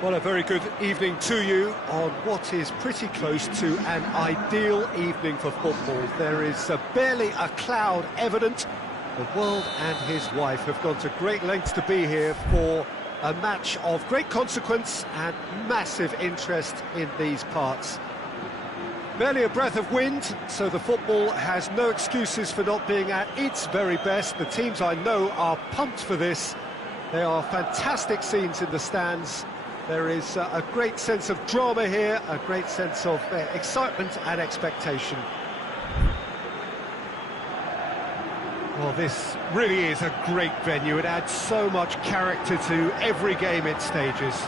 Well, a very good evening to you on what is pretty close to an ideal evening for football. There is barely a cloud evident. The world and his wife have gone to great lengths to be here for a match of great consequence and massive interest in these parts. Barely a breath of wind, so the football has no excuses for not being at its very best. The teams I know are pumped for this. There are fantastic scenes in the stands. There is a great sense of drama here, a great sense of excitement and expectation. Well, this really is a great venue. It adds so much character to every game it stages.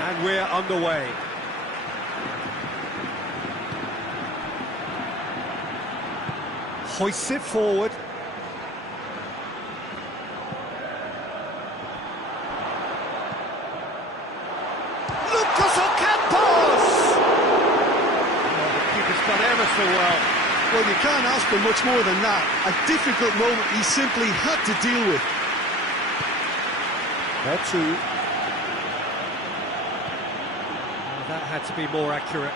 And we're underway. Hoists it forward. Lucas Ocampos! Oh, the keeper's done ever so well. Well, you can't ask for much more than that. A difficult moment he simply had to deal with. There too. That had to be more accurate.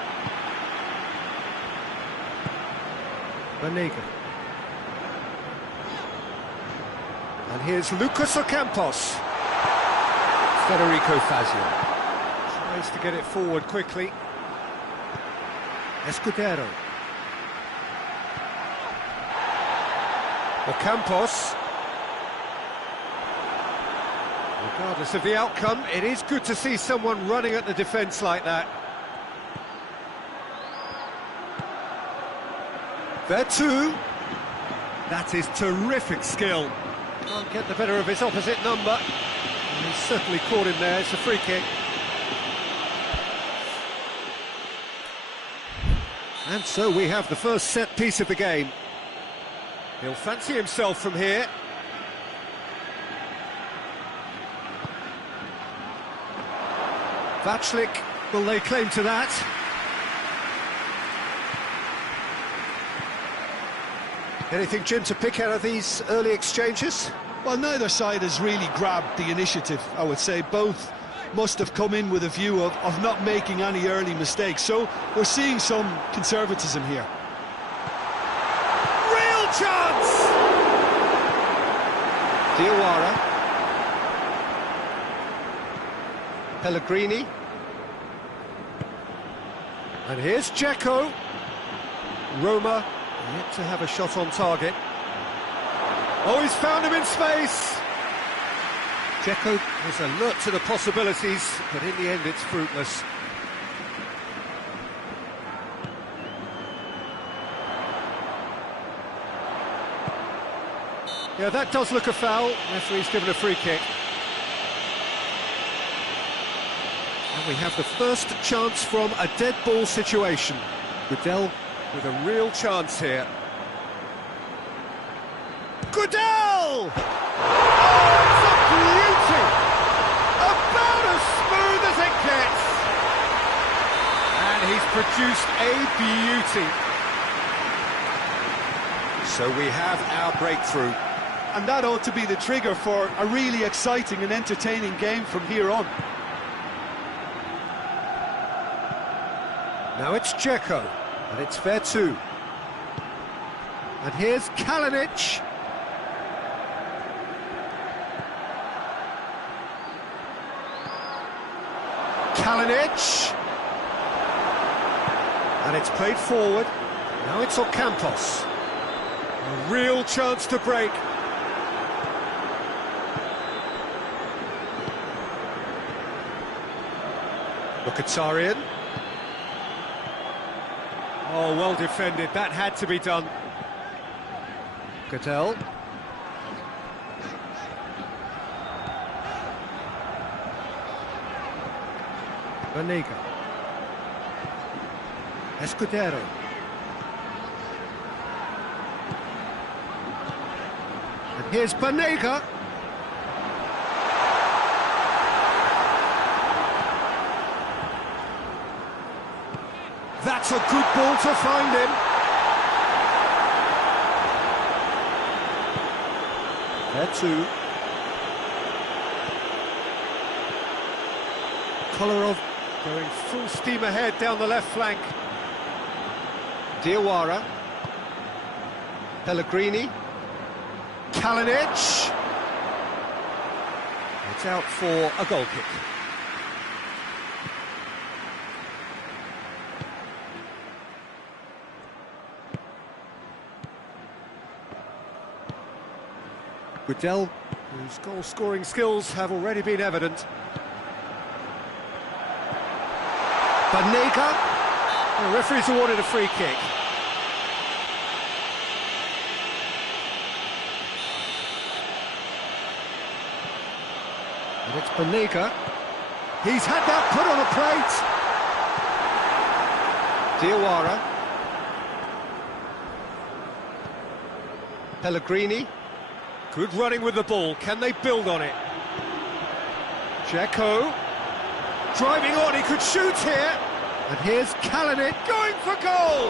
Banega. And here's Lucas Ocampos. Federico Fazio. Tries to get it forward quickly. Escudero. Ocampos. Regardless of the outcome, it is good to see someone running at the defence like that. There too. That is terrific skill. Can't get the better of his opposite number. And he's certainly caught him there. It's a free kick. And so we have the first set piece of the game. He'll fancy himself from here. Vaclik will lay claim to that. Anything, Jim, to pick out of these early exchanges? Well, neither side has really grabbed the initiative, I would say. Both must have come in with a view of not making any early mistakes. So we're seeing some conservatism here. Real chance! Diawara. Pellegrini. And here's Dzeko. Roma yet to have a shot on target. Oh, he's found him in space. Dzeko is alert to the possibilities, but in the end it's fruitless. Yeah, that does look a foul. Referee's given a free kick. And we have the first chance from a dead ball situation. Goodell with a real chance here. Goodell! Oh, it's a beauty! About as smooth as it gets! And he's produced a beauty. So we have our breakthrough. And that ought to be the trigger for a really exciting and entertaining game from here on. Now it's Dzeko, and it's Vertu. And here's Kalinic. Kalinic. And it's played forward. Now it's Ocampos. A real chance to break. Mkhitaryan. Oh, well defended. That had to be done. Cadell. Banega. Escudero. And here's Banega. That's a good ball to find him. Vertu. Kolarov going full steam ahead down the left flank. Diawara. Pellegrini. Kalinic. It's out for a goal kick. Gudelj, whose goal-scoring skills have already been evident. Banega. The referee's awarded a free kick. And it's Banega. He's had that put on a plate. Diawara. Pellegrini. Good running with the ball. Can they build on it? Dzeko. Driving on, he could shoot here. And here's Kalinic going for goal.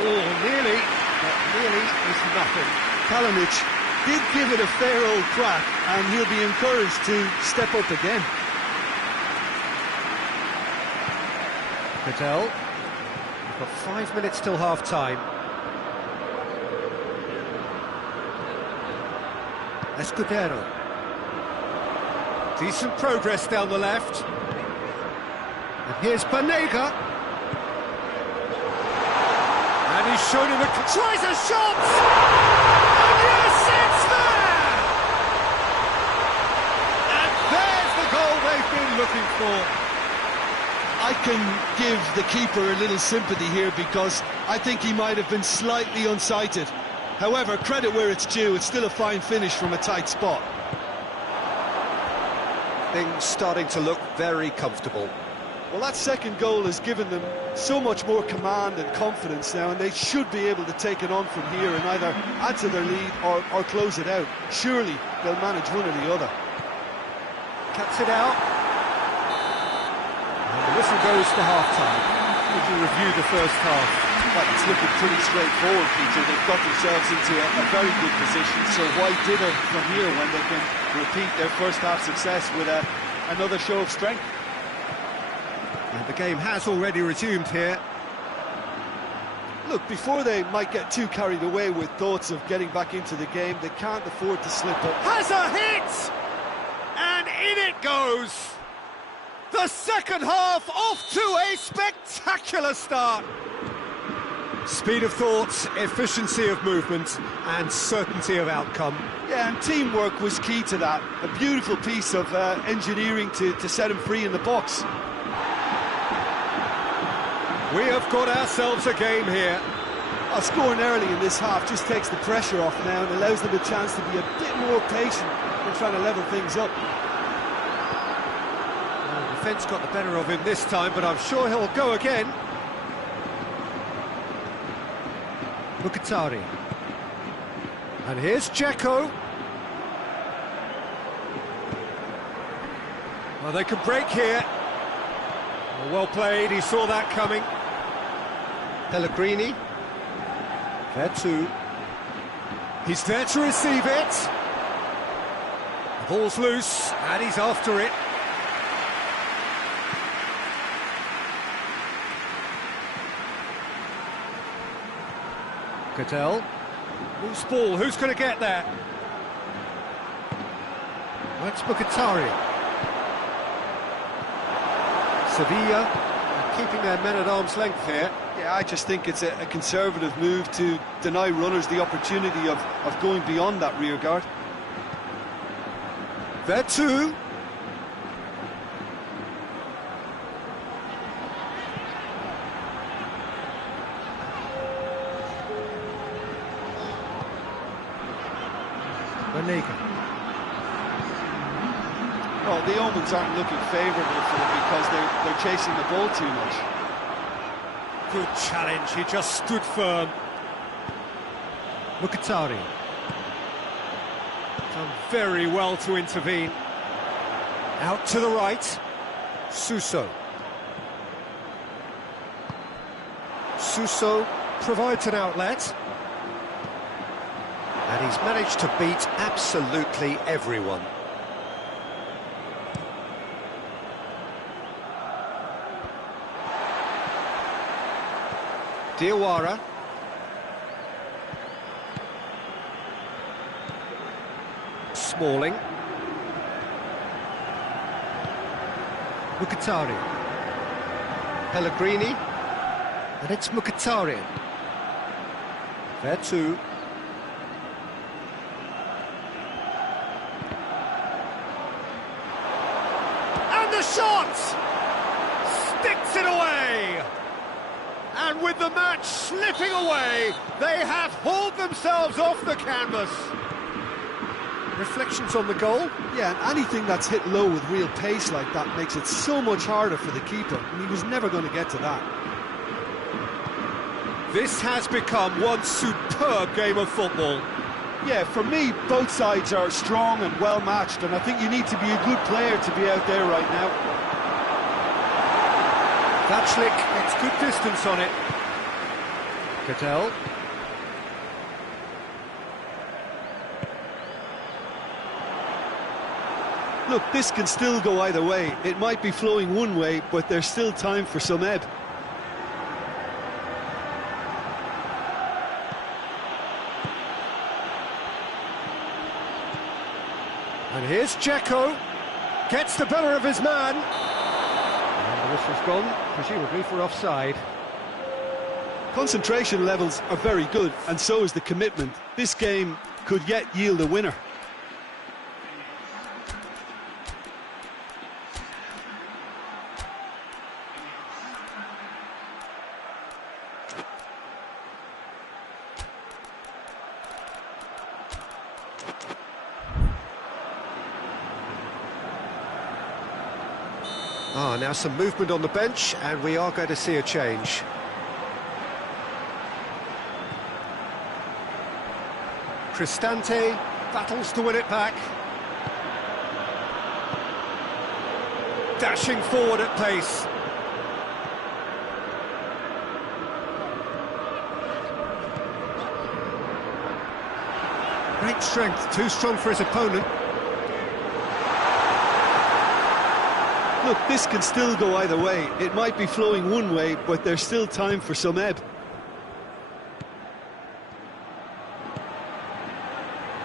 Oh, nearly, but nearly is nothing. Kalinic did give it a fair old crack, and he'll be encouraged to step up again. Cadell. We've got 5 minutes till half-time. Escudero. Decent progress down the left. And here's Banega. And he's shown him tries a shot! And yes, it's there! And there's the goal they've been looking for. I can give the keeper a little sympathy here because I think he might have been slightly unsighted. However, credit where it's due, it's still a fine finish from a tight spot. Things starting to look very comfortable. Well, that second goal has given them so much more command and confidence now, and they should be able to take it on from here and either add to their lead or close it out. Surely they'll manage one or the other. Cuts it out. And the whistle goes for half-time. Would you review the first half? Well, it's looking pretty straightforward, Peter. They've got themselves into a very good position, so why dither from here when they can repeat their first half success with another show of strength? And the game has already resumed here. Look, before they might get too carried away with thoughts of getting back into the game, they can't afford to slip up. Has a hit! And in it goes! The second half off to a spectacular start! Speed of thought, efficiency of movement, and certainty of outcome. Yeah, and teamwork was key to that. A beautiful piece of engineering to set him free in the box. We have got ourselves a game here. Scoring early in this half just takes the pressure off now and allows them a chance to be a bit more patient in trying to level things up. Well, the defence got the better of him this time, but I'm sure he'll go again. Mkhitaryan. And here's Dzeko. Well, they can break here. Well played, he saw that coming. Pellegrini. There too. He's there to receive it. The ball's loose, and he's after it. Cadell. Loose ball, who's going to get there? That's Mkhitaryan. Sevilla are keeping their men at arm's length here. Yeah, I just think it's a conservative move to deny runners the opportunity of going beyond that rear guard. There too. Banega. Well, the omens aren't looking favourable for them because they're chasing the ball too much. Good challenge, he just stood firm. Mkhitaryan. Done very well to intervene. Out to the right. Suso. Suso provides an outlet. And he's managed to beat absolutely everyone. Diawara. Smalling. Mkhitaryan. Pellegrini. And it's Mkhitaryan. There too. And the shot! Sticks it away! And with the match slipping away, they have hauled themselves off the canvas. Reflections on the goal? Yeah, and anything that's hit low with real pace like that makes it so much harder for the keeper, and he was never going to get to that. This has become one superb game of football. Yeah, for me, both sides are strong and well matched, and I think you need to be a good player to be out there right now. Vatchlik gets good distance on it. Cadell. Look, this can still go either way. It might be flowing one way, but there's still time for some ebb. And here's Dzeko. Gets the better of his man. And the whistle's gone, presumably for offside. Concentration levels are very good, and so is the commitment. This game could yet yield a winner. Now some movement on the bench, and we are going to see a change. Cristante battles to win it back. Dashing forward at pace. Great strength, too strong for his opponent. Look, this can still go either way. It might be flowing one way, but there's still time for some ebb.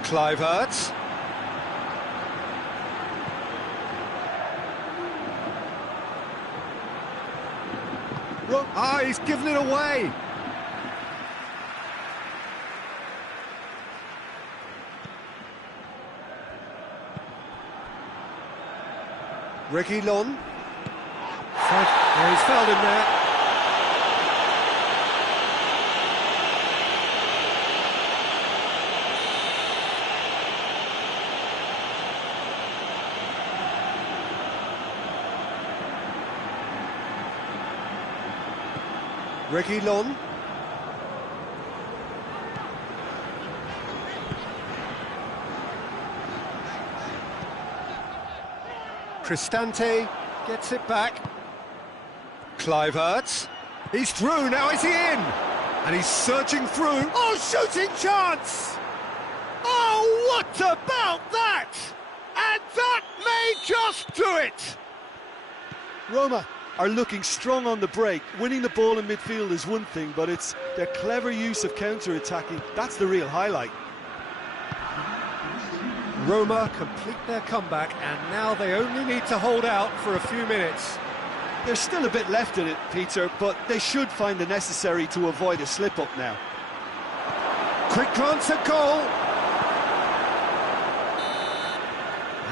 Kluivert. Ah, he's given it away. Reguilon. He's fouled him there. Reguilon. Cristante gets it back. Kluivert. He's through, now is he in? And he's surging through. Oh, shooting chance! Oh, what about that? And that may just do it! Roma are looking strong on the break. Winning the ball in midfield is one thing, but it's their clever use of counter-attacking. That's the real highlight. Roma complete their comeback, and now they only need to hold out for a few minutes. There's still a bit left in it, Peter, but they should find the necessary to avoid a slip-up now. Quick glance at goal.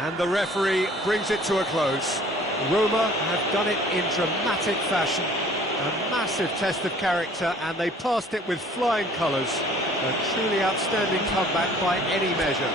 And the referee brings it to a close. Roma have done it in dramatic fashion. A massive test of character, and they passed it with flying colours. A truly outstanding comeback by any measure.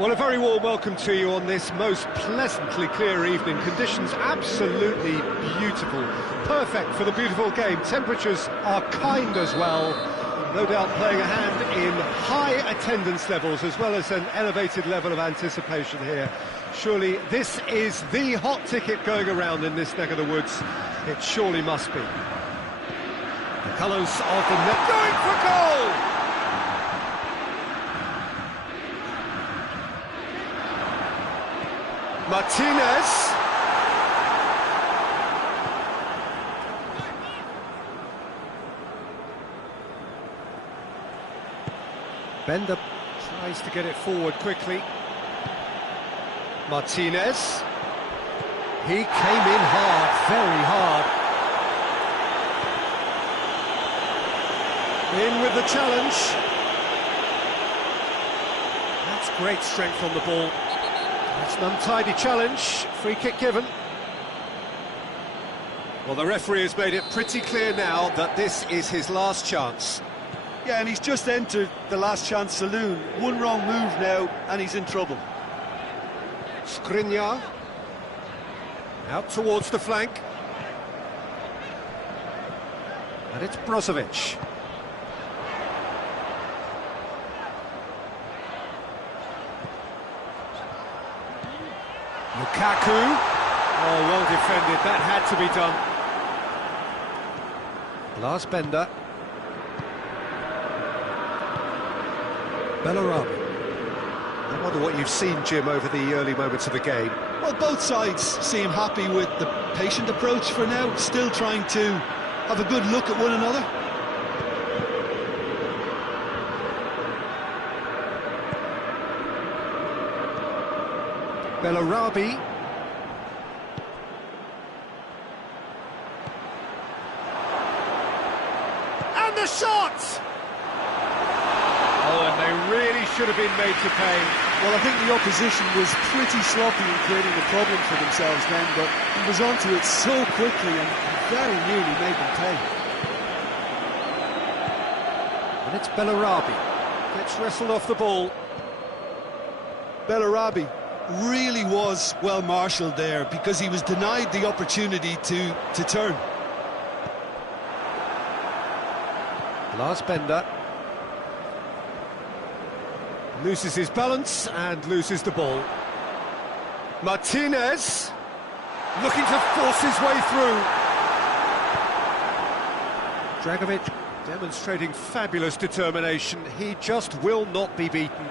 Well, a very warm welcome to you on this most pleasantly clear evening. Conditions absolutely beautiful. Perfect for the beautiful game. Temperatures are kind as well. No doubt playing a hand in high attendance levels as well as an elevated level of anticipation here. Surely this is the hot ticket going around in this neck of the woods. It surely must be. The colours of the net going for goal! Martinez. Bender tries to get it forward quickly. Martinez. He came in hard, very hard. In with the challenge. That's great strength on the ball. It's an untidy challenge, free kick given. Well, the referee has made it pretty clear now that this is his last chance. Yeah, and he's just entered the last chance saloon. One wrong move now, and he's in trouble. Skriniar. Out towards the flank. And it's Brozovic. Lukaku. Oh, well defended. That had to be done. Lars Bender. Bellarabi. I wonder what you've seen, Jim, over the early moments of the game. Well, both sides seem happy with the patient approach for now, still trying to have a good look at one another. Bellarabi. And the shot! Oh, and they really should have been made to pay. Well, I think the opposition was pretty sloppy in creating a problem for themselves then, but he was onto it so quickly and very nearly made them pay. And it's Bellarabi. Gets wrestled off the ball. Bellarabi really was well marshalled there because he was denied the opportunity to turn. Lars Bender. Loses his balance and loses the ball. Martinez looking to force his way through. Dragovic demonstrating fabulous determination. He just will not be beaten.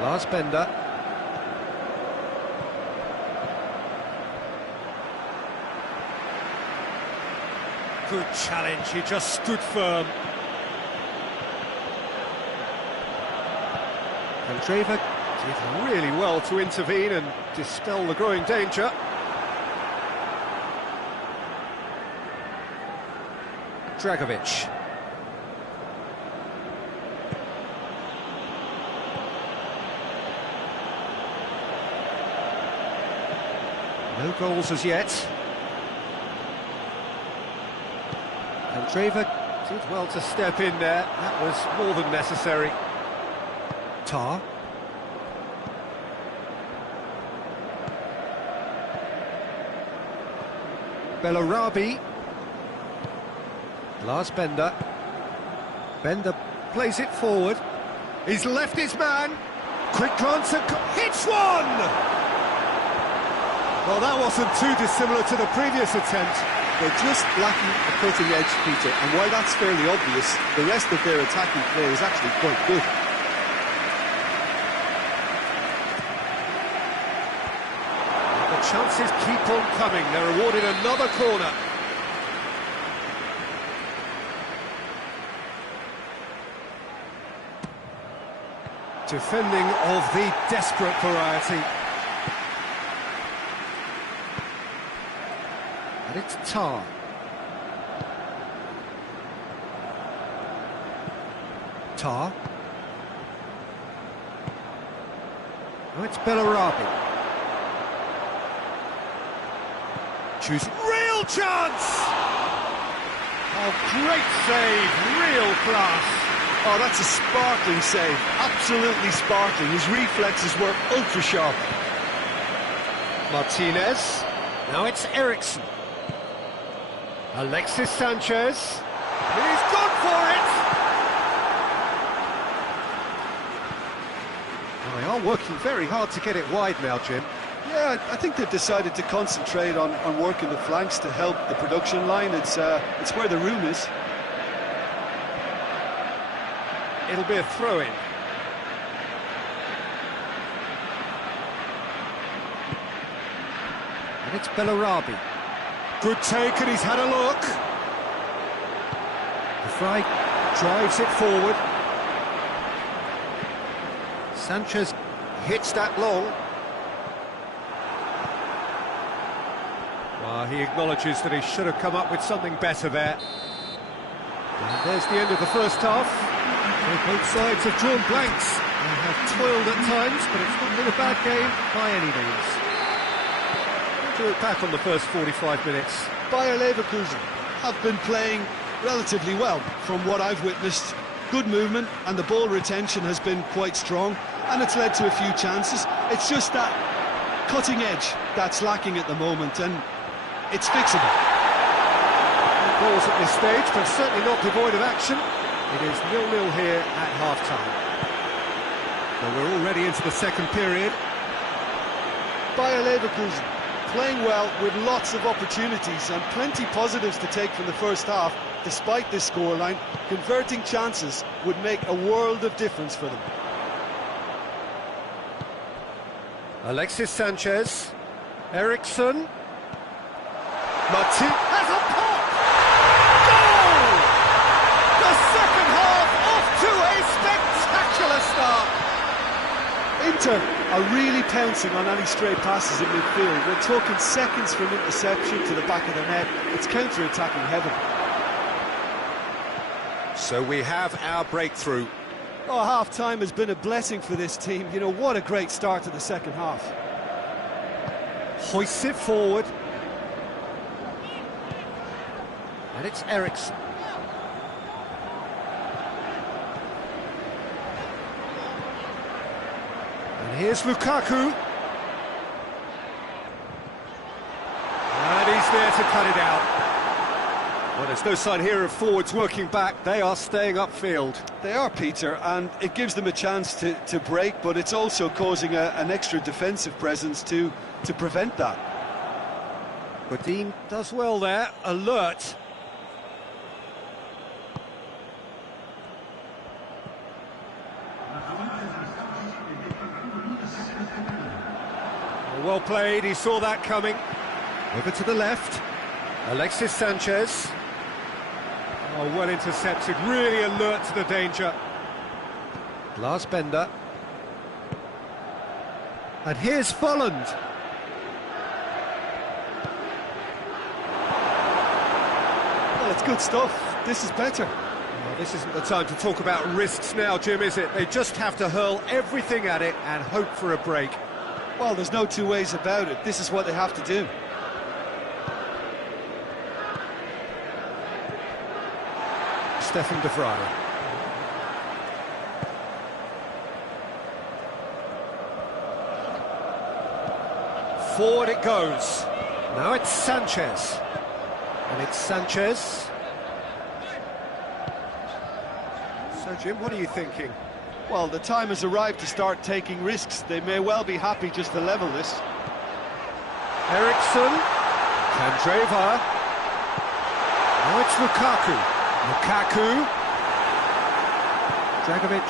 Lars Bender. Good challenge, he just stood firm. Kandreva did really well to intervene and dispel the growing danger. Dragovic. No goals as yet. Kandreva did well to step in there. That was more than necessary. Tar. Bellarabi. Lars Bender. Bender plays it forward. He's left his man. Quick glance and hits one! Well, that wasn't too dissimilar to the previous attempt. They're just lacking a cutting edge, Peter, and while that's fairly obvious, the rest of their attacking play is actually quite good. Chances keep on coming. They're awarded another corner. Defending of the desperate variety. And it's Tar. Tar. Now it's Bellarabi. Choose real chance! Oh, great save, real class. Oh, that's a sparkling save, absolutely sparkling. His reflexes were ultra sharp. Martinez, now it's Eriksson. Alexis Sanchez, he's gone for it! Well, they are working very hard to get it wide now, Jim. Yeah, I think they've decided to concentrate on working the flanks to help the production line. It's where the room is. It'll be a throw-in. And it's Bellarabi. Good take, and he's had a look. The Fry drives it forward. Sanchez hits that long. He acknowledges that he should have come up with something better there. And there's the end of the first half. Both sides have drawn blanks. They have toiled at times, but it's not been a bad game by any means. We'll do it back on the first 45 minutes. Bayer Leverkusen have been playing relatively well from what I've witnessed. Good movement and the ball retention has been quite strong and it's led to a few chances. It's just that cutting edge that's lacking at the moment, and it's fixable. Balls at this stage, but certainly not devoid of action. It is 0-0 here at half-time. Well, we're already into the second period. Bayer Leverkusen playing well with lots of opportunities and plenty positives to take from the first half. Despite this scoreline, converting chances would make a world of difference for them. Alexis Sanchez, Eriksson, Martin has a pop! Goal! The second half off to a spectacular start. Inter are really pouncing on any stray passes in midfield. We're talking seconds from interception to the back of the net. It's counter-attacking heaven. So we have our breakthrough. Oh, half-time has been a blessing for this team. You know, what a great start to the second half. Hoists it forward. And it's Eriksson. And here's Lukaku. And he's there to cut it out. Well, there's no sign here of forwards working back. They are staying upfield. They are, Peter, and it gives them a chance to break, but it's also causing an extra defensive presence to prevent that. Godin does well there, alert. Well played, he saw that coming. Over to the left, Alexis Sanchez. Oh, well intercepted, really alert to the danger. Lars Bender. And here's Folland. Well, it's good stuff. This is better. Well, this isn't the time to talk about risks now, Jim, is it? They just have to hurl everything at it and hope for a break. Well, there's no two ways about it. This is what they have to do. Stefan de Vrij. Forward it goes. Now it's Sanchez. And it's Sanchez. So, Jim, what are you thinking? Well, the time has arrived to start taking risks. They may well be happy just to level this. Eriksson. Kandreva. Now it's Lukaku. Lukaku. Dragovic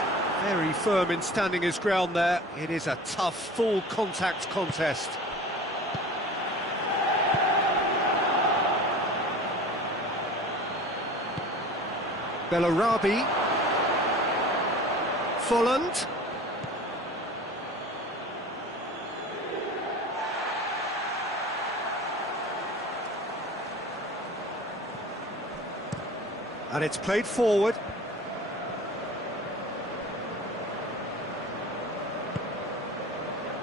very firm in standing his ground there. It is a tough, full contact contest. Bellarabi. Folland. And it's played forward.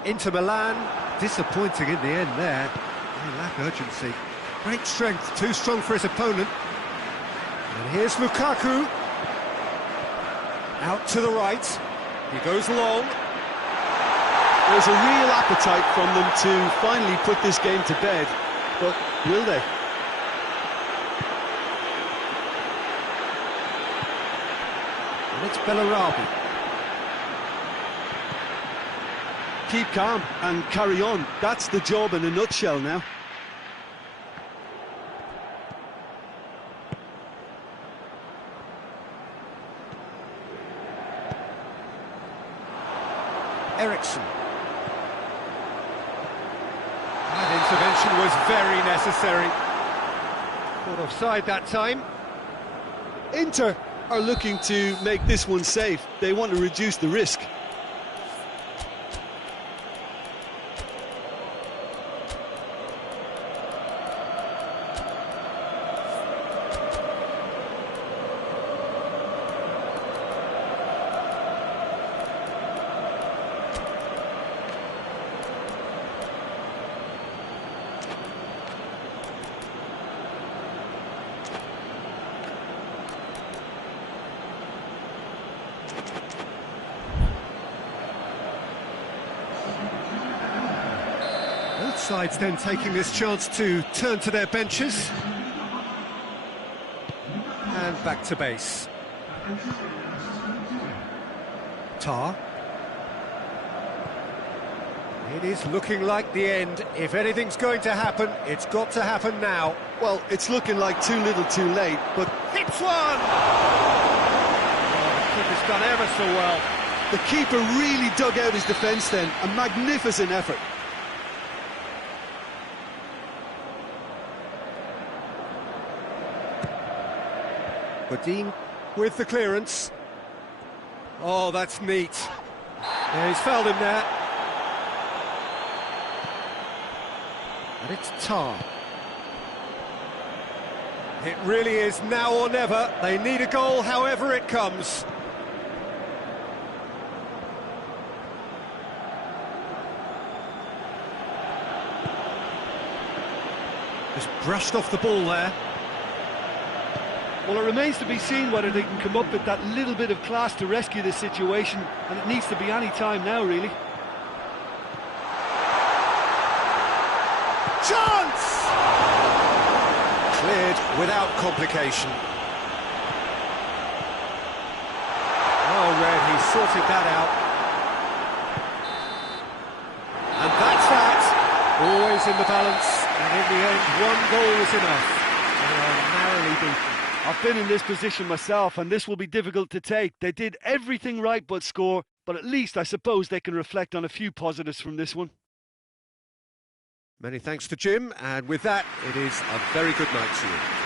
Inter Milan, disappointing in the end there. They lack urgency. Great strength, too strong for his opponent. And here's Lukaku. Out to the right. He goes long. There's a real appetite from them to finally put this game to bed, but will they? And it's Bellarabi. Keep calm and carry on. That's the job in a nutshell now. Eriksson. That intervention was very necessary. Caught offside that time. Inter are looking to make this one safe. They want to reduce the risk. Both sides then taking this chance to turn to their benches. And back to base. Tar. It is looking like the end. If anything's going to happen, it's got to happen now. Well, it's looking like too little too late, but Hits one! Oh, the keeper's done ever so well. the keeper really dug out his defence then. A magnificent effort. Godin with the clearance. Oh, that's neat. Yeah, he's fouled him there. And it's Tar. It really is now or never. They need a goal however it comes. Just brushed off the ball there. Well, it remains to be seen whether they can come up with that little bit of class to rescue this situation, and it needs to be any time now, really. Chance! Cleared without complication. Oh, Red, he sorted that out. And that's that. Always in the balance, and in the end, one goal is enough. They are narrowly beaten. I've been in this position myself, and this will be difficult to take. They did everything right but score, but at least I suppose they can reflect on a few positives from this one. Many thanks to Jim, and with that, it is a very good night to you.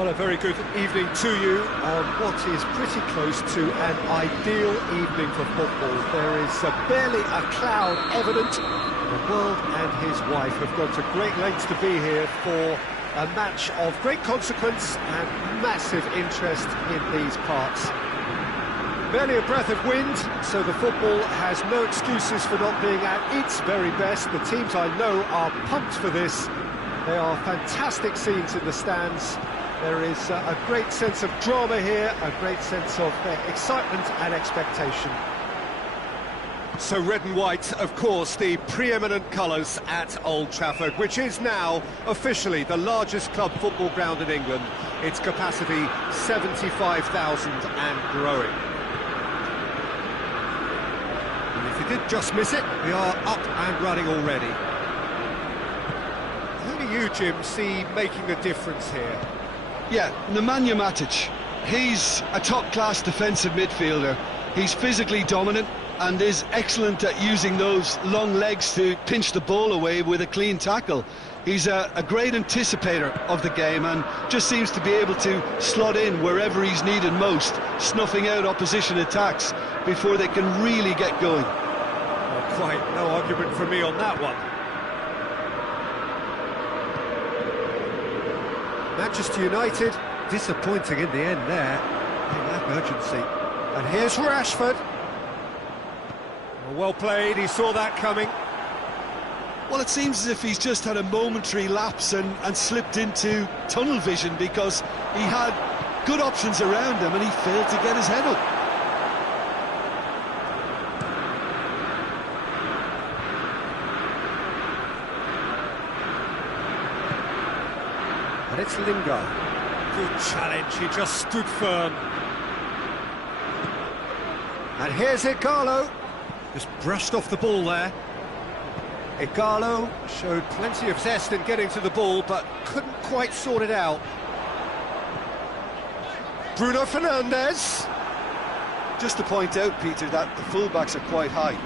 Well, a very good evening to you on what is pretty close to an ideal evening for football. There is barely a cloud evident. The world and his wife have gone to great lengths to be here for a match of great consequence and massive interest in these parts. Barely a breath of wind, so the football has no excuses for not being at its very best. The teams I know are pumped for this. They are fantastic scenes in the stands. There is a great sense of drama here, a great sense of excitement and expectation. So red and white, of course, the preeminent colours at Old Trafford, which is now officially the largest club football ground in England. Its capacity 75,000 and growing. And if you did just miss it, we are up and running already. Who do you, Jim, see making the difference here? Yeah, Nemanja Matic. He's a top-class defensive midfielder. He's physically dominant and is excellent at using those long legs to pinch the ball away with a clean tackle. He's a great anticipator of the game and just seems to be able to slot in wherever he's needed most, snuffing out opposition attacks before they can really get going. Not quite, no argument from me on that one. Manchester United disappointing in the end there. They lack urgency. And here's Rashford. Well played, he saw that coming. Well, it seems as if he's just had a momentary lapse and slipped into tunnel vision because he had good options around him and he failed to get his head up. And it's Lingard. Good challenge, he just stood firm. And here's Igalo. Just brushed off the ball there. Igalo showed plenty of zest in getting to the ball, but couldn't quite sort it out. Bruno Fernandes. Just to point out, Peter, that the fullbacks are quite high.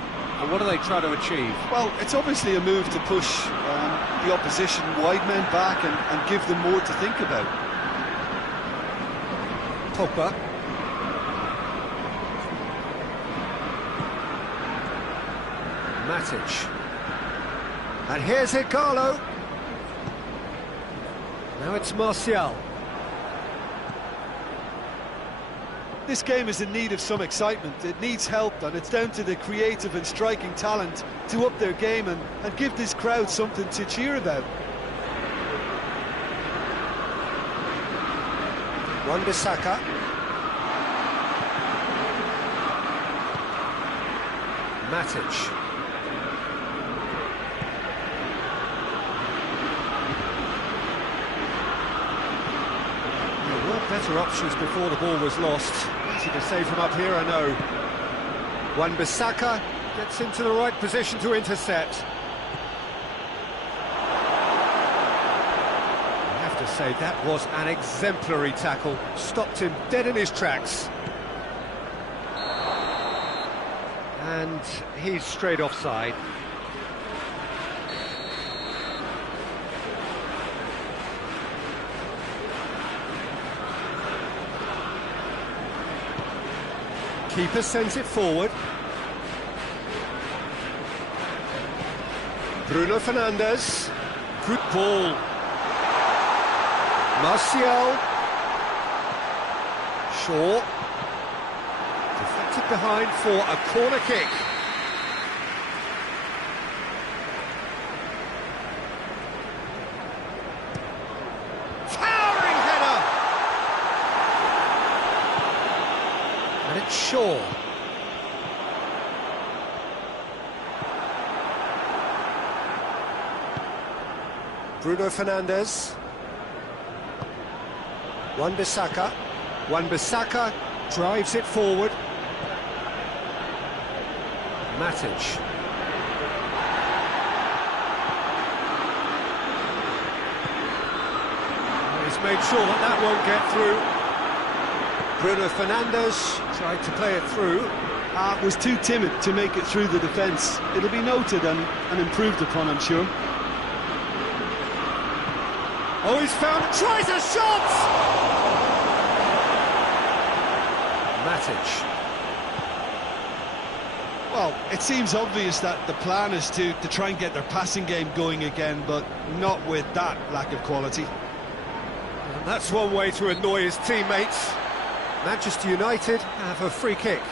And what do they try to achieve? Well, it's obviously a move to push the opposition wide men back and give them more to think about. Pogba. Matic. And here's Igalo. Now it's Martial. This game is in need of some excitement. It needs help, and it's down to the creative and striking talent to up their game and give this crowd something to cheer about. Wan-Bissaka. Matic. There were better options before the ball was lost. Easy to save from up here, I know. Wan-Bissaka gets into the right position to intercept. I have to say, that was an exemplary tackle. Stopped him dead in his tracks. And he's straight offside. Keeper sends it forward. Bruno Fernandes. Good ball. Martial. Shaw. Deflected behind for a corner kick. Towering header! And it's Shaw. Bruno Fernandes. Wan-Bissaka. Wan-Bissaka drives it forward. Matic. He's made sure that that won't get through. Bruno Fernandes tried to play it through. Was too timid to make it through the defence. It'll be noted and improved upon, I'm sure. Oh, he's found it, tries a shot! Matic. Well, it seems obvious that the plan is to try and get their passing game going again, but not with that lack of quality. And that's one way to annoy his teammates. Manchester United have a free kick.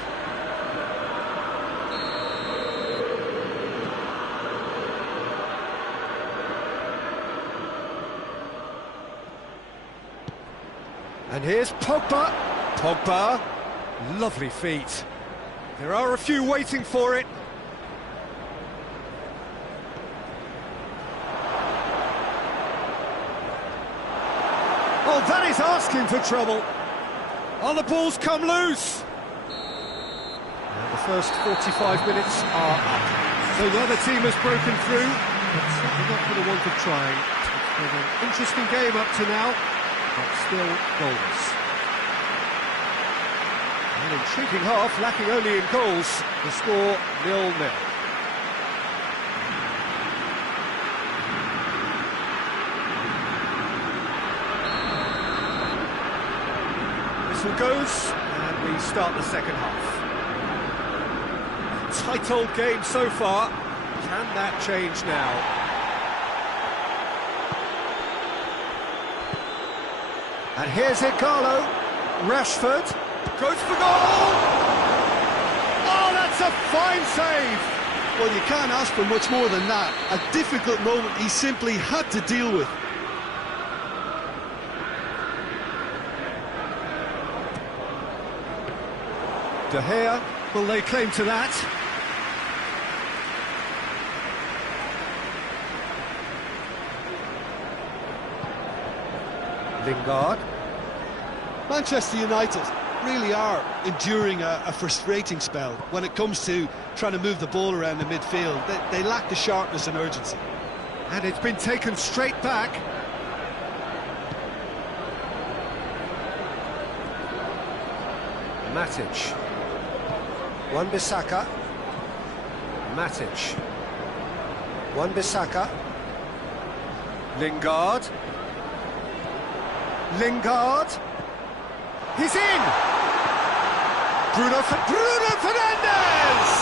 And here's Pogba. Pogba, lovely feet. There are a few waiting for it. Oh, that is asking for trouble. Oh, the ball's come loose. And the first 45 minutes are up. So the other team has broken through, but certainly not for the want of trying. It's been an interesting game up to now, but still goalless. An intriguing half, lacking only in goals. The score 0-0. Whistle goes, and we start the second half. A tight old game so far. Can that change now? And here's Igalo. Rashford goes for goal! Oh, that's a fine save! Well, you can't ask for much more than that. A difficult moment he simply had to deal with. De Gea, will they claim to that? Lingard. Manchester United really are enduring a frustrating spell when it comes to trying to move the ball around the midfield. They lack the sharpness and urgency. And it's been taken straight back. Matic. Wan-Bissaka. Matic. Wan-Bissaka. Lingard. Lingard. He's in! Bruno Fernandes!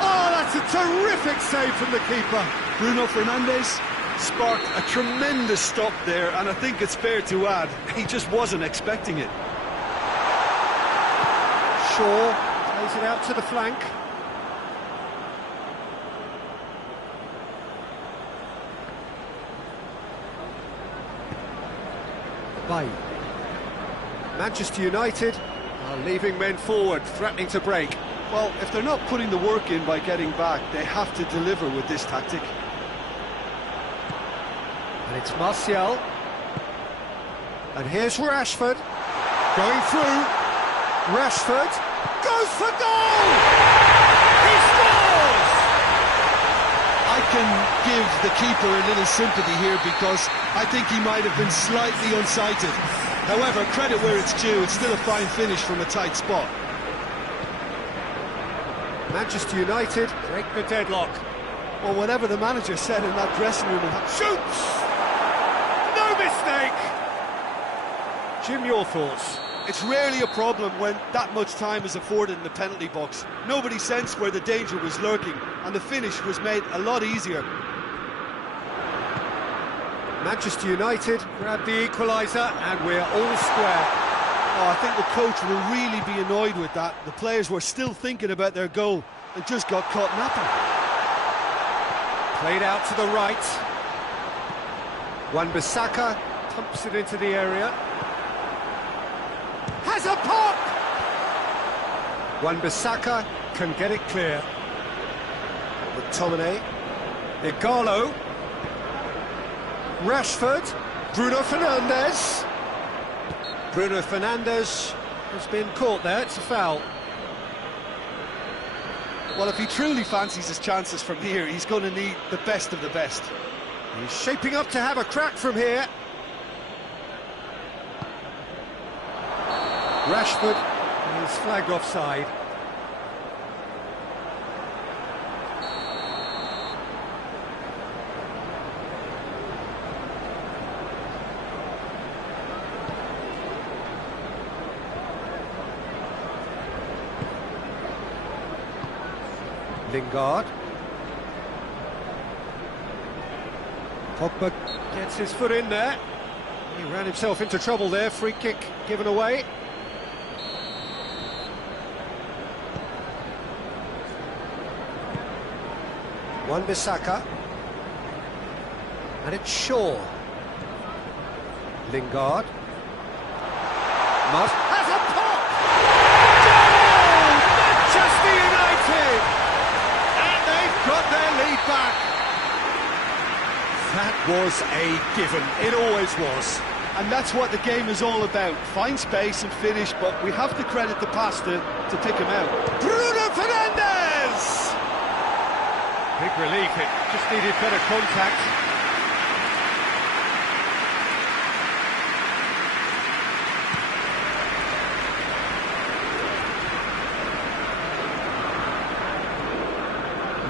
Oh, that's a terrific save from the keeper. Bruno Fernandes sparked a tremendous stop there, and I think it's fair to add, he just wasn't expecting it. Shaw plays it out to the flank. Bay. Manchester United are leaving men forward, threatening to break. Well, if they're not putting the work in by getting back, they have to deliver with this tactic. And it's Martial. And here's Rashford. Going through. Rashford goes for goal! He scores! I can give the keeper a little sympathy here because I think he might have been slightly unsighted. However, credit where it's due, it's still a fine finish from a tight spot. Manchester United break the deadlock. Well, whatever the manager said in that dressing room... Shoots! No mistake! Jim, your thoughts? It's rarely a problem when that much time is afforded in the penalty box. Nobody sensed where the danger was lurking, and the finish was made a lot easier. Manchester United grab the equaliser, and we're all square. Oh, I think the coach will really be annoyed with that. The players were still thinking about their goal and just got caught napping. Played out to the right. Wan-Bissaka pumps it into the area. Has a pop! Wan-Bissaka can get it clear. McTominay. Igalo. Rashford. Bruno Fernandes. Bruno Fernandes has been caught there, it's a foul. Well, if he truly fancies his chances from here, he's going to need the best of the best. He's shaping up to have a crack from here. Rashford is flagged offside. Lingard. Pogba gets his foot in there. He ran himself into trouble there. Free kick given away. Wan-Bissaka. And it's Shaw. Lingard. Has a pop! Goal! Manchester United! And they've got their lead back. That was a given. It always was. And that's what the game is all about. Find space and finish, but we have to credit the pass to pick him out. Bruno Fernandes! Big relief, it just needed better contact.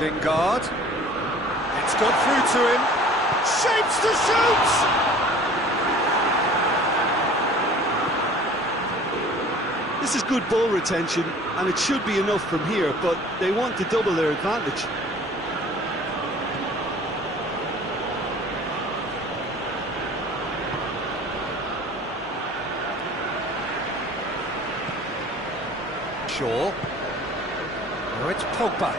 Lingard. It's gone through to him. Shapes to shoot! This is good ball retention, and it should be enough from here, but they want to double their advantage. Shaw. Now it's Pogba.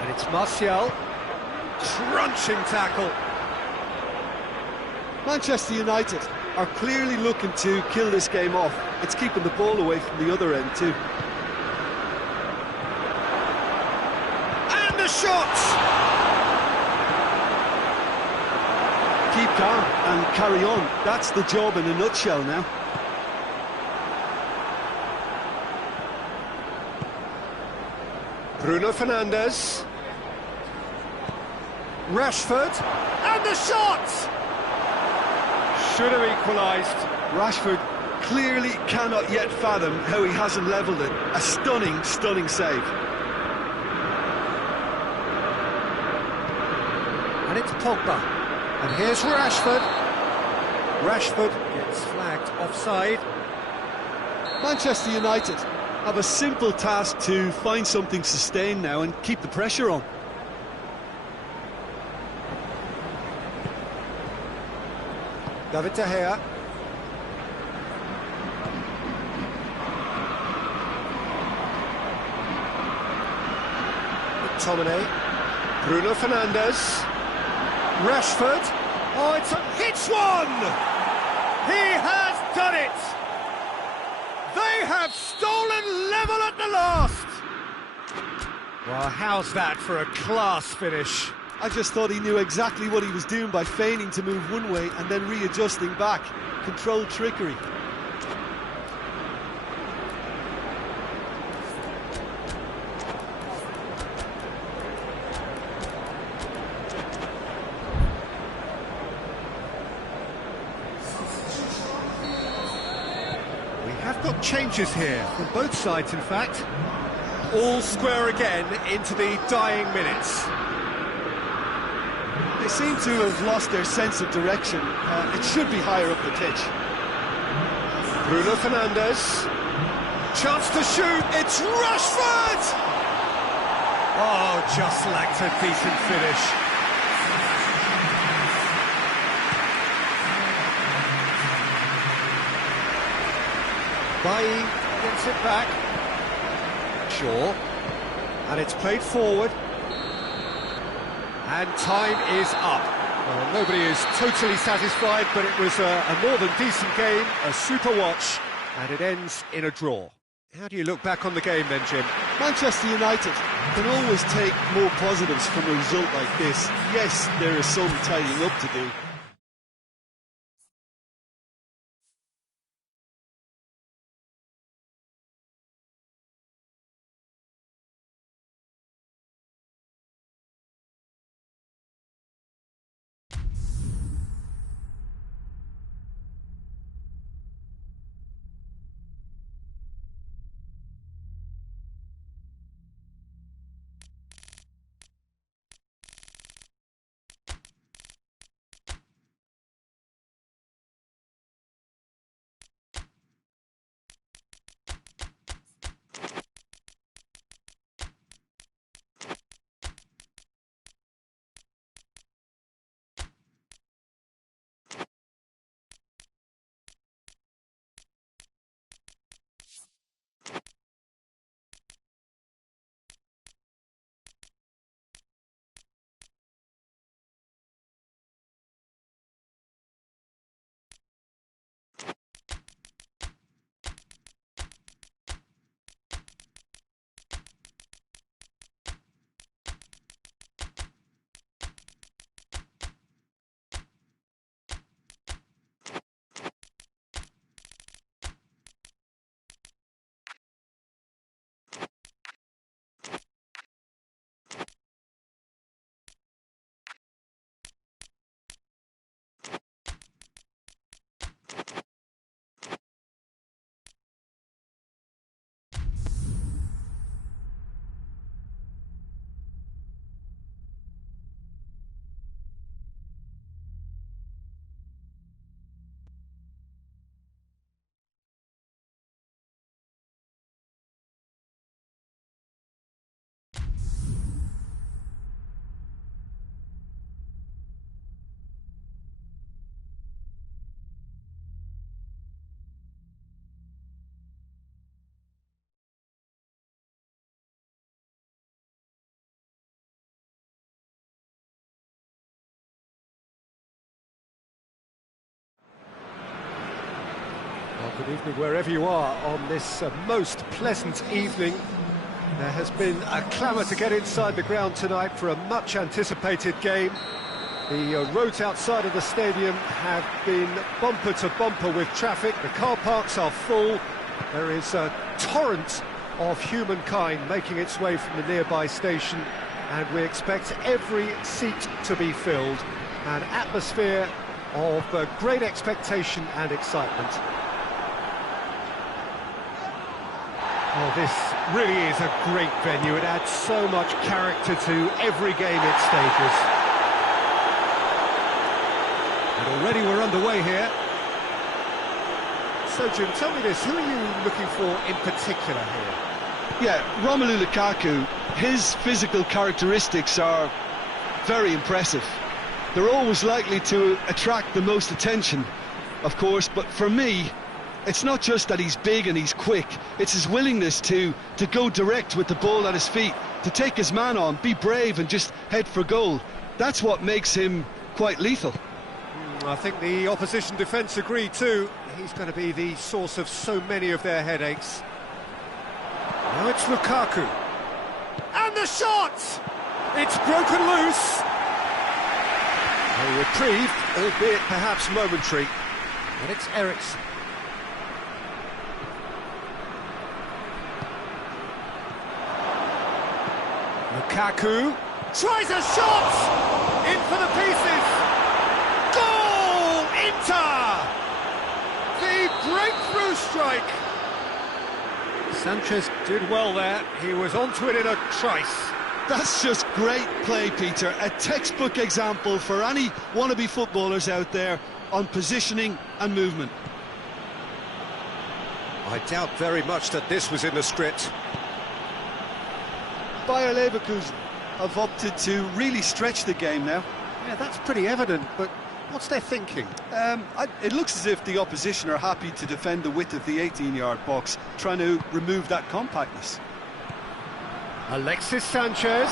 And it's Martial. Crunching tackle. Manchester United are clearly looking to kill this game off. It's keeping the ball away from the other end too. And the shot! Keep calm and carry on. That's the job in a nutshell now. Bruno Fernandes. Rashford. And the shot! Should have equalised. Rashford clearly cannot yet fathom how he hasn't levelled it. A stunning, stunning save. And it's Pogba. And here's Rashford. Rashford gets flagged offside. Manchester United have a simple task to find something sustained now and keep the pressure on. David De Gea. McTominay. Bruno Fernandes. Rashford. Oh, hits one! He has done it! They have stolen level at the last! Well, how's that for a class finish? I just thought he knew exactly what he was doing by feigning to move one way and then readjusting back. Controlled trickery. We have got changes here, from both sides in fact. All square again into the dying minutes. They seem to have lost their sense of direction. It should be higher up the pitch. Bruno Fernandes. Chance to shoot. It's Rashford! Oh, just lacked a decent finish. Bailly gets it back. Shaw. And it's played forward. And time is up. Well, nobody is totally satisfied, but it was a more than decent game, a super watch, and it ends in a draw. How do you look back on the game then, Jim? Manchester United can always take more positives from a result like this. Yes, there is some tidying up to do, Good evening wherever you are on this most pleasant evening. There has been a clamour to get inside the ground tonight for a much-anticipated game. The roads outside of the stadium have been bumper to bumper with traffic. The car parks are full. There is a torrent of humankind making its way from the nearby station, and we expect every seat to be filled. An atmosphere of great expectation and excitement. Oh, this really is a great venue. It adds so much character to every game it stages. And already we're underway here. So, Jim, tell me this, who are you looking for in particular here? Yeah, Romelu Lukaku, his physical characteristics are very impressive. They're always likely to attract the most attention, of course, but for me, it's not just that he's big and he's quick, it's his willingness to go direct with the ball at his feet, to take his man on, be brave and just head for goal. That's what makes him quite lethal. I think the opposition defence agree too. He's going to be the source of so many of their headaches. Now it's Lukaku. And the shot! It's broken loose. A reprieve, albeit perhaps momentary. And it's Eriksen. Lukaku tries a shot! In for the pieces! Goal! Inter! The breakthrough strike! Sanchez did well there. He was onto it in a trice. That's just great play, Peter. A textbook example for any wannabe footballers out there on positioning and movement. I doubt very much that this was in the script. Bayer Leverkusen have opted to really stretch the game now. Yeah, that's pretty evident, but what's their thinking? It looks as if the opposition are happy to defend the width of the 18-yard box, trying to remove that compactness. Alexis Sanchez.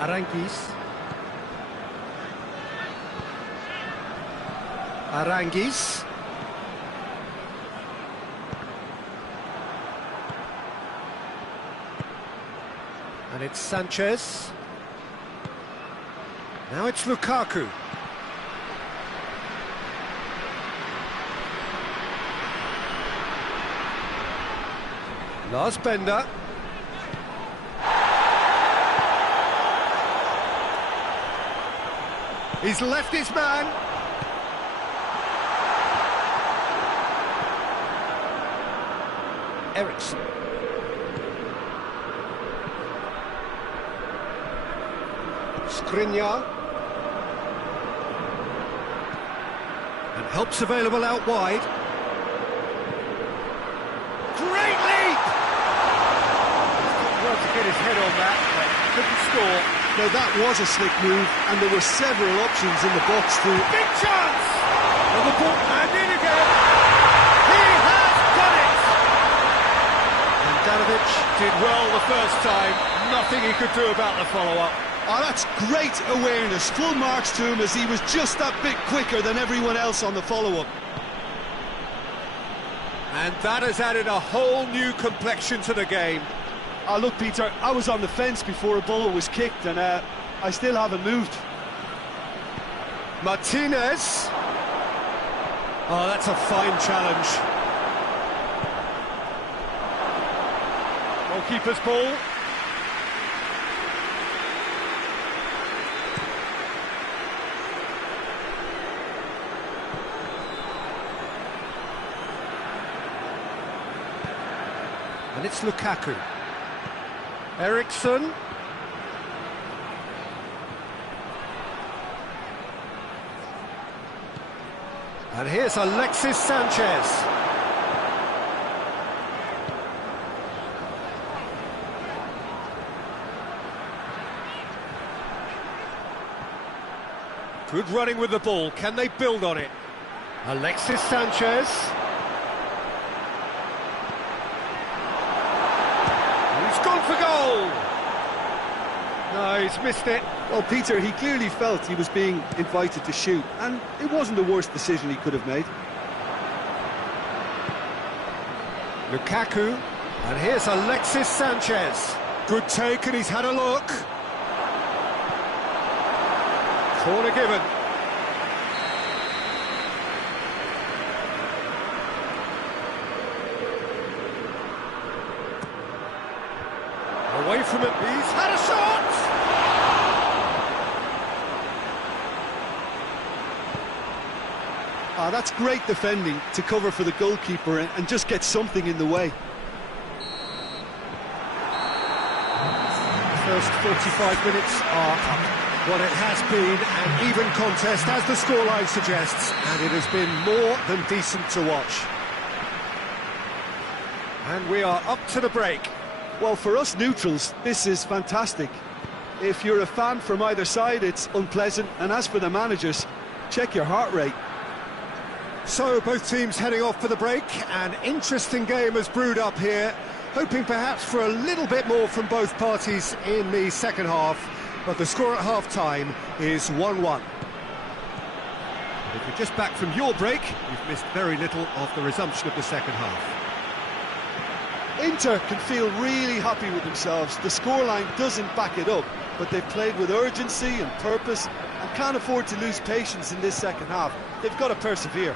Aranguiz. And it's Sanchez. Now it's Lukaku. Lars Bender. He's left his man. Eriksen. Skriniar. And help's available out wide. Great leap! Well, to get his head on that, but couldn't score. Now that was a slick move, and there were several options in the box to... Big chance! And the ball, and in again! He has done it! And Danovic did well the first time. Nothing he could do about the follow-up. Oh, that's great awareness. Full marks to him as he was just that bit quicker than everyone else on the follow-up. And that has added a whole new complexion to the game. Oh, look, Peter, I was on the fence before a ball was kicked, and I still haven't moved. Martinez. Oh, that's a fine challenge. Goalkeeper's ball. And it's Lukaku. Eriksen. And here's Alexis Sanchez. Good running with the ball. Can they build on it? Alexis Sanchez. He's gone for goal. No, he's missed it. Well, Peter, he clearly felt he was being invited to shoot, and it wasn't the worst decision he could have made. Lukaku, and here's Alexis Sanchez. Good take, and he's had a look. Corner given. Away from it, he's had a shot! Ah, that's great defending to cover for the goalkeeper and just get something in the way. The first 45 minutes are up. Well, it has been an even contest, as the scoreline suggests, and it has been more than decent to watch. And we are up to the break. Well, for us neutrals, this is fantastic. If you're a fan from either side, it's unpleasant, and as for the managers, check your heart rate. So, both teams heading off for the break. An interesting game has brewed up here, hoping perhaps for a little bit more from both parties in the second half, but the score at half-time is 1-1. If you're just back from your break, you've missed very little of the resumption of the second half. Inter can feel really happy with themselves. The scoreline doesn't back it up, but they've played with urgency and purpose and can't afford to lose patience in this second half. They've got to persevere.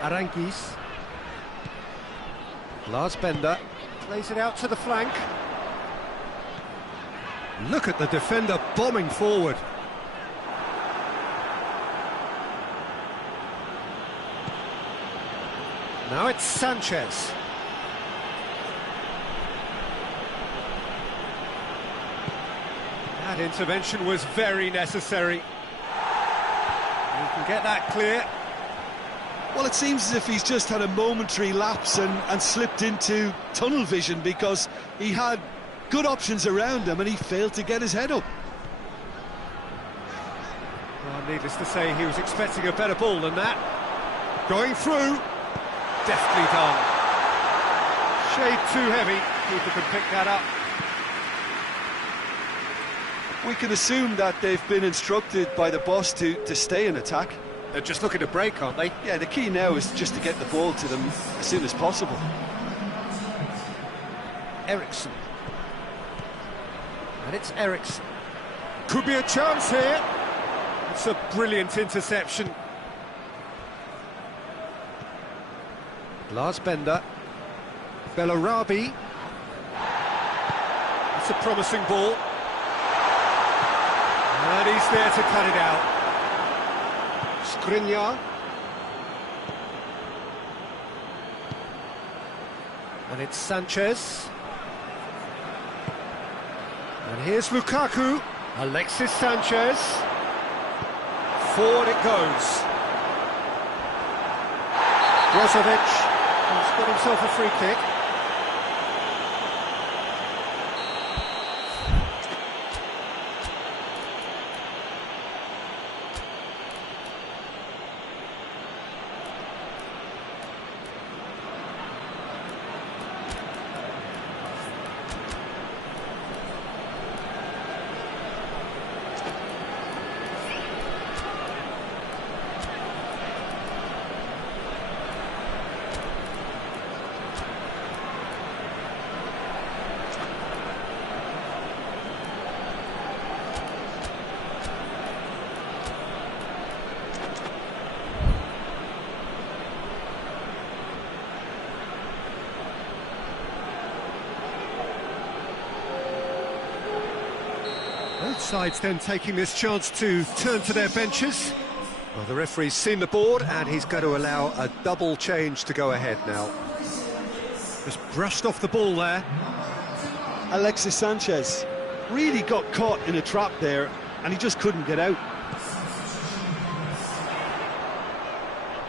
Aranguiz. Lars Bender plays it out to the flank. Look at the defender bombing forward. Now it's Sanchez. That intervention was very necessary. You can get that clear. Well, it seems as if he's just had a momentary lapse and slipped into tunnel vision, because he had good options around him and he failed to get his head up. Well, needless to say, he was expecting a better ball than that. Going through. Deftly done. Shade too heavy. Keeper can pick that up. We can assume that they've been instructed by the boss to stay in attack. They're just looking to break, aren't they? Yeah, the key now is just to get the ball to them as soon as possible. Eriksson. And it's Eriksson. Could be a chance here. It's a brilliant interception. Lars Bender. Bellarabi. It's a promising ball. And he's there to cut it out. Skriniar. And it's Sanchez. And here's Lukaku. Alexis Sanchez. Forward it goes. Brozovic has got himself a free kick. Both sides then taking this chance to turn to their benches. Well, the referee's seen the board and he's going to allow a double change to go ahead now. Just brushed off the ball there. Alexis Sanchez really got caught in a trap there and he just couldn't get out.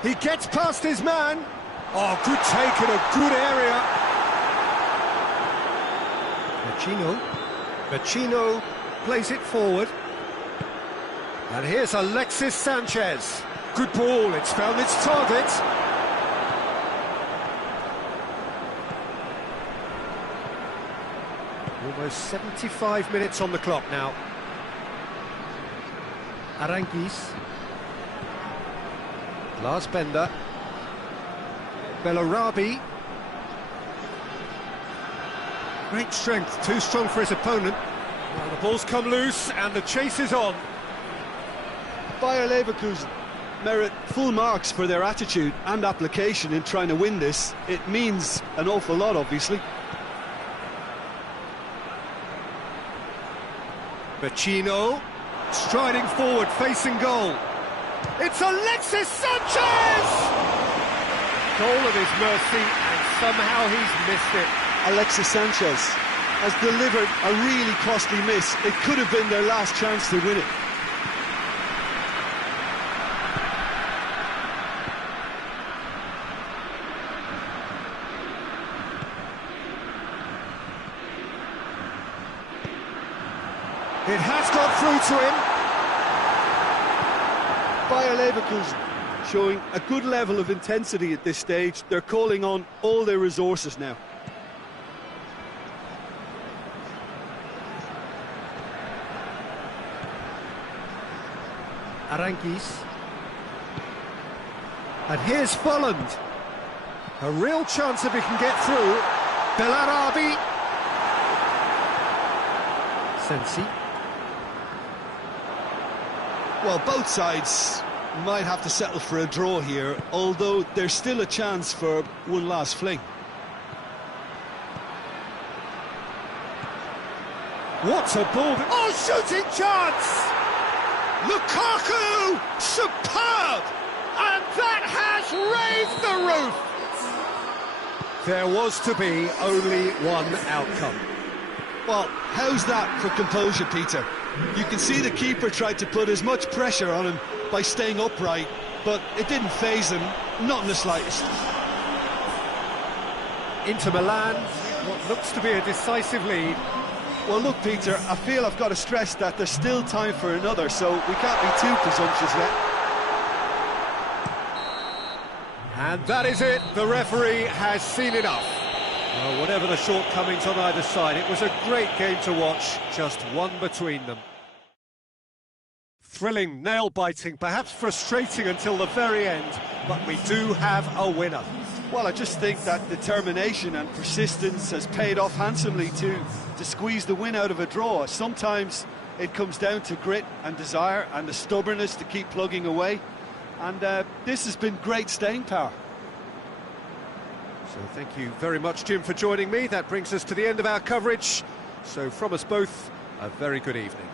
He gets past his man. Oh, good take in a good area. Vecino plays it forward. And here's Alexis Sanchez. Good ball, it's found its target. Almost 75 minutes on the clock now. Aranguiz. Lars Bender. Bellarabi. Great strength, too strong for his opponent. Well, the ball's come loose and the chase is on. Bayer Leverkusen merit full marks for their attitude and application in trying to win this. It means an awful lot, obviously. Vecino, striding forward, facing goal. It's Alexis Sanchez! Goal of his mercy, and somehow he's missed it. Alexis Sanchez has delivered a really costly miss. It could have been their last chance to win it. It has got through to him. Bayer Leverkusen showing a good level of intensity at this stage. They're calling on all their resources now. Aranguiz. And here's Folland. A real chance if he can get through. Bellarabi. Sensi. Well, both sides might have to settle for a draw here, although there's still a chance for one last fling. What a ball! Oh, shooting chance! Lukaku! Superb! And that has raised the roof! There was to be only one outcome. Well, how's that for composure, Peter? You can see the keeper tried to put as much pressure on him by staying upright, but it didn't faze him, not in the slightest. Inter Milan, what looks to be a decisive lead. Well, look, Peter, I feel I've got to stress that there's still time for another, so we can't be too presumptuous yet. And that is it, the referee has seen enough. Well, whatever the shortcomings on either side, it was a great game to watch, just one between them. Thrilling, nail-biting, perhaps frustrating until the very end, but we do have a winner. Well, I just think that determination and persistence has paid off handsomely to squeeze the win out of a draw. Sometimes it comes down to grit and desire and the stubbornness to keep plugging away, and this has been great staying power. So thank you very much, Jim, for joining me. That brings us to the end of our coverage. So from us both, a very good evening.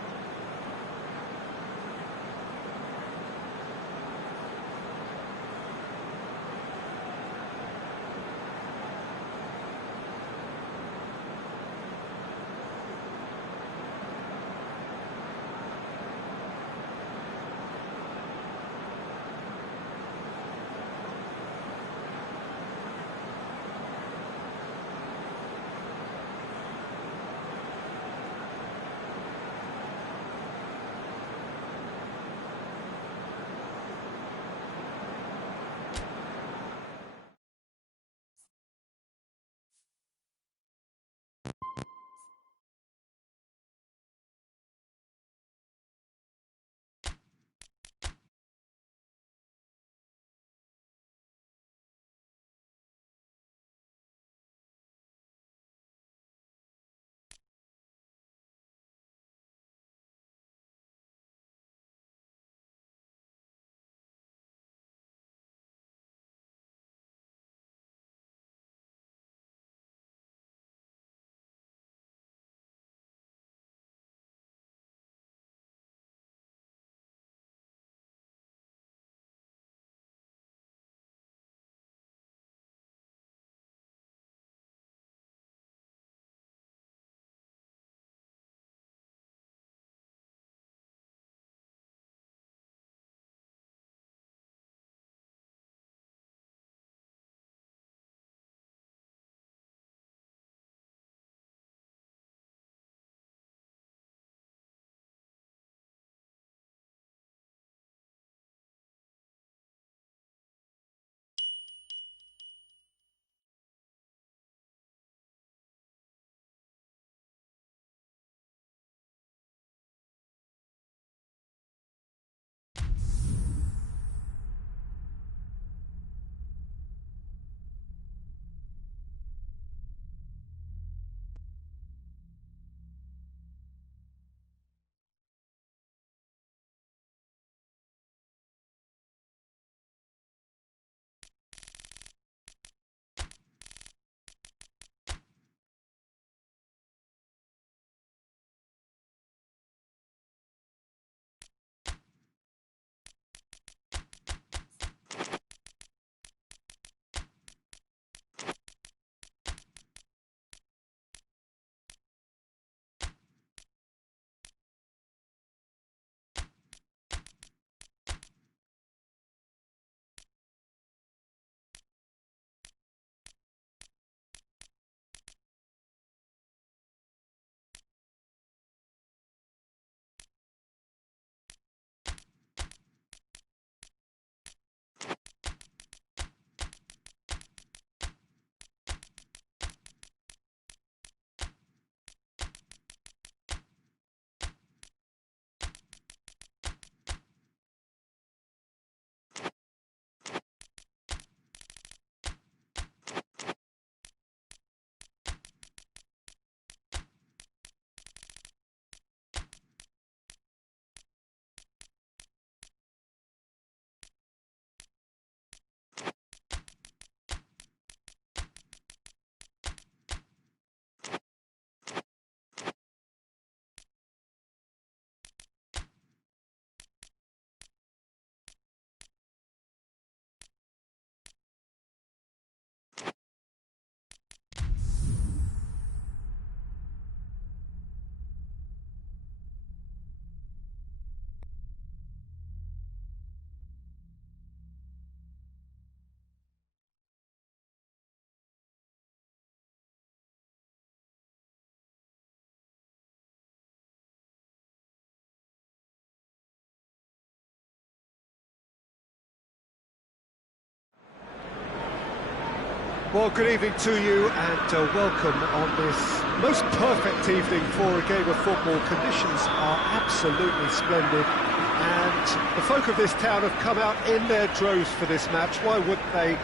Well, good evening to you and welcome on this most perfect evening for a game of football. Conditions are absolutely splendid and the folk of this town have come out in their droves for this match. Why wouldn't they?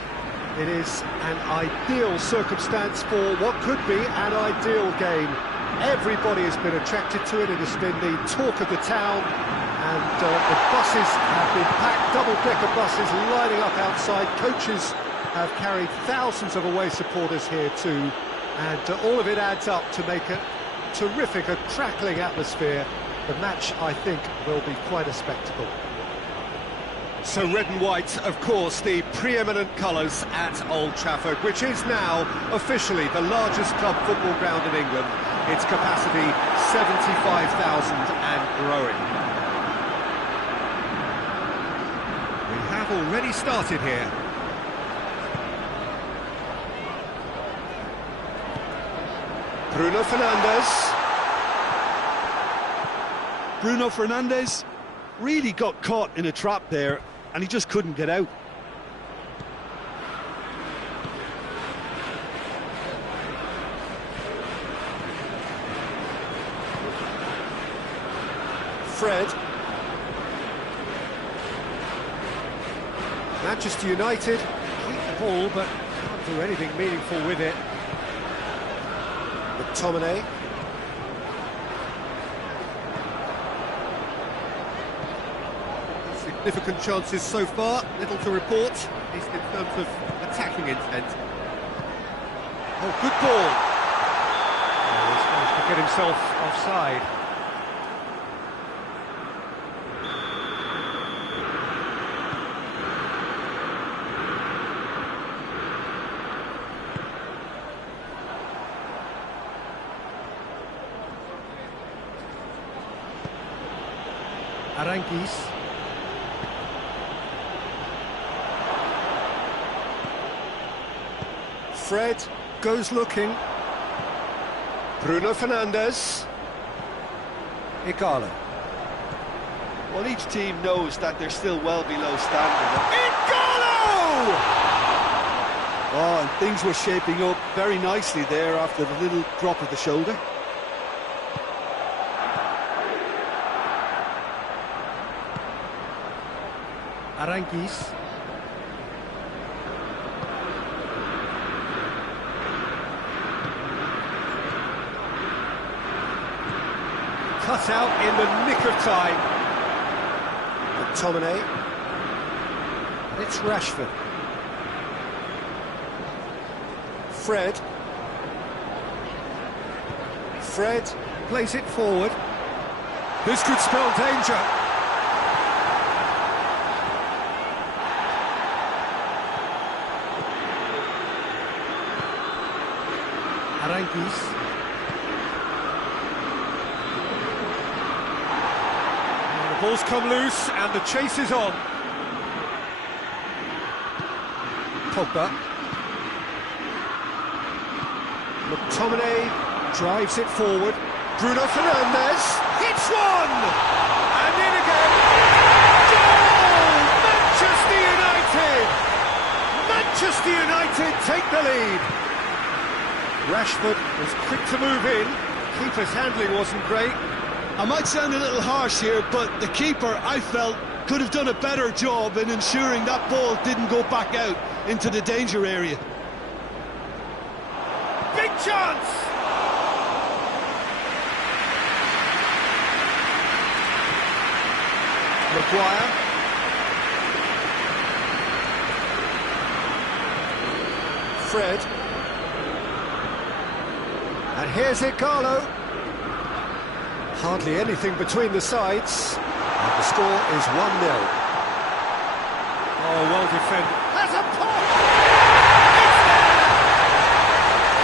It is an ideal circumstance for what could be an ideal game. Everybody has been attracted to it. It has been the talk of the town, and the buses have been packed, double-decker buses lining up outside. Coaches have carried thousands of away supporters here too, and all of it adds up to make a terrific, a crackling atmosphere. The match, I think, will be quite a spectacle. So red and white, of course, the preeminent colours at Old Trafford, which is now officially the largest club football ground in England. Its capacity 75,000 and growing. We have already started here. Bruno Fernandes. Bruno Fernandes really got caught in a trap there, and he just couldn't get out. Fred. Manchester United keep the ball, but can't do anything meaningful with it. McTominay. Significant chances so far, little to report, at least in terms of attacking intent. Oh, good ball. Oh, he's managed to get himself offside. Aranguis. Fred goes looking. Bruno Fernandes. Igalo. Well, each team knows that they're still well below standard. Igalo! Oh, and things were shaping up very nicely there after the little drop of the shoulder. Aranguis. Cut out in the nick of time. McTominay. It's Rashford. Fred. Fred plays it forward. This could spell danger. Aranguis. The ball's come loose and the chase is on. Pogba. McTominay drives it forward. Bruno Fernandes hits one! And in again. Goal! Manchester United! Manchester United take the lead. Rashford was quick to move in. Keeper's handling wasn't great. I might sound a little harsh here, but the keeper, I felt, could have done a better job in ensuring that ball didn't go back out into the danger area. Big chance! Maguire. Fred. And here's Igalo. Hardly anything between the sides. And the score is 1-0. Oh, well defended. Has a pop! It's there!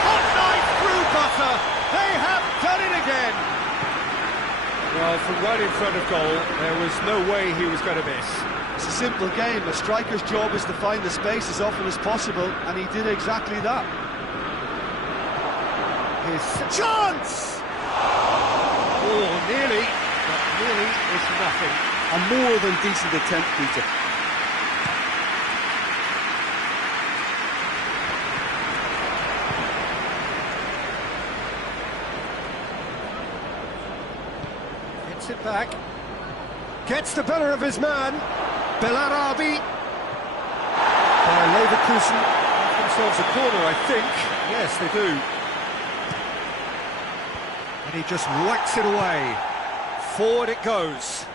Hot knife through butter. They have done it again. Well, from right in front of goal, there was no way he was going to miss. It's a simple game. A striker's job is to find the space as often as possible, and he did exactly that. His chance! Oh, nearly, but nearly is nothing. A more than decent attempt, Peter. Gets it back. Gets the better of his man. Bellarabi. Leverkusen have themselves a corner, I think. Yes, they do. And he just whacks it away. Forward it goes.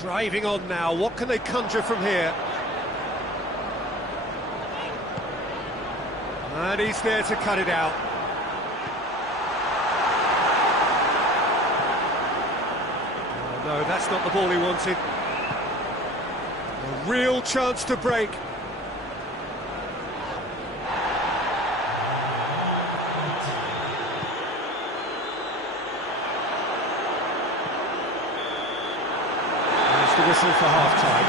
Driving on now. What can they conjure from here? And he's there to cut it out. Oh, no, that's not the ball he wanted. A real chance to break. There's the whistle for half-time.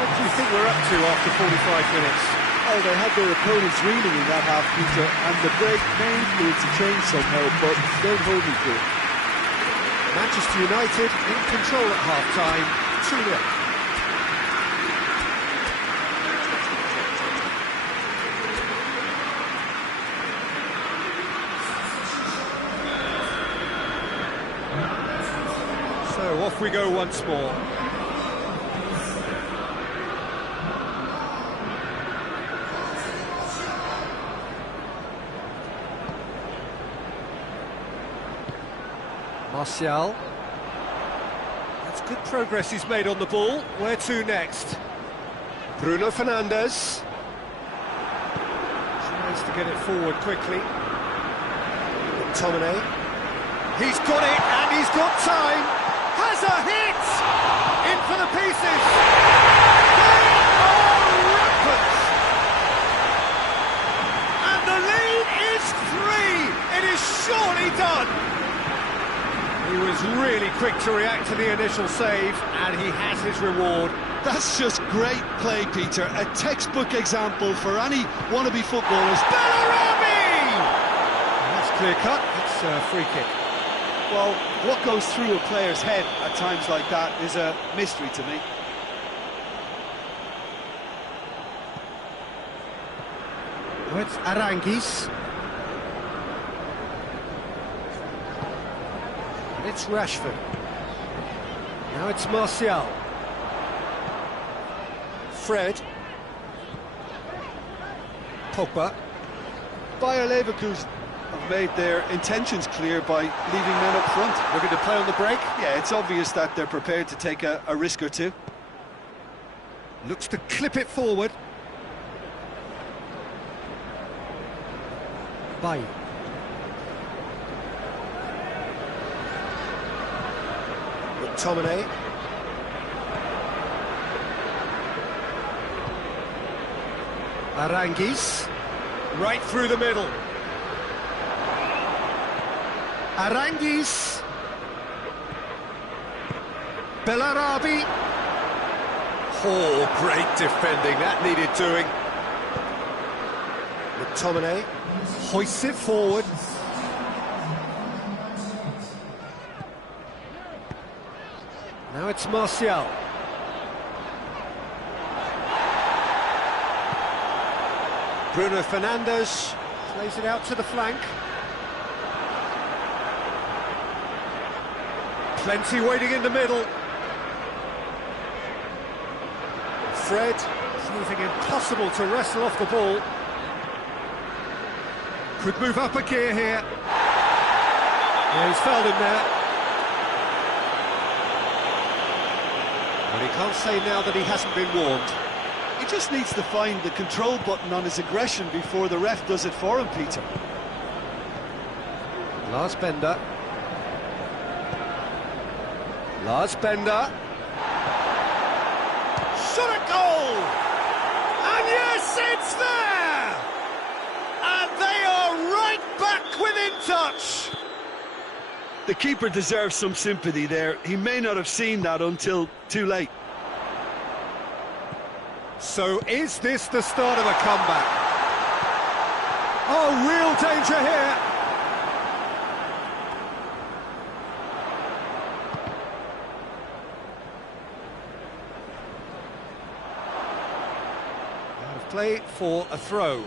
What do you think we're up to after 45 minutes? Oh, they had their opponents reeling in that half, Peter, and the break may influence a change somehow, but don't hold me to it. Manchester United in control at half-time, 2-0. So off we go once more. Martial. That's good progress he's made on the ball. Where to next? Bruno Fernandes. Tries to get it forward quickly. McTominay. He's got it, and he's got time. Has a hit! In for the pieces. They are rampant. And the lead is 3. It is surely done. He was really quick to react to the initial save, and he has his reward. That's just great play, Peter. A textbook example for any wannabe footballers. Bellarabi! That's clear cut. It's a free kick. Well, what goes through a player's head at times like that is a mystery to me. Oh, it's Aranguis. It's Rashford. Now it's Martial. Fred. Pogba. Bayer Leverkusen have made their intentions clear by leaving men up front. Looking to play on the break. Yeah, it's obvious that they're prepared to take a risk or two. Looks to clip it forward. Bailly. McTominay. Aranguis. Right through the middle. Aranguis. Bellarabi. Oh, great defending. That needed doing. McTominay hoists it forward. Now it's Martial. Bruno Fernandes plays it out to the flank. Plenty waiting in the middle. Fred proving impossible to wrestle off the ball. Could move up a gear here. Yeah, he's fouled him there. But he can't say now that he hasn't been warned. He just needs to find the control button on his aggression before the ref does it for him, Peter. Lars Bender. Lars Bender. Shot at goal! And yes, it's there! And they are right back within touch! The keeper deserves some sympathy there. He may not have seen that until too late. So is this the start of a comeback? Oh, real danger here! Out of play for a throw.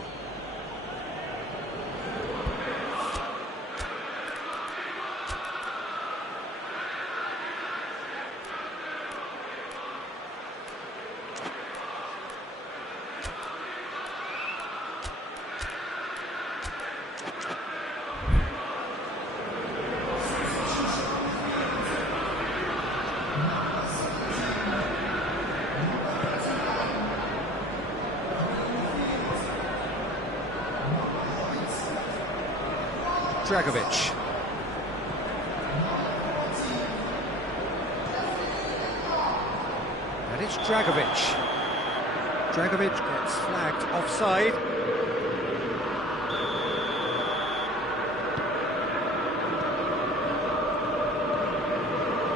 Dragovic. And it's Dragovic. Dragovic gets flagged offside.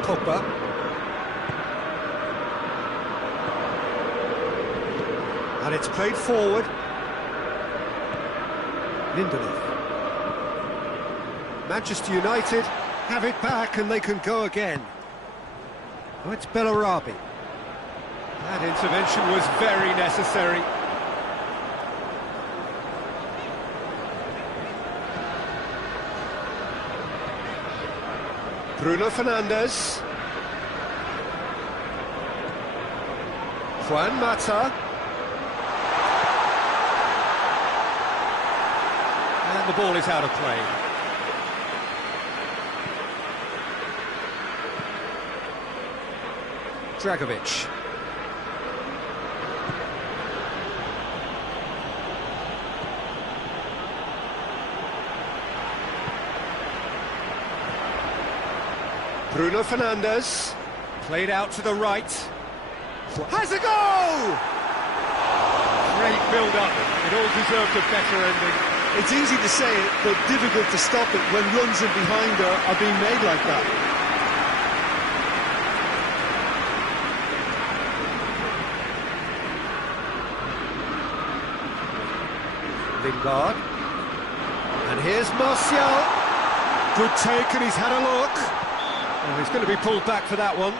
Pogba. And it's played forward. Lindelof. Manchester United have it back and they can go again. Oh, it's Bellarabi. That intervention was very necessary. Bruno Fernandes. Juan Mata. And the ball is out of play. Dragovic. Bruno Fernandes, played out to the right, has a goal! Great build-up, it all deserved a better ending. It's easy to say it, but difficult to stop it when runs in behind are being made like that. Lingard. And here's Martial. Good take, and he's had a look. Oh, he's going to be pulled back for that one.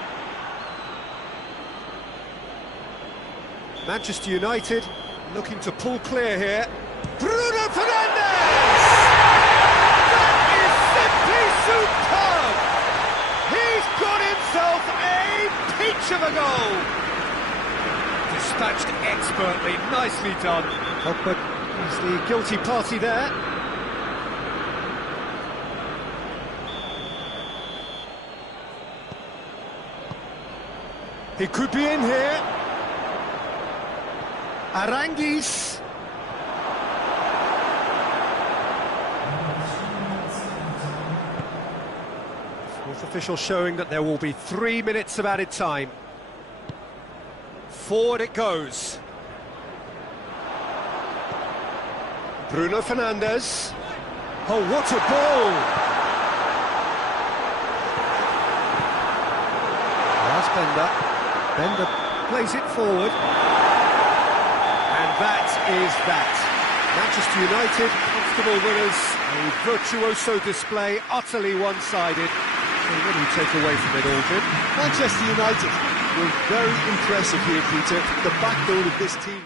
Manchester United looking to pull clear here. Bruno Fernandes! That is simply superb! He's got himself a peach of a goal! Dispatched expertly, nicely done. Pogba is the guilty party there. He could be in here. Aranguis. Fourth official showing that there will be 3 minutes of added time. Forward it goes. Bruno Fernandes. Oh, what a ball! Bender plays it forward. And that is that. Manchester United, Comfortable winners, a virtuoso display, utterly one-sided. so what do you take away from it all, Jim? Manchester United were very impressive here, Peter. The backbone of this team.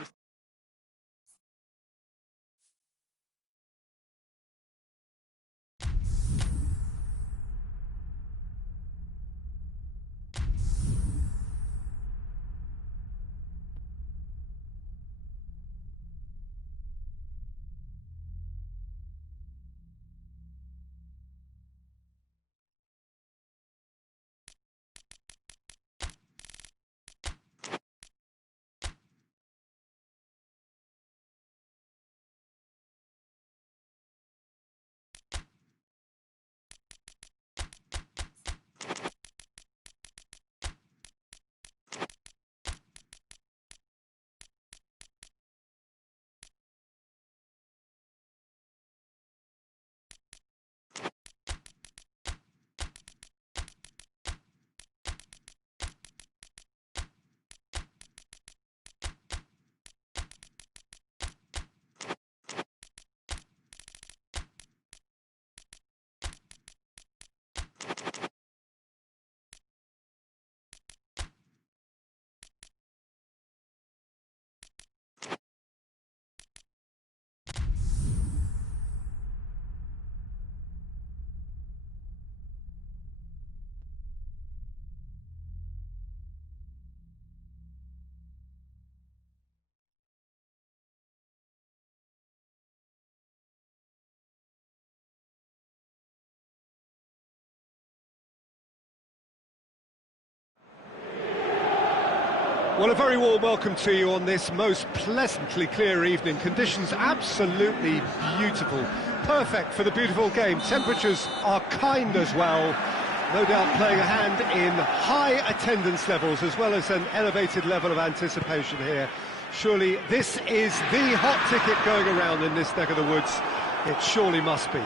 Well, a very warm welcome to you on this most pleasantly clear evening. Conditions absolutely beautiful. perfect for the beautiful game. Temperatures are kind as well. No doubt playing a hand in high attendance levels as well as an elevated level of anticipation here. Surely this is the hot ticket going around in this neck of the woods. It surely must be.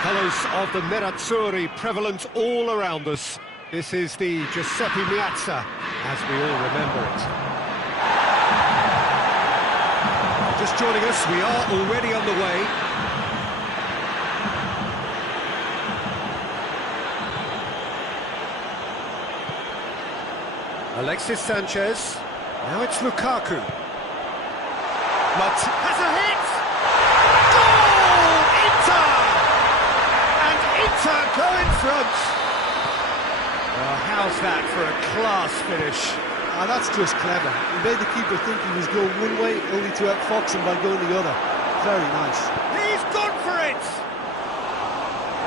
Colours of the Nerazzurri prevalent all around us. This is the Giuseppe Meazza, as we all remember it. Just joining us, we are already underway. Alexis Sanchez. Now it's Lukaku. Has a hit! Goal! Inter! And Inter go in front. Oh, how's that for a class finish? Ah, that's just clever. He made the keeper think he was going one way, only to outfox him by going the other. Very nice. He's gone for it!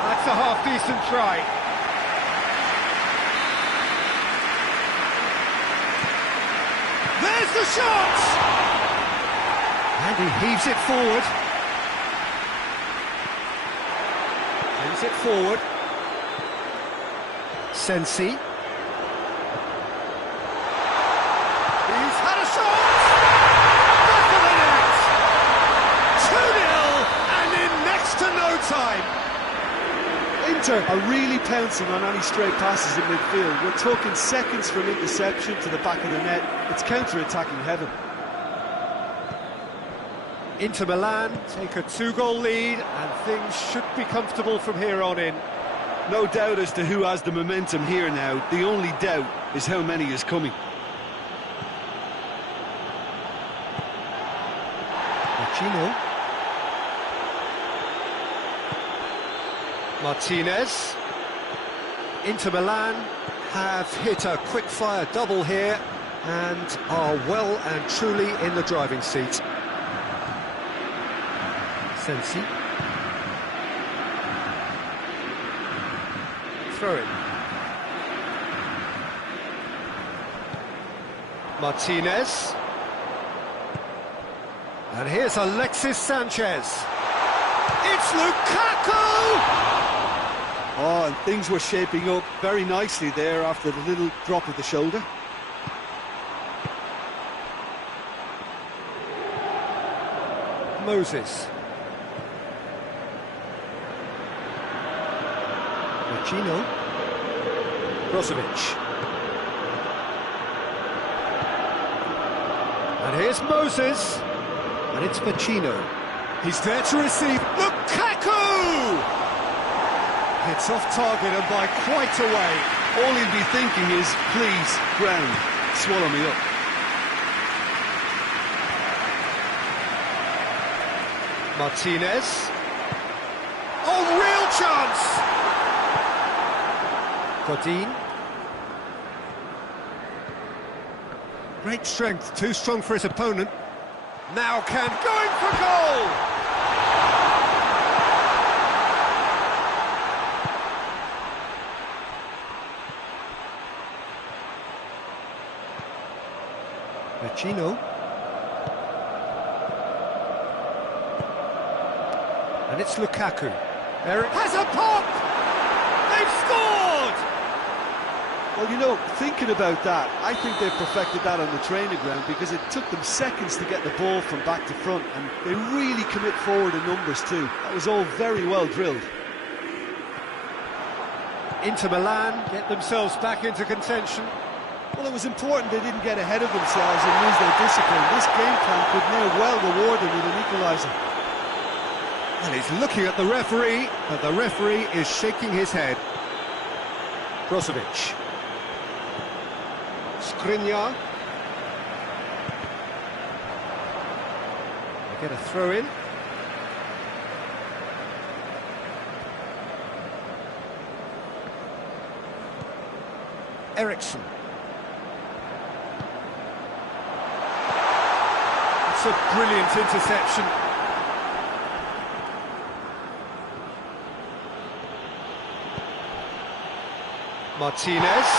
That's a half-decent try. There's the shot! And he heaves it forward. Heaves it forward. Sensi. He's had a shot! Back of the net! 2-0 and in next to no time. Inter are really pouncing on any stray passes in midfield. We're talking seconds from interception to the back of the net. It's counter-attacking heaven. Inter Milan take a 2-goal lead and things should be comfortable from here on in. No doubt as to who has the momentum here now. The only doubt is how many is coming. Machino. Martinez. Inter Milan have hit a quick-fire double here and are well and truly in the driving seat. Sensi. Throw it. Martinez. And here's Alexis Sanchez. It's Lukaku! Oh, and things were shaping up very nicely there after the little drop of the shoulder. Moses. Machino. Brozovic. And here's Moses. And it's Machino. He's there to receive. Lukaku! It's off target and by quite a way. All he'll be thinking is, please, ground, swallow me up. Martinez. Oh, real chance! Godin. Great strength, too strong for his opponent. Now going for goal! Machino. And it's Lukaku. Eric has a pop! They've scored! Well, you know, thinking about that, I think they've perfected that on the training ground because it took them seconds to get the ball from back to front, and they really commit forward in numbers too. That was all very well drilled. Inter Milan get themselves back into contention. Well, it was important they didn't get ahead of themselves and lose their discipline. This game plan could now well reward them with an equaliser. And he's looking at the referee, but the referee is shaking his head. Brozovic. Skriniar. They get a throw in. Eriksson. It's a brilliant interception. Martinez.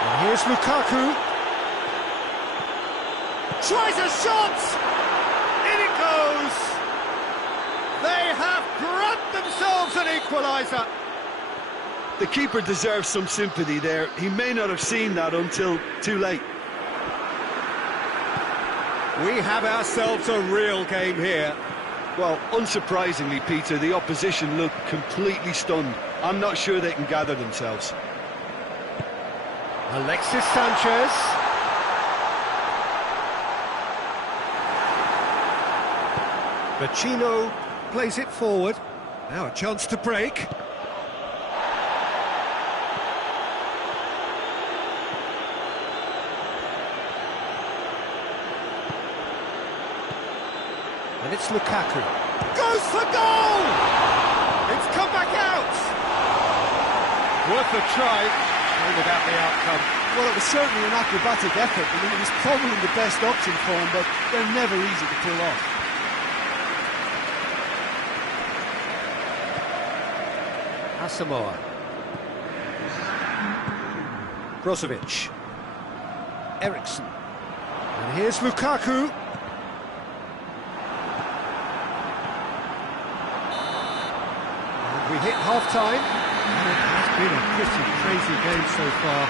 And here's Lukaku. Tries a shot! In it goes! They have grabbed themselves an equaliser. The keeper deserves some sympathy there. He may not have seen that until too late. We have ourselves a real game here. Well, unsurprisingly, Peter, the opposition look completely stunned. I'm not sure they can gather themselves. Alexis Sanchez. Vecino plays it forward. Now a chance to break. And it's Lukaku. Goes for goal! It's come back out! Worth a try, all about the outcome. Well, it was certainly an acrobatic effort. I mean, it was probably the best option for him, but they're never easy to pull off. Asamoah. Brozovic. Eriksson. And here's Lukaku. We hit half-time, and it has been a pretty crazy game so far.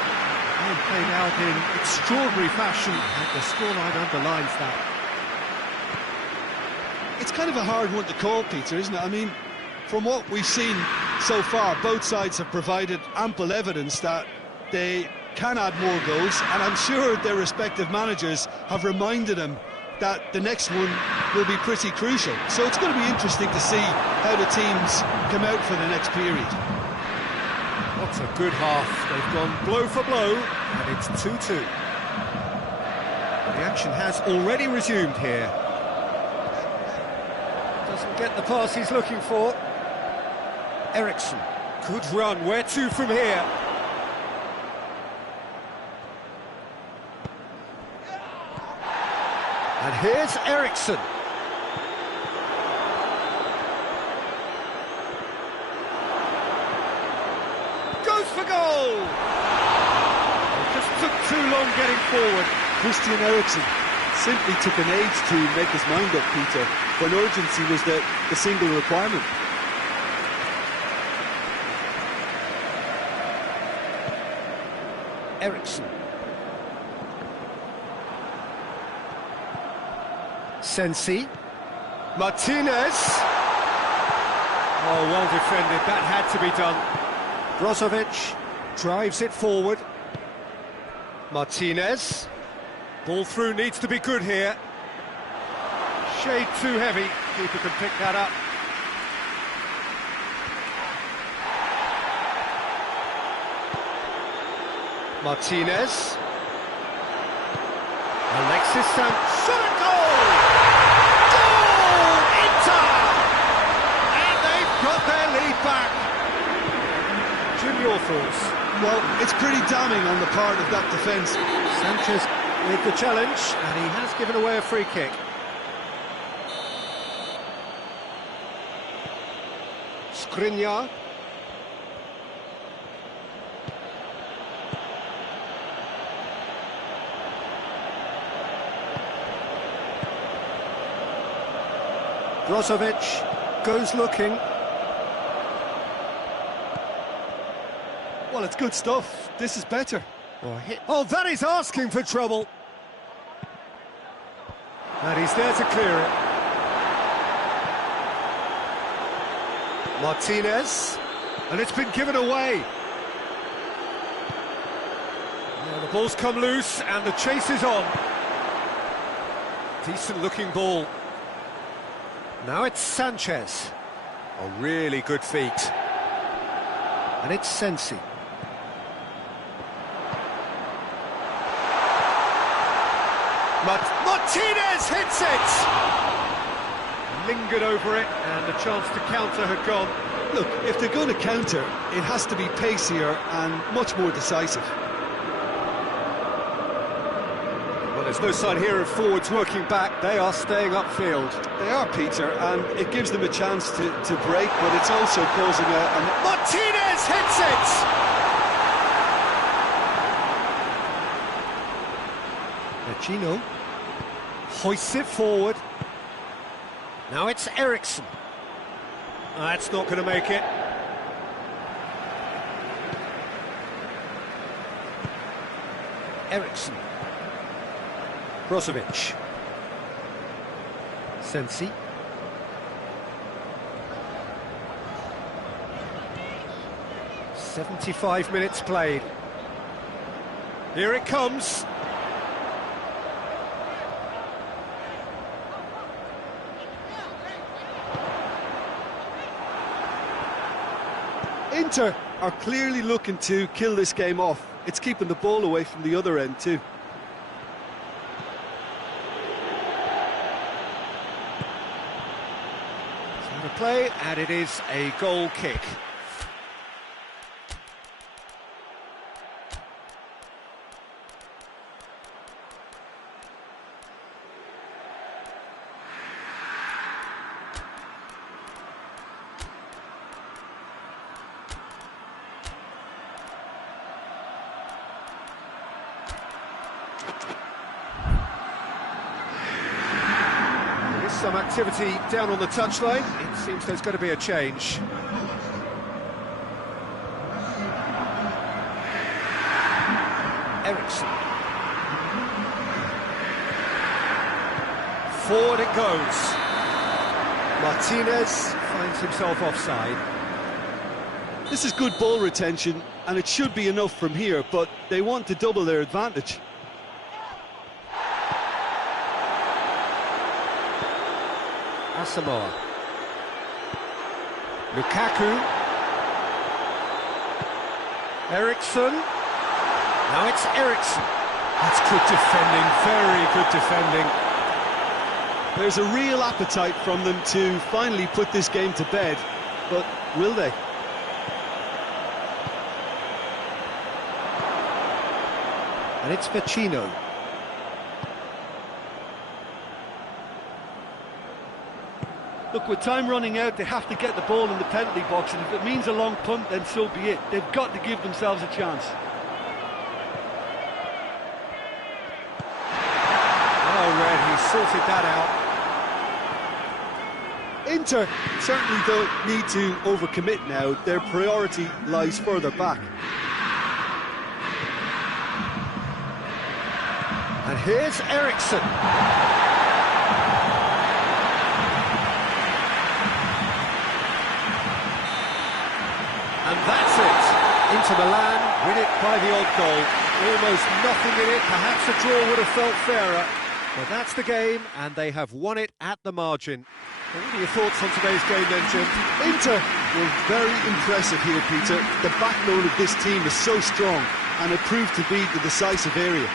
Game played out in extraordinary fashion, and the scoreline underlines that. It's kind of a hard one to call, Peter, isn't it? I mean, from what we've seen so far, both sides have provided ample evidence that they can add more goals, and I'm sure their respective managers have reminded them that the next one will be pretty crucial. So it's going to be interesting to see how the teams come out for the next period. What a good half. They've gone blow for blow, and it's 2-2. The action has already resumed here. Doesn't get the pass he's looking for. Eriksson. Good run. Where to from here? And here's Eriksson. Goes for goal! It just took too long getting forward. Christian Eriksen simply took an age to make his mind up, Peter, when urgency was the single requirement. Eriksson. Sensi. Martinez. Oh, well defended. That had to be done. Brozovic drives it forward. Martinez. Ball through needs to be good here. Shade too heavy. Keeper can pick that up. Martinez. Alexis Sanchez. Shot at goal! Goal! Inter! And they've got their lead back. Jim, your thoughts? Well, it's pretty damning on the part of that defence. Sanchez with the challenge, and he has given away a free kick. Skriniar. Brozovic goes looking. Well, it's good stuff. This is better. Oh, that is asking for trouble. And he's there to clear it. Martinez. And it's been given away. Now the ball's come loose and the chase is on. Decent looking ball. Now it's Sanchez. A really good feat. And it's Sensi. Martinez hits it! Lingered over it, and the chance to counter had gone. Look, if they're going to counter, it has to be pacier and much more decisive. Well, there's no sign here of forwards working back. They are staying upfield. They are, Peter, and it gives them a chance to break, but it's also causing a... Martinez hits it! Vecino hoists it forward. Now it's Eriksson. That's not going to make it. Eriksson. Brozovic. Sensi. "75 minutes played. Here it comes. Inter are clearly looking to kill this game off. It's keeping the ball away from the other end too. Out of play, and it is a goal kick. Some activity down on the touchline. It seems there's going to be a change. Eriksson. Forward it goes. Martinez finds himself offside. This is good ball retention, and it should be enough from here, but they want to double their advantage. Asamoah. Lukaku. Eriksson. Now it's Eriksson. That's good defending, very good defending. There's a real appetite from them to finally put this game to bed, but will they? And it's Vecino. Look, with time running out, they have to get the ball in the penalty box, and if it means a long punt, then so be it. They've got to give themselves a chance. Oh, Red, he sorted that out. Inter certainly don't need to overcommit now. Their priority lies further back. And here's Eriksson. And that's it. Inter Milan win it by the odd goal. Almost nothing in it. Perhaps a draw would have felt fairer. But that's the game, and they have won it at the margin. What are your thoughts on today's game then, Jim? Inter were very impressive here, Peter. The backbone of this team is so strong, and it proved to be the decisive area.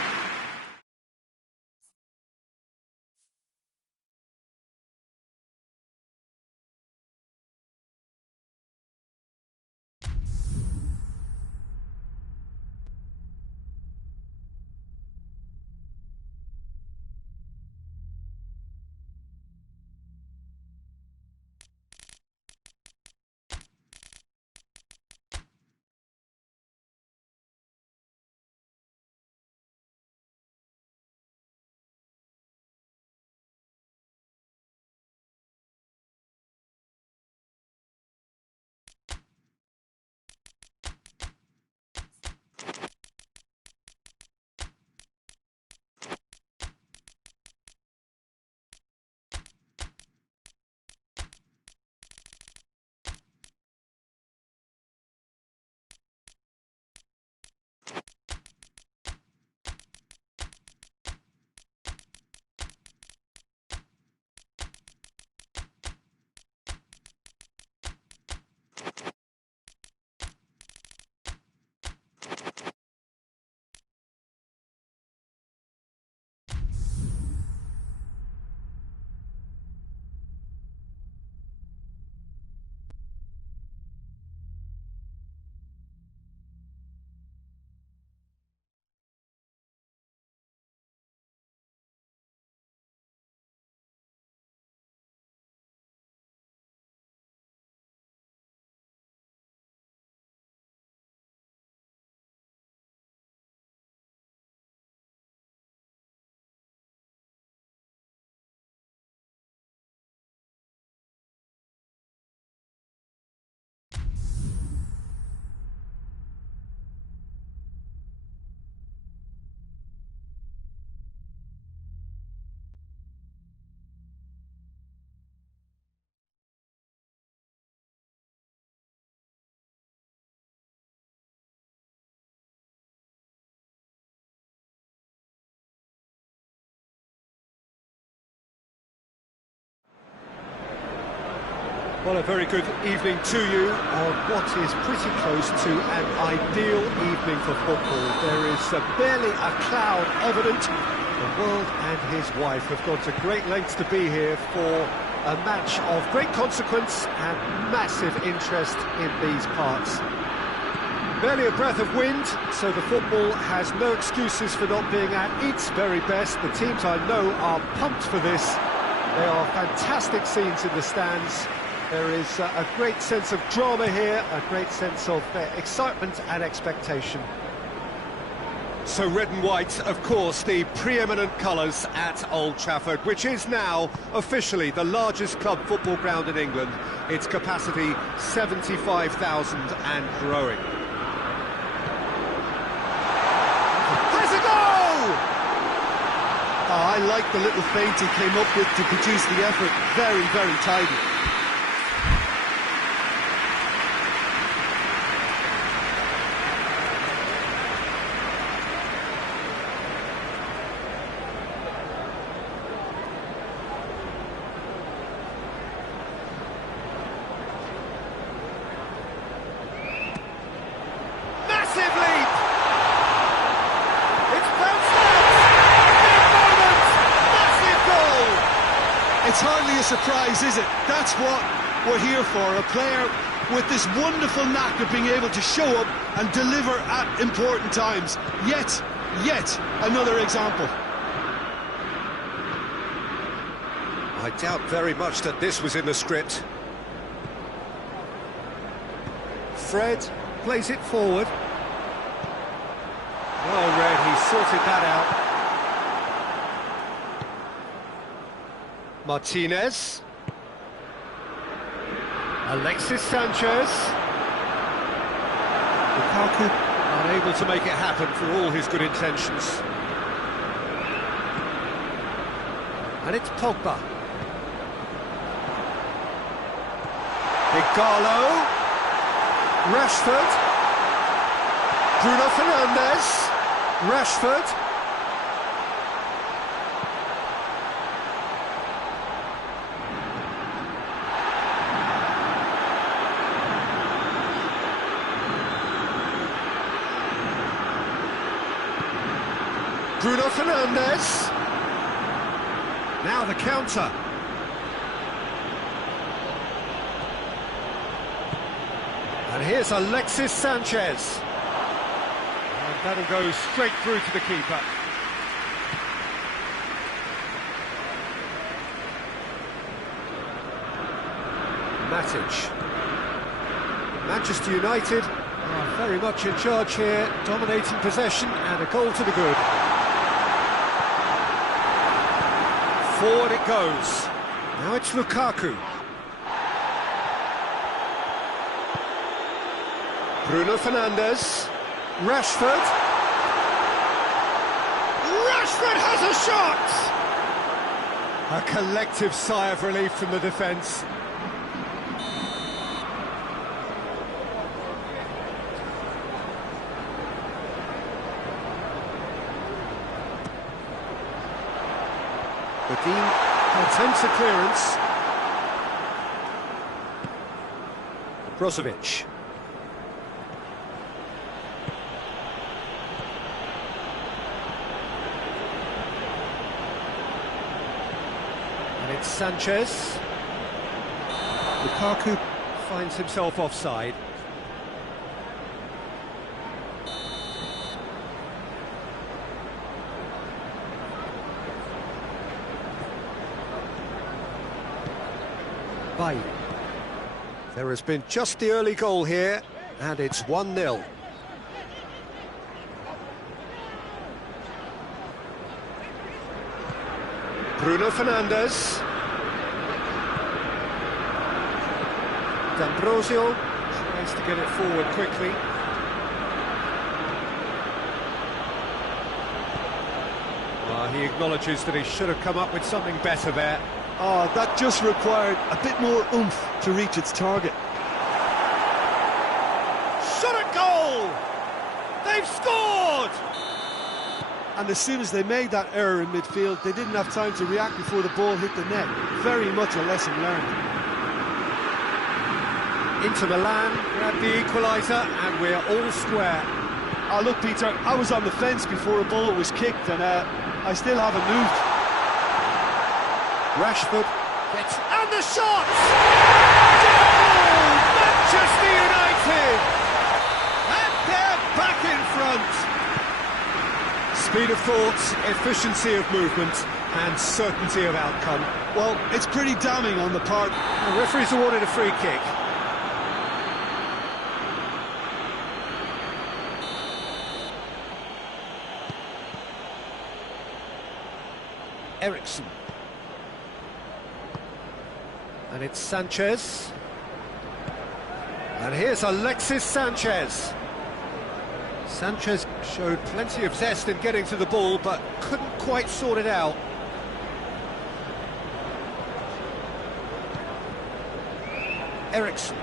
Well, a very good evening to you on what is pretty close to an ideal evening for football. There is barely a cloud evident. The world and his wife have gone to great lengths to be here for a match of great consequence and massive interest in these parts. Barely a breath of wind, so the football has no excuses for not being at its very best. The teams I know are pumped for this. There are fantastic scenes in the stands. There is a great sense of drama here, a great sense of excitement and expectation. So red and white, of course, the preeminent colours at Old Trafford, which is now officially the largest club football ground in England. Its capacity 75,000 and growing. Has a goal! I like the little feint he came up with to produce the effort. Very, very tidy. It's hardly a surprise, is it? That's what we're here for, a player with this wonderful knack of being able to show up and deliver at important times. Yet another example. I doubt very much that this was in the script. Fred plays it forward. Well read, he sorted that out. Martinez. Alexis Sanchez. Lukaku unable to make it happen for all his good intentions. And it's Pogba. Igalo. Rashford. Bruno Fernandes. Rashford. Bruno Fernandes. Now the counter. And here's Alexis Sanchez. And that'll go straight through to the keeper. Matic. Manchester United are very much in charge here, dominating possession and a goal to the good. Forward it goes. Now it's Lukaku. Bruno Fernandes. Rashford. Rashford has a shot! A collective sigh of relief from the defence. Dean attempts a clearance. Brozovic. And it's Sanchez. Lukaku finds himself offside. There has been just the early goal here, and it's 1-0. Bruno Fernandes. D'Ambrosio tries to get it forward quickly. He acknowledges that he should have come up with something better there. Oh, that just required a bit more oomph to reach its target. Shot at goal! They've scored! And as soon as they made that error in midfield, they didn't have time to react before the ball hit the net. Very much a lesson learned. Inter Milan grab the equaliser, and we're all square. Oh, look, Peter, I was on the fence before a ball was kicked, and I still haven't moved. Rashford gets... and the shot! Goal! Manchester United! And they're back in front! Speed of thought, efficiency of movement, and certainty of outcome. Well, it's pretty damning on the part. The referee's awarded a free kick. Ericsson. And it's Sanchez. And here's Alexis Sanchez. Sanchez showed plenty of zest in getting to the ball, but couldn't quite sort it out. Ericsson.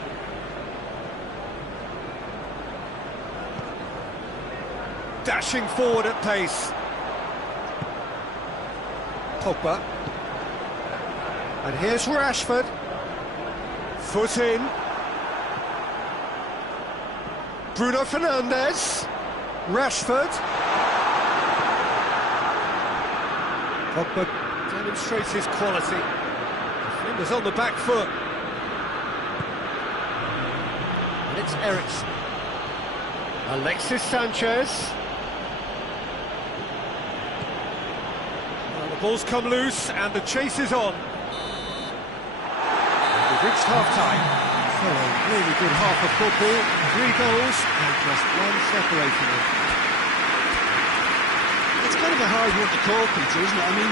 Dashing forward at pace. Pogba. And here's Rashford. Foot in. Bruno Fernandes. Rashford. Pogba demonstrates his quality. Defenders on the back foot. And it's Ericsson. Alexis Sanchez. Ball's come loose and the chase is on. We've reached half-time. So a really good half of football, 3 goals and just one separating them. It's kind of a hard one to call, Peter, isn't it? I mean,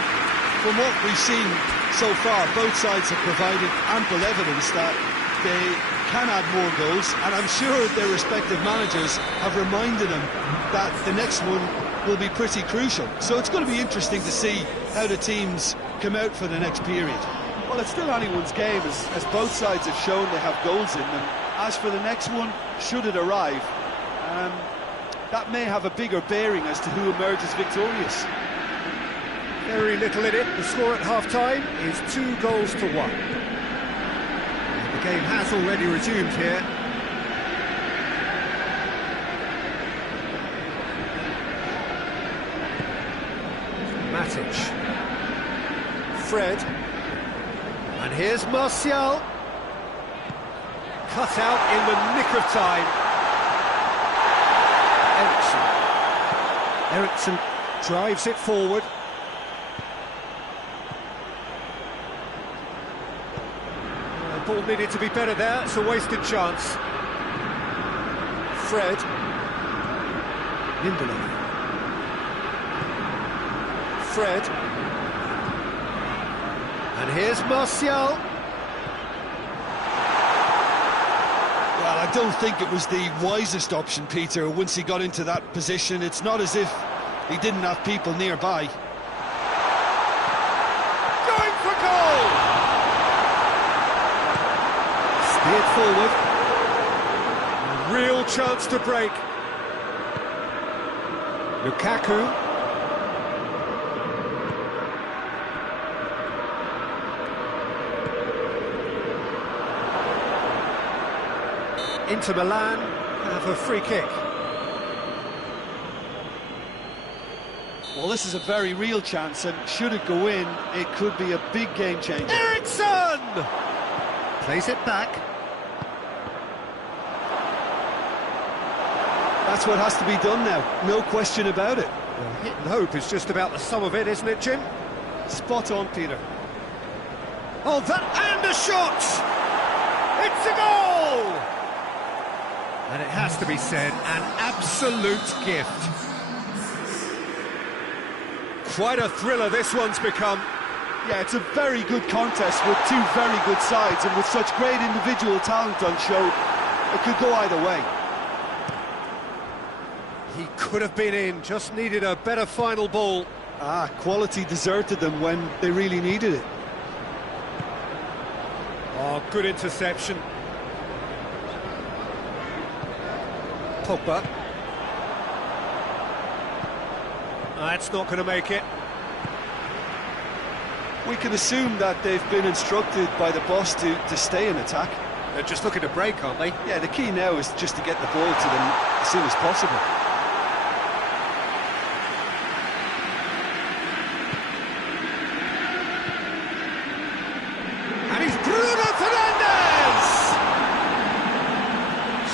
from what we've seen so far, both sides have provided ample evidence that they can add more goals, and I'm sure their respective managers have reminded them that the next one will be pretty crucial. So it's going to be interesting to see how the teams come out for the next period. Well, it's still anyone's game, as both sides have shown they have goals in them. As for the next one, should it arrive, that may have a bigger bearing as to who emerges victorious. Very little in it. The score at half-time is 2 goals to 1. The game has already resumed here. Matic. Fred. And here's Martial. Cut out in the nick of time. Ericsson. Ericsson drives it forward. The ball needed to be better there. It's a wasted chance. Fred. Lindelof. Fred. And here's Martial. Well, I don't think it was the wisest option, Peter, once he got into that position. It's not as if he didn't have people nearby. Going for goal! Steered forward. A real chance to break. Lukaku. Inter Milan have a free kick. Well, this is a very real chance, and should it go in, it could be a big game changer. Ericsson! Plays it back. That's what has to be done now, no question about it. Well, hit and hope is just about the sum of it, isn't it, Jim? Spot on, Peter. Oh, that and a shot! It's a goal! And it has to be said, an absolute gift. Quite a thriller this one's become. Yeah, it's a very good contest with 2 very good sides, and with such great individual talent on show, it could go either way. He could have been in, just needed a better final ball. Quality deserted them when they really needed it. Oh, good interception. Pogba. That's not going to make it. We can assume that they've been instructed by the boss to stay in attack. They're just looking to break, aren't they? Yeah, the key now is just to get the ball to them as soon as possible. And he's Bruno Fernandes!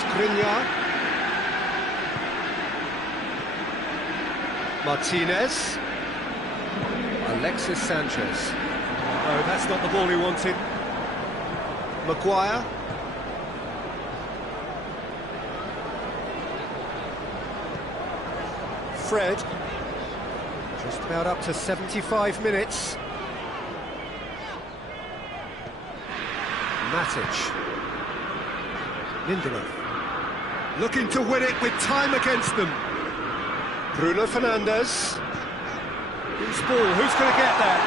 Skriniar. Martinez. Alexis Sanchez. Oh, that's not the ball he wanted. Maguire. Fred. Just about up to 75 minutes. Matic. Lindelof. Looking to win it with time against them. Bruno Fernandes. Who's ball? Who's going to get that?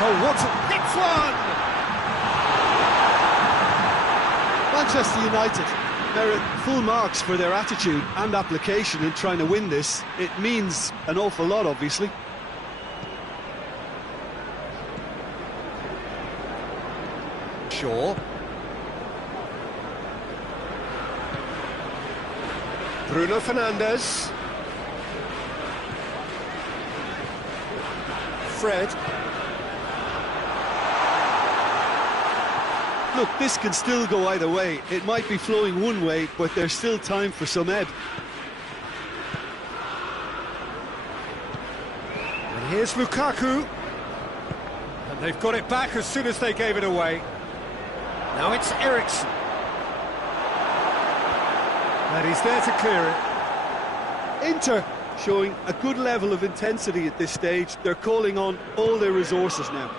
Oh, what a... Hits one! Manchester United, they're at full marks for their attitude and application in trying to win this. It means an awful lot, obviously. Shaw. Bruno Fernandes. Fred. Look, this can still go either way. It might be flowing one way, but there's still time for some ebb. And here's Lukaku. And they've got it back as soon as they gave it away. Now it's Eriksen. And he's there to clear it. Inter showing a good level of intensity at this stage. They're calling on all their resources now.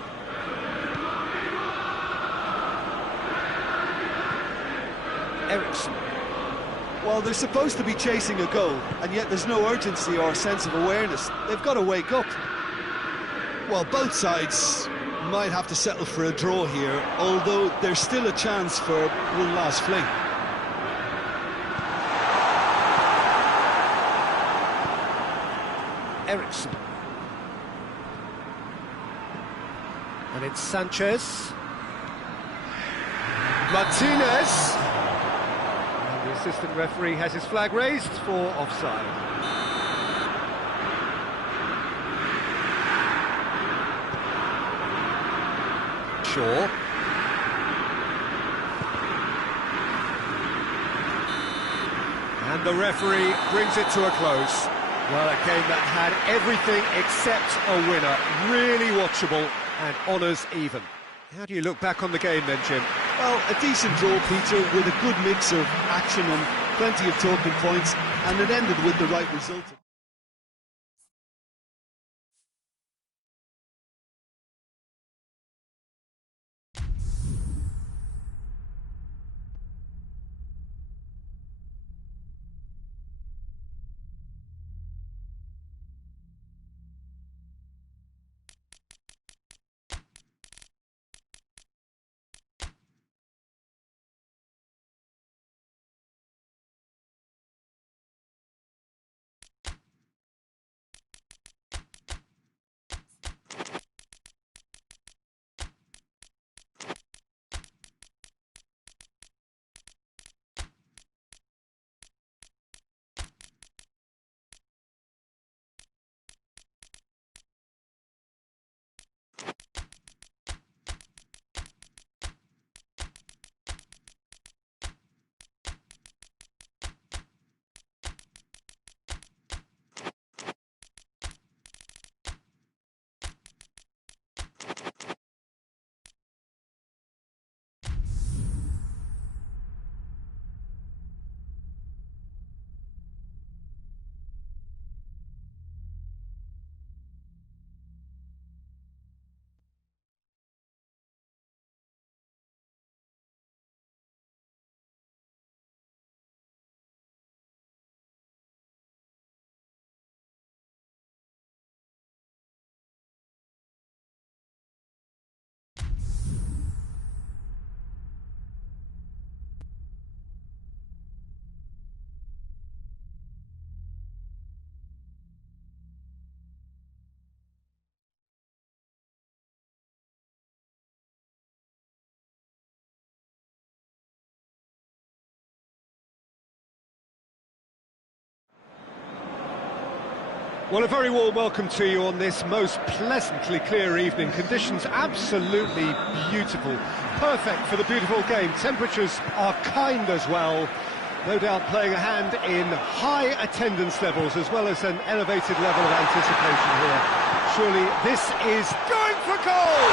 Eriksen. Well, they're supposed to be chasing a goal, and yet there's no urgency or sense of awareness. They've got to wake up. Well, both sides might have to settle for a draw here, although there's still a chance for one last fling. Eriksen. And it's Sanchez. Martinez. And the assistant referee has his flag raised for offside. Shaw. And the referee brings it to a close. Well, a game that had everything except a winner. Really watchable and honours even. How do you look back on the game then, Jim? Well, a decent draw, Peter, with a good mix of action and plenty of talking points, and it ended with the right result. Well, a very warm welcome to you on this most pleasantly clear evening. Conditions absolutely beautiful. Perfect for the beautiful game. Temperatures are kind as well. No doubt playing a hand in high attendance levels as well as an elevated level of anticipation here. Surely this is going for goal!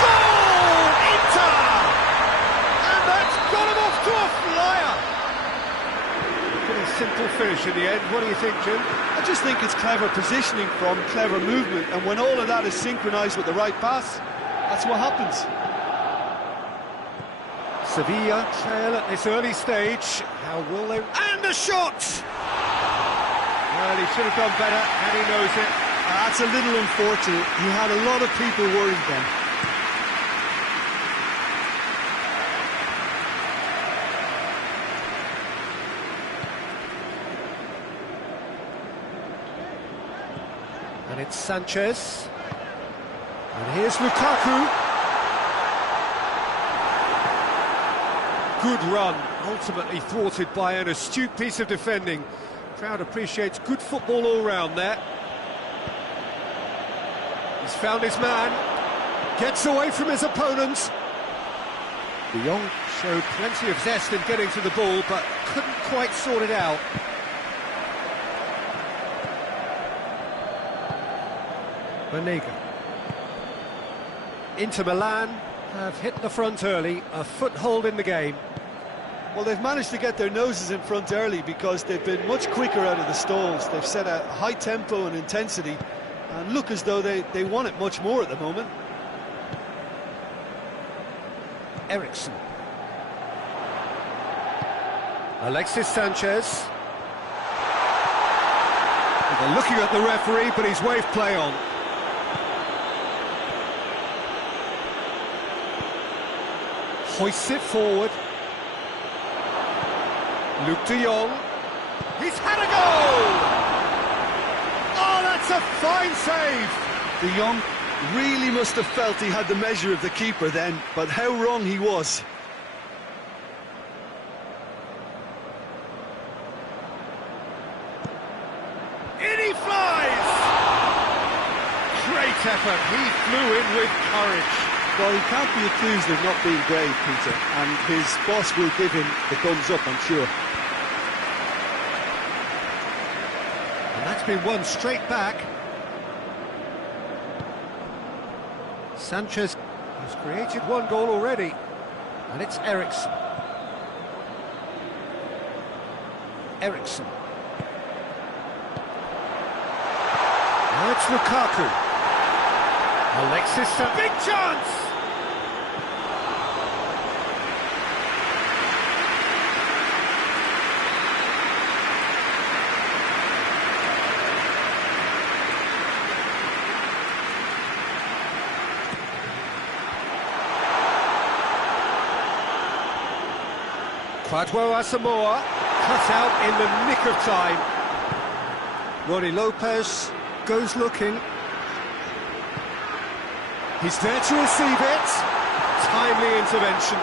Goal! Inter! And that's got him off to a flyer! Pretty simple finish in the end. What do you think, Jim? I just think it's clever positioning from clever movement, and when all of that is synchronised with the right pass, that's what happens. Sevilla trail at this early stage. How will they... And a shot! Well, he should have done better, and he knows it. That's a little unfortunate. He had a lot of people worried then. And it's Sanchez. And here's Lukaku. Good run, ultimately thwarted by an astute piece of defending. Crowd appreciates good football all round there. He's found his man, gets away from his opponents. De Jong showed plenty of zest in getting to the ball, but couldn't quite sort it out. Banega. Inter Milan have hit the front early, a foothold in the game. Well, they've managed to get their noses in front early because they've been much quicker out of the stalls. They've set a high tempo and intensity and look as though they want it much more at the moment. Eriksen. Alexis Sanchez. They're looking at the referee, but he's waved play on. Hoists it forward. Luke de Jong. He's had a goal! Oh, that's a fine save! De Jong really must have felt he had the measure of the keeper then, but how wrong he was. In he flies! Great effort, he flew in with courage. Well, he can't be accused of not being brave, Peter, and his boss will give him the thumbs up, I'm sure. And that's been won straight back. Sanchez has created one goal already, and it's Eriksen. Eriksen. Now it's Lukaku. Alexis, a big chance! Kwadwo Asamoah cut out in the nick of time. Ronnie Lopez goes looking. He's there to receive it. Timely intervention.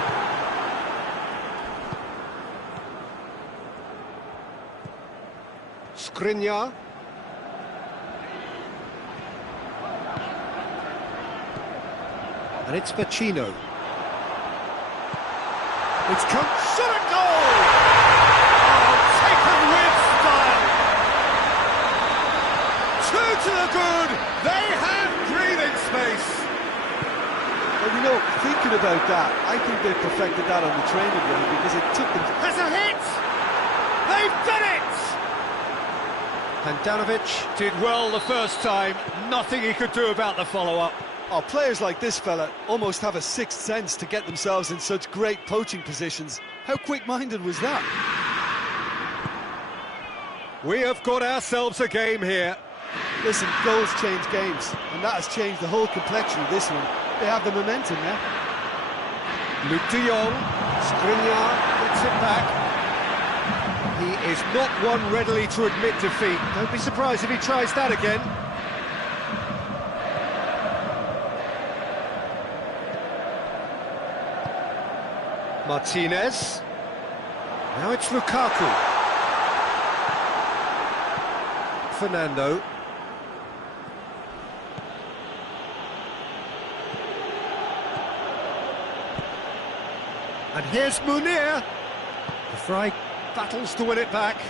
Skriniar. And it's Pacino. It's come, shot a goal! Oh, taken with style! Two to the good, they have breathing space! Well, you know, thinking about that, I think they perfected that on the training ground because it took them... Has a hit! They've done it! Handanovic did well the first time, nothing he could do about the follow-up. Oh, players like this fella almost have a sixth sense to get themselves in such great poaching positions. How quick-minded was that? We have got ourselves a game here. Listen, goals change games, and that has changed the whole complexion of this one. They have the momentum now. Luke de Jong, Skriniar gets it back. He is not one readily to admit defeat. Don't be surprised if he tries that again. Martinez. Now it's Lukaku. Fernando. And here's Munir. The Fry battles to win it back.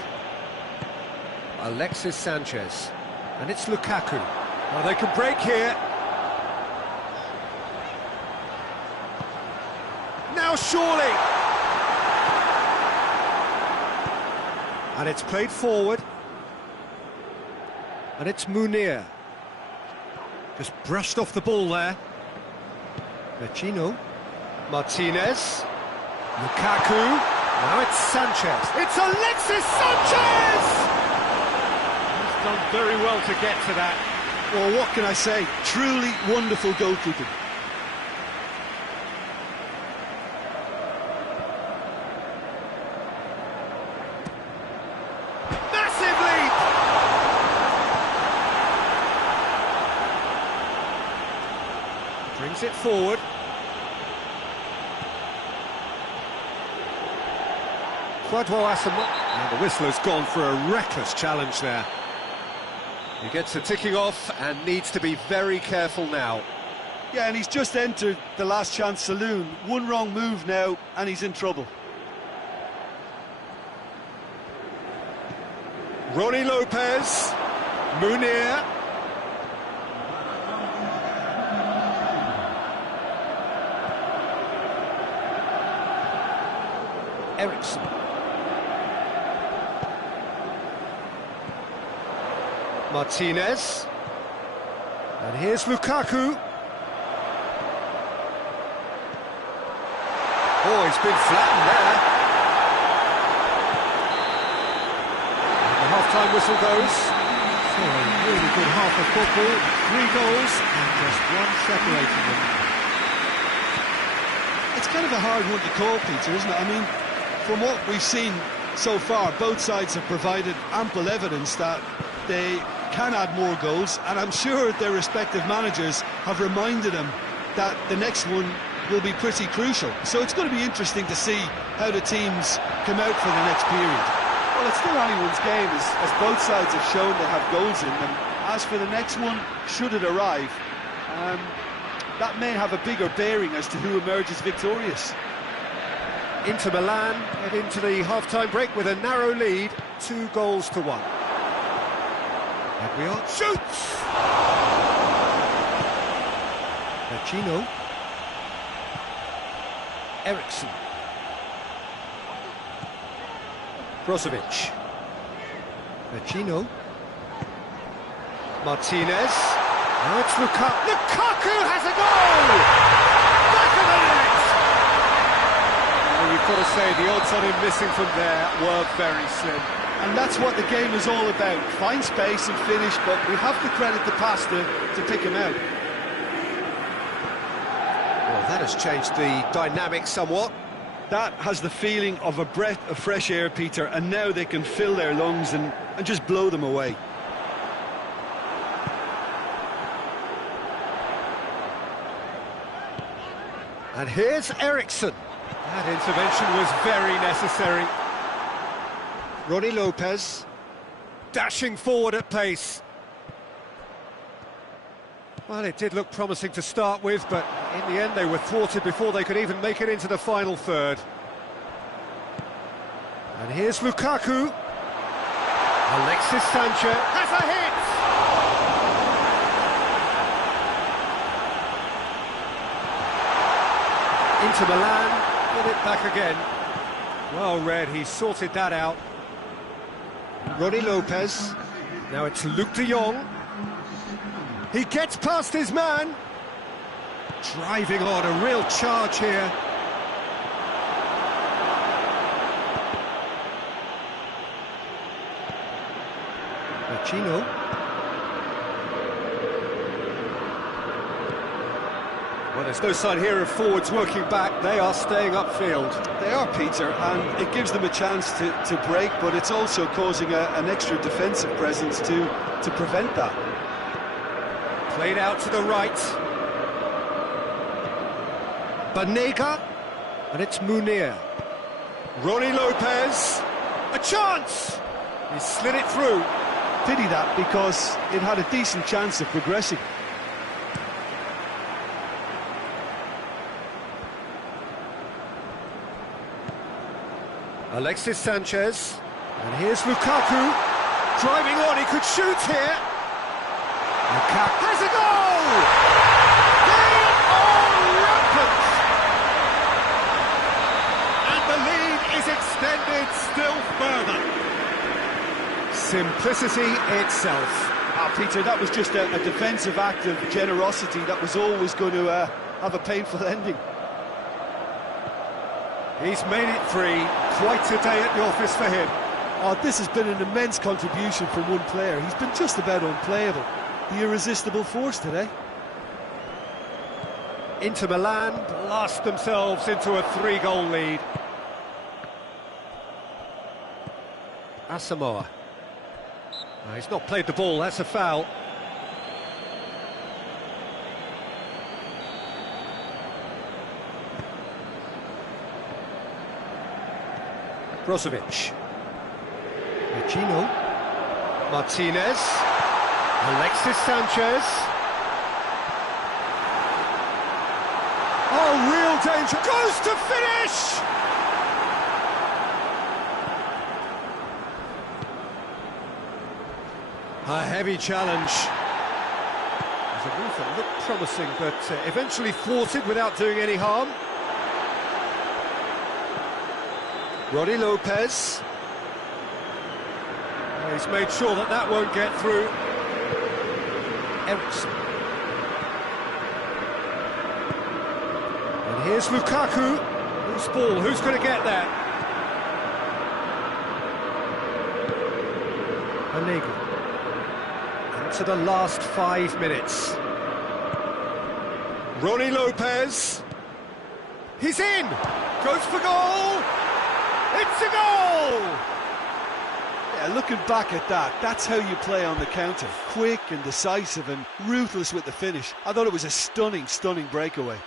Alexis Sanchez. And it's Lukaku. Well, they can break here. Now surely. And it's played forward. And it's Munir. Just brushed off the ball there. Vecino. Martinez. Lukaku. Now it's Sanchez. It's Alexis Sanchez! He's done very well to get to that. Well, what can I say? Truly wonderful goalkeeping. Massive leap! Brings it forward. And the whistler's gone for a reckless challenge there. He gets a ticking off and needs to be very careful now. Yeah, and he's just entered the last chance saloon. One wrong move now, and he's in trouble. Ronnie Lopez, Munir. Ericsson. Martinez. And here's Lukaku. Oh, he's been flattened there. And the half-time whistle goes. So a really good half of football. 3 goals and just one separating them. It's kind of a hard one to call, Peter, isn't it? I mean, from what we've seen so far, both sides have provided ample evidence that they can add more goals, and I'm sure their respective managers have reminded them that the next one will be pretty crucial. So it's going to be interesting to see how the teams come out for the next period. Well, it's still anyone's game, as both sides have shown they have goals in them. As for the next one, should it arrive, that may have a bigger bearing as to who emerges victorious. Inter Milan head into the half-time break with a narrow lead, 2 goals to 1. And we are... Shoots! Vecino. Ericsson. Brozovic. Vecino. Martinez. Now it's Lukaku. Lukaku has a goal! Back of the net! Well, you've got to say the odds on him missing from there were very slim. And that's what the game is all about. Find space and finish, but we have to credit the passer to pick him out. Well, that has changed the dynamic somewhat. That has the feeling of a breath of fresh air, Peter, and now they can fill their lungs and just blow them away. And here's Ericsson. That intervention was very necessary. Ronnie Lopez, dashing forward at pace. Well, it did look promising to start with, but in the end they were thwarted before they could even make it into the final third. And here's Lukaku. Alexis Sanchez has a hit! Inter Milan get it back again. Well read, he sorted that out. Ronnie Lopez. Now it's Luke de Jong. He gets past his man. Driving on, a real charge here. Vecino. Well, there's no sign here of forwards working back. They are staying upfield. They are, Peter, and it gives them a chance to break, but it's also causing an extra defensive presence to prevent that. Played out to the right. Banega, and it's Munir. Ronnie Lopez, a chance! He slid it through. pity that, because it had a decent chance of progressing. Alexis Sanchez, and here's Lukaku, driving on, he could shoot here. Lukaku has a goal! They are rampant! And the lead is extended still further. Simplicity itself. Peter, that was just a defensive act of generosity that was always going to have a painful ending. He's made it free. Quite a day at the office for him. Oh, this has been an immense contribution from one player. He's been just about unplayable. The irresistible force today. Inter Milan blast themselves into a 3-goal lead. Asamoah. He's not played the ball, that's a foul. Brozovic. Gino. Martinez. Alexis Sanchez. Oh, real danger. Goes to finish! A heavy challenge. There's a move that looked promising, but eventually thwarted without doing any harm. Roddy Lopez. He's made sure that that won't get through. Eriksson. And here's Lukaku. Loose ball, who's going to get there? Allegri. Into the last 5 minutes. Ronnie Lopez. He's in! Goes for goal! It's a goal! Yeah, looking back at that, that's how you play on the counter. Quick and decisive and ruthless with the finish. I thought it was a stunning, stunning breakaway.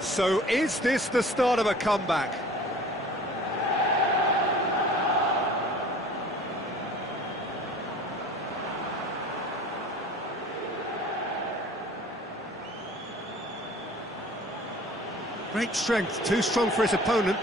So is this the start of a comeback? Great strength, too strong for his opponent.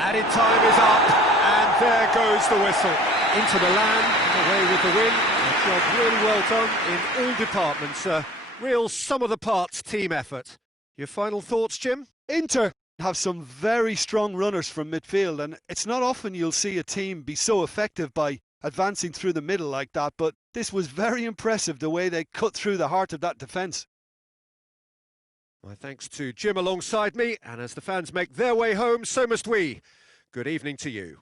Added time is up, and there goes the whistle. Into the land, and away with the win. A job really well done in all departments. A real sum-of-the-parts team effort. Your final thoughts, Jim? Inter have some very strong runners from midfield, and it's not often you'll see a team be so effective by advancing through the middle like that, but this was very impressive the way they cut through the heart of that defence. My thanks to Jim alongside me, and as the fans make their way home, so must we. Good evening to you.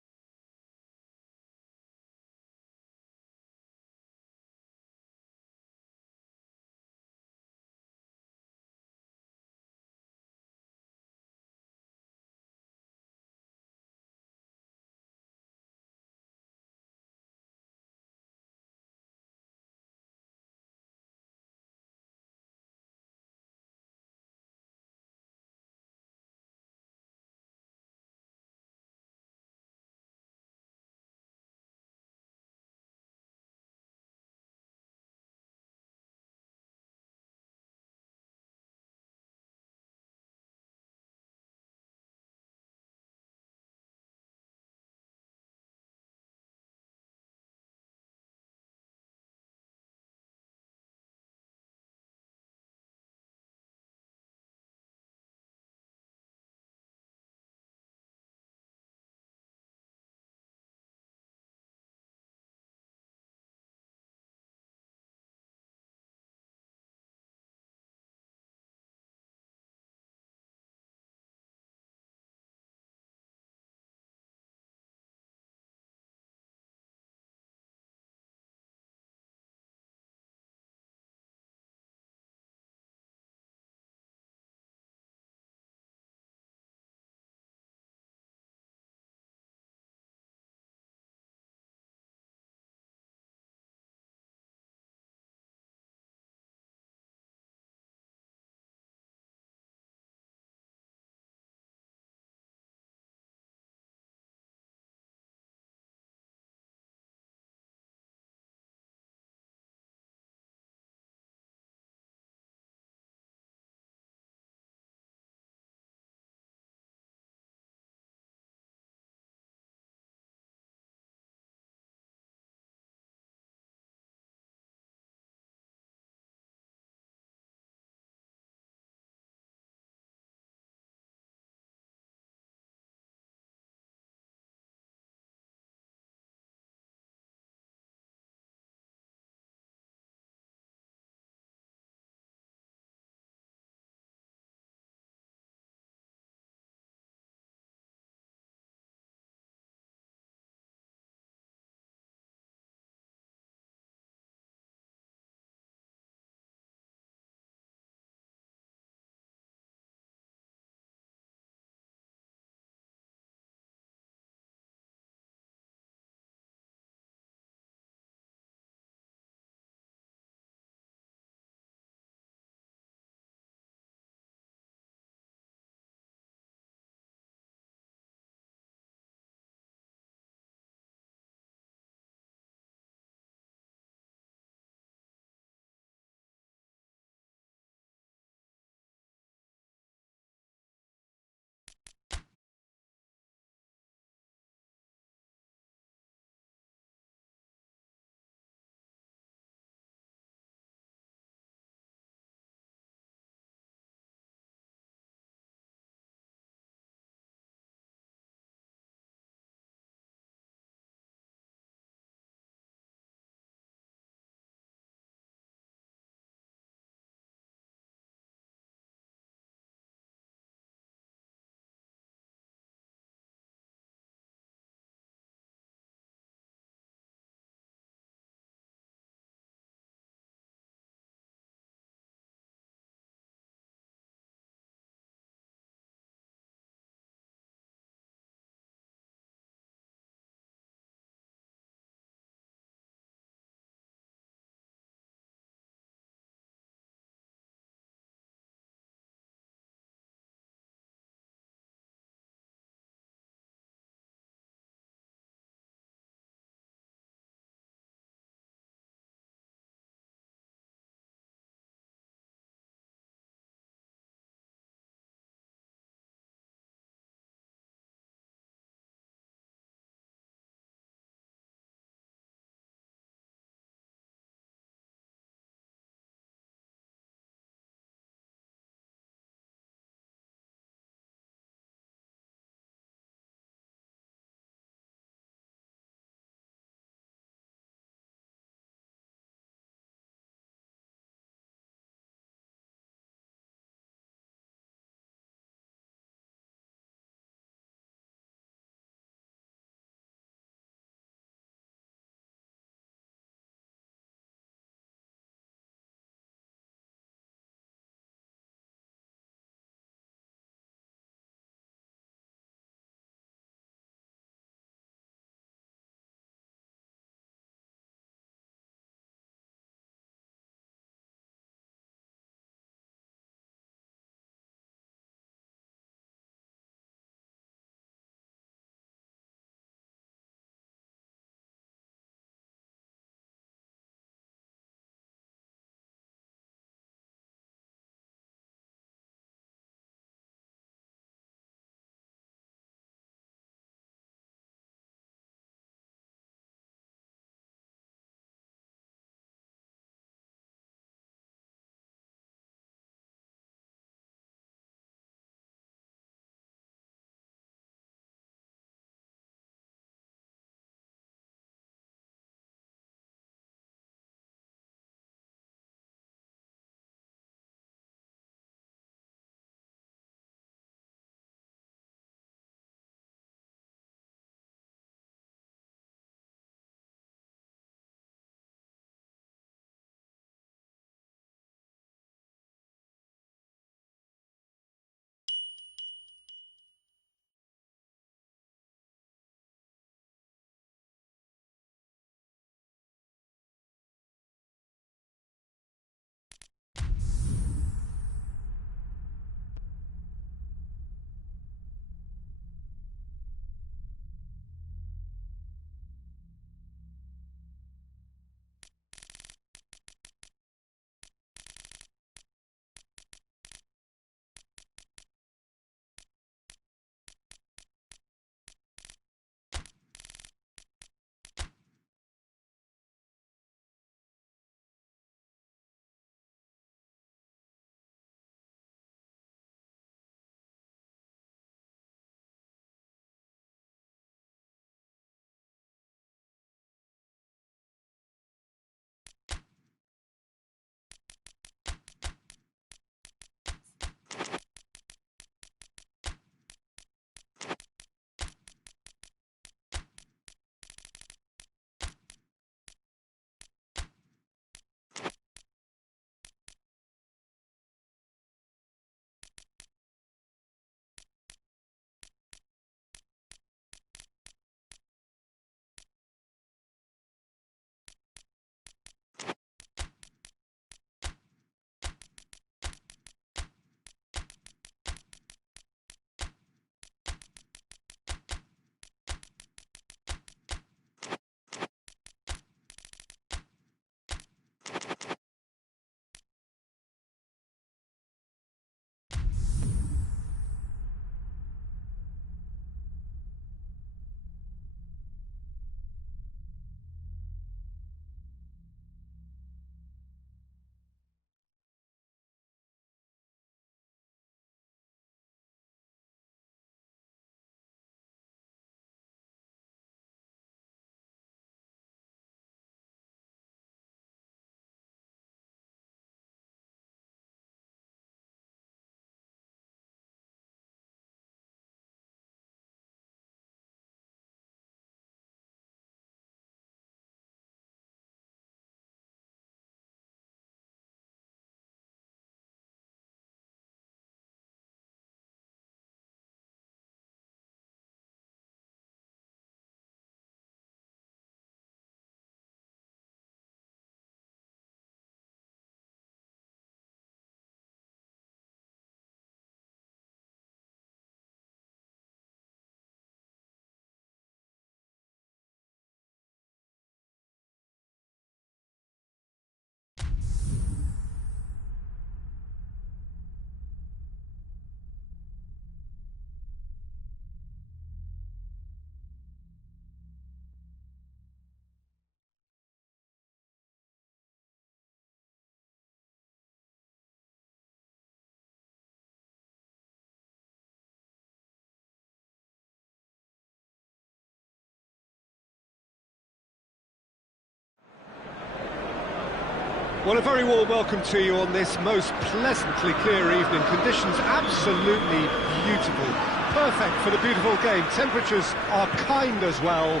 Well, a very warm welcome to you on this most pleasantly clear evening. Conditions absolutely beautiful. Perfect for the beautiful game. Temperatures are kind as well.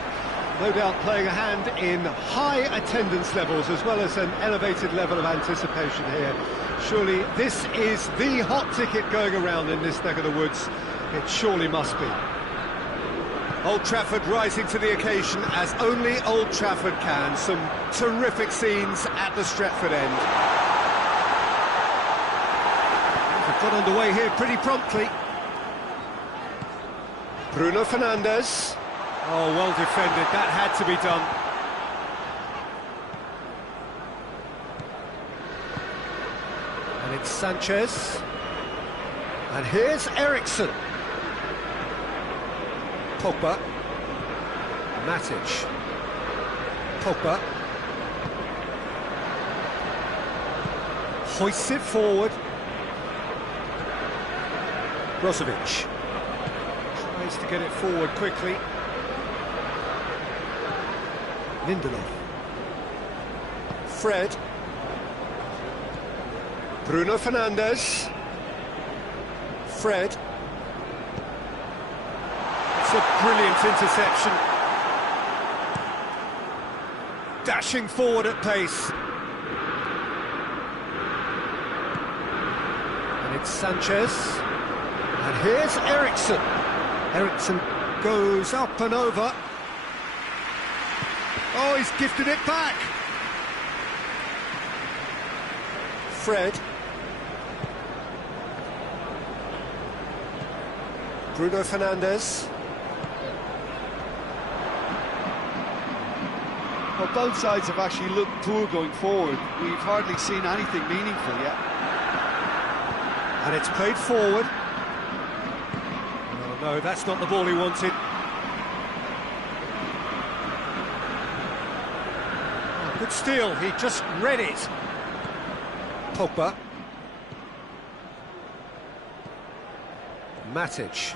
No doubt playing a hand in high attendance levels as well as an elevated level of anticipation here. Surely this is the hot ticket going around in this neck of the woods. It surely must be. Old Trafford rising to the occasion as only Old Trafford can. Some terrific scenes at the Stretford end. They've got underway here pretty promptly. Bruno Fernandes. Oh, well defended, that had to be done. And it's Sanchez. And here's Eriksen. Pogba. Matic. Pogba. Hoists it forward. Brozovic. Tries to get it forward quickly. Lindelof. Fred. Bruno Fernandes. Fred. It's a brilliant interception. Dashing forward at pace. And it's Sanchez. And here's Eriksen. Eriksen goes up and over. Oh, he's gifted it back. Fred. Bruno Fernandes. Well, both sides have actually looked poor going forward. We've hardly seen anything meaningful yet. And it's played forward. Oh, no, that's not the ball he wanted. Oh, good steal, he just read it. Pogba. Matic.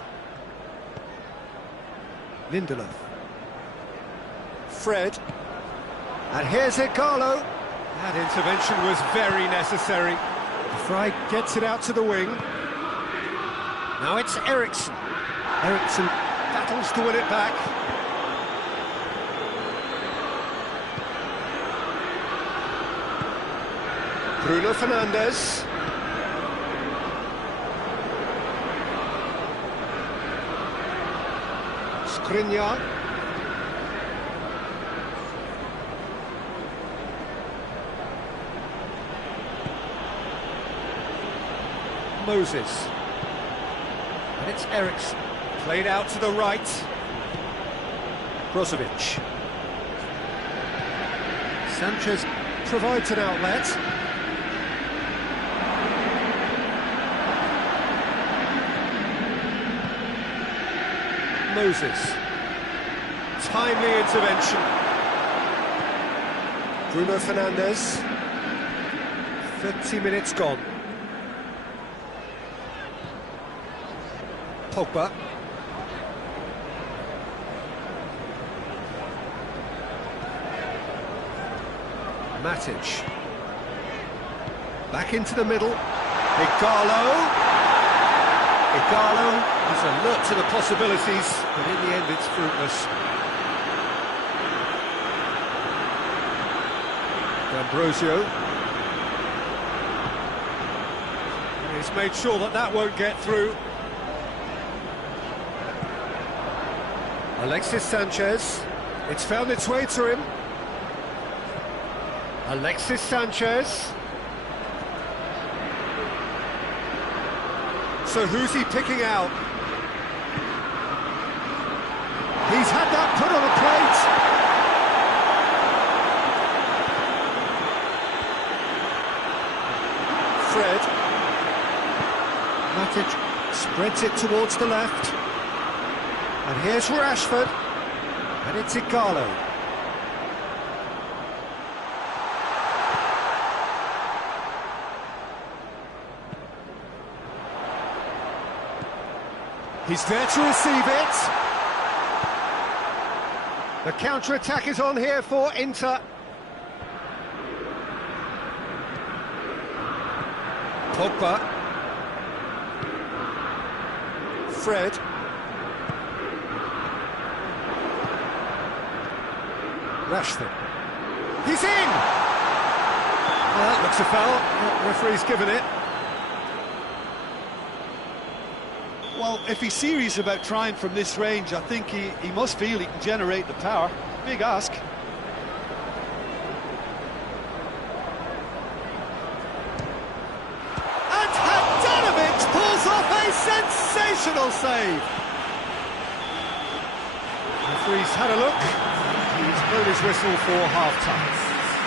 Lindelof. Fred. And here's Igalo. That intervention was very necessary. Fry gets it out to the wing. Now it's Eriksen. Eriksen battles to win it back. Bruno Fernandes. Skriniar. Moses. And it's Eriksen. Played out to the right. Brozovic. Sanchez provides an outlet. Moses. Timely intervention. Bruno Fernandes. 30 minutes gone. Pogba. Matic. Back into the middle. Igalo. Igalo is alert to the possibilities, but in the end it's fruitless. D'Ambrosio. He's made sure that that won't get through. Alexis Sanchez. It's found its way to him. Alexis Sanchez. So who's he picking out? He's had that put on a plate. Fred. Matic spreads it towards the left. And here's Rashford. And it's Igalo. He's there to receive it. The counter-attack is on here for Inter. Pogba. Fred. Rashford. He's in! Well, that looks a foul. The referee's given it. Well, if he's serious about trying from this range, I think he must feel he can generate the power. Big ask. And Handanovic pulls off a sensational save. The referee's had a look. He's blown his whistle for half-time.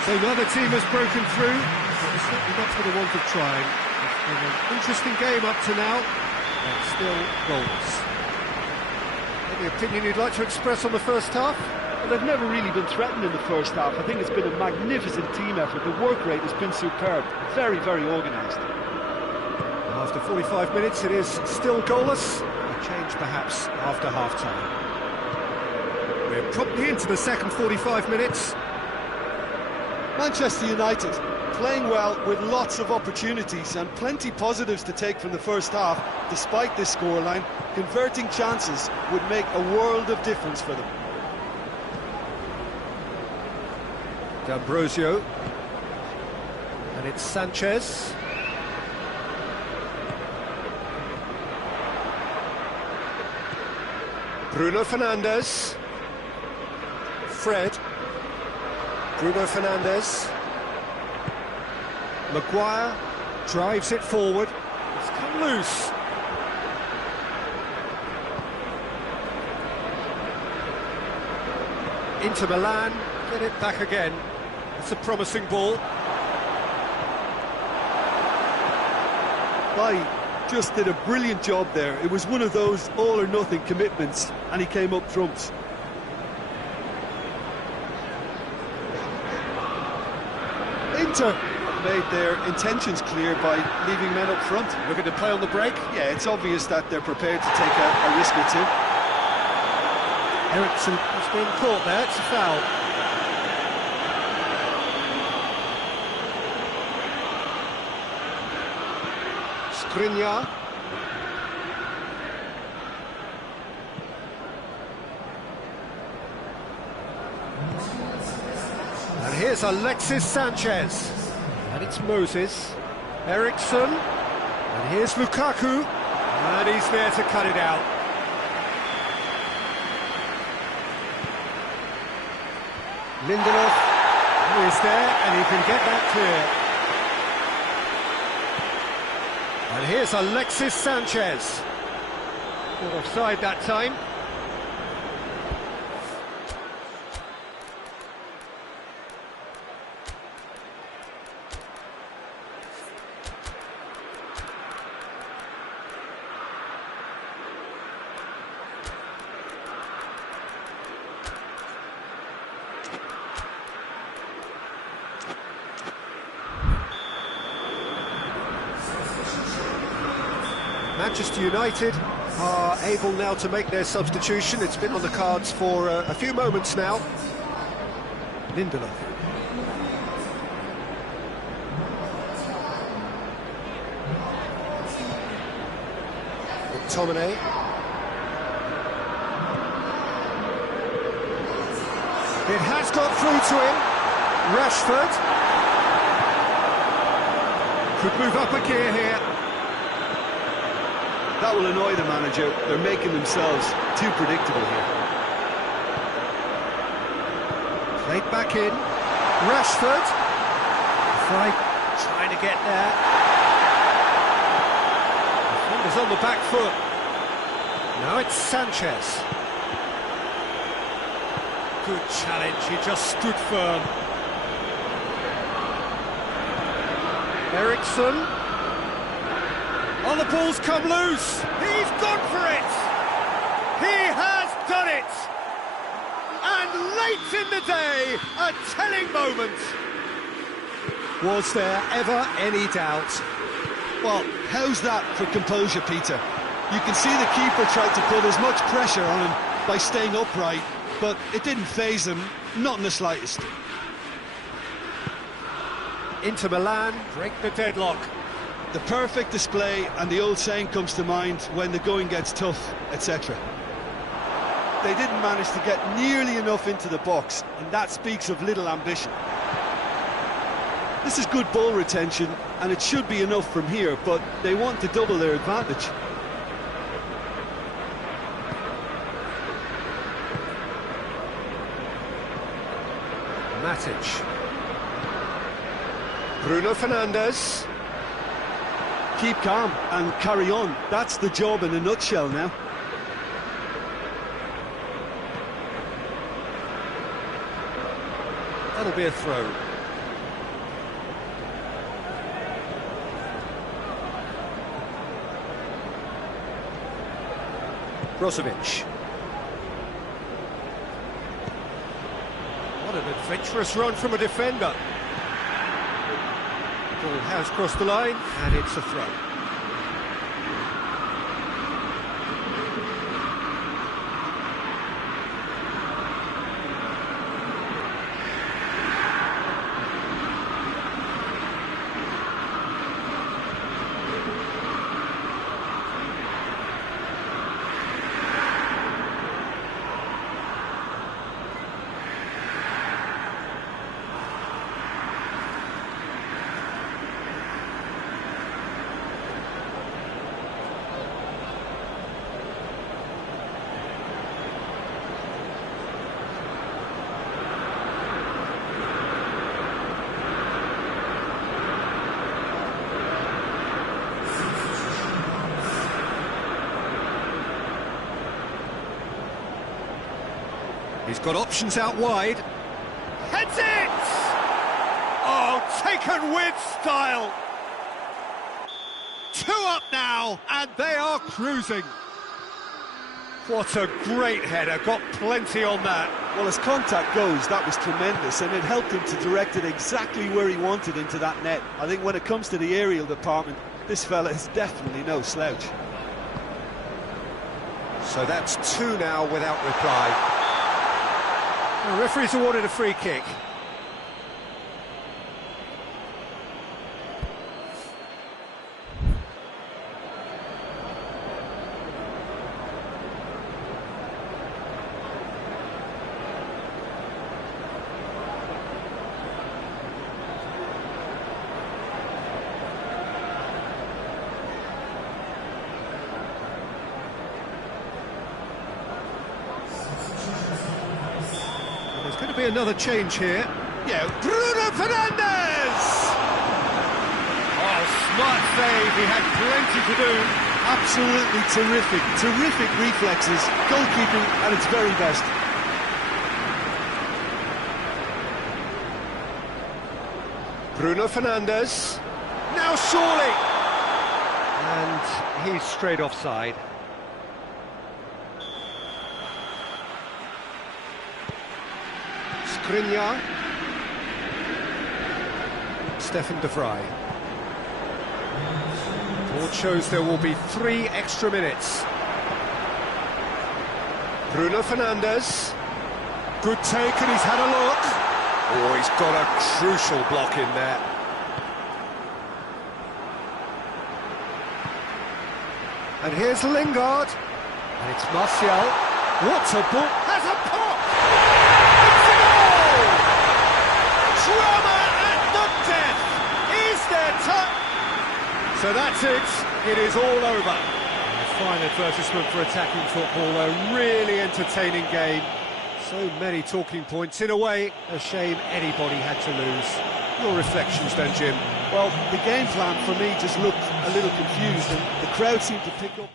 So neither team has broken through, but it's certainly not for the want of trying. It's been an interesting game up to now, and still goals. Any opinion you'd like to express on the first half? Well, they've never really been threatened in the first half. I think it's been a magnificent team effort. The work rate has been superb. Very, very organised. After 45 minutes, it is still goalless. A change perhaps after half-time. We're promptly into the second 45 minutes. Manchester United playing well with lots of opportunities and plenty positives to take from the first half. Despite this scoreline, converting chances would make a world of difference for them. D'Ambrosio. And it's Sanchez. Bruno Fernandes. Fred. Bruno Fernandes. Maguire drives it forward. It's come loose. Inter Milan get it back again. It's a promising ball. Bai just did a brilliant job there. It was one of those all-or-nothing commitments, and he came up trumps. Inter made their intentions clear by leaving men up front. Looking to play on the break. Yeah, it's obvious that they're prepared to take a risk or two. Ericsson has been caught there, it's a foul. Skriniar. And here's Alexis Sanchez. And it's Moses. Ericsson. And here's Lukaku. And he's there to cut it out. Lindelof. He is there and he can get that clear. And here's Alexis Sanchez. Caught offside that time. Manchester United are able now to make their substitution. It's been on the cards for a few moments now. Lindelof. McTominay. It has got through to him. Rashford. Could move up a gear here. That will annoy the manager. They're making themselves too predictable here. Played back in. Rashford. Fry trying to get there. Defender's on the back foot. Now it's Sanchez. Good challenge, he just stood firm. Ericsson. Oh, the ball's come loose. He's gone for it. He has done it. And late in the day, a telling moment. Was there ever any doubt? Well, how's that for composure, Peter? You can see the keeper tried to put as much pressure on him by staying upright, but it didn't faze him, not in the slightest. Inter Milan break the deadlock. The perfect display, and the old saying comes to mind: when the going gets tough, etc. They didn't manage to get nearly enough into the box, and that speaks of little ambition. This is good ball retention, and it should be enough from here, but they want to double their advantage. Matic. Bruno Fernandes. Keep calm and carry on. That's the job in a nutshell now. That'll be a throw. Brozovic. What an adventurous run from a defender. Ball has crossed the line, and it's a throw. He's got options out wide. Heads it! Oh, taken with style. 2 up now, and they are cruising. What a great header, got plenty on that. Well, as contact goes, that was tremendous, and it helped him to direct it exactly where he wanted into that net. I think when it comes to the aerial department, this fella is definitely no slouch. So that's 2 now without reply. The referee's awarded a free kick. There's going to be another change here. Yeah, Bruno Fernandes! Oh, smart save, he had plenty to do. Absolutely terrific reflexes, goalkeeping at its very best. Bruno Fernandes. Now surely! And he's straight offside. Skriniar. Stefan de Vrij. Board shows there will be 3 extra minutes. Bruno Fernandes. Good take, and he's had a look. Oh, he's got a crucial block in there. And here's Lingard. And it's Martial. What a ball! Has a pop! Drama at the death! Is there time? So that's it. It is all over. A fine advertisement for attacking football. A really entertaining game. So many talking points. In a way, a shame anybody had to lose. Your reflections then, Jim? Well, the game plan for me just looked a little confused, and the crowd seemed to pick up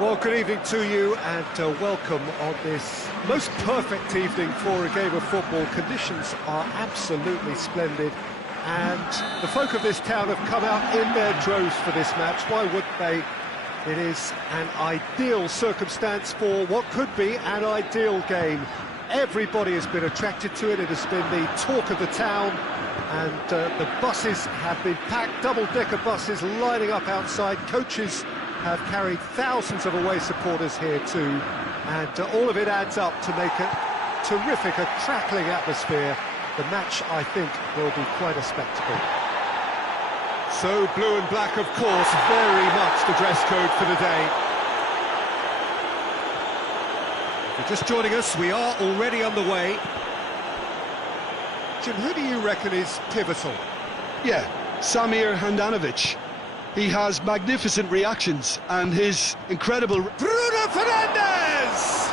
Well, good evening to you and welcome on this most perfect evening for a game of football. Conditions are absolutely splendid and the folk of this town have come out in their droves for this match. Why wouldn't they? It is an ideal circumstance for what could be an ideal game. Everybody has been attracted to it. It has been the talk of the town and the buses have been packed, double-decker buses lining up outside. Coaches have carried thousands of away supporters here too, and all of it adds up to make a terrific, a crackling atmosphere. The match, I think, will be quite a spectacle. So blue and black, of course, very much the dress code for the day. If you're just joining us, we are already underway. Jim, who do you reckon is pivotal? Yeah, Samir Handanovic. He has magnificent reactions and his incredible... Bruno Fernandes!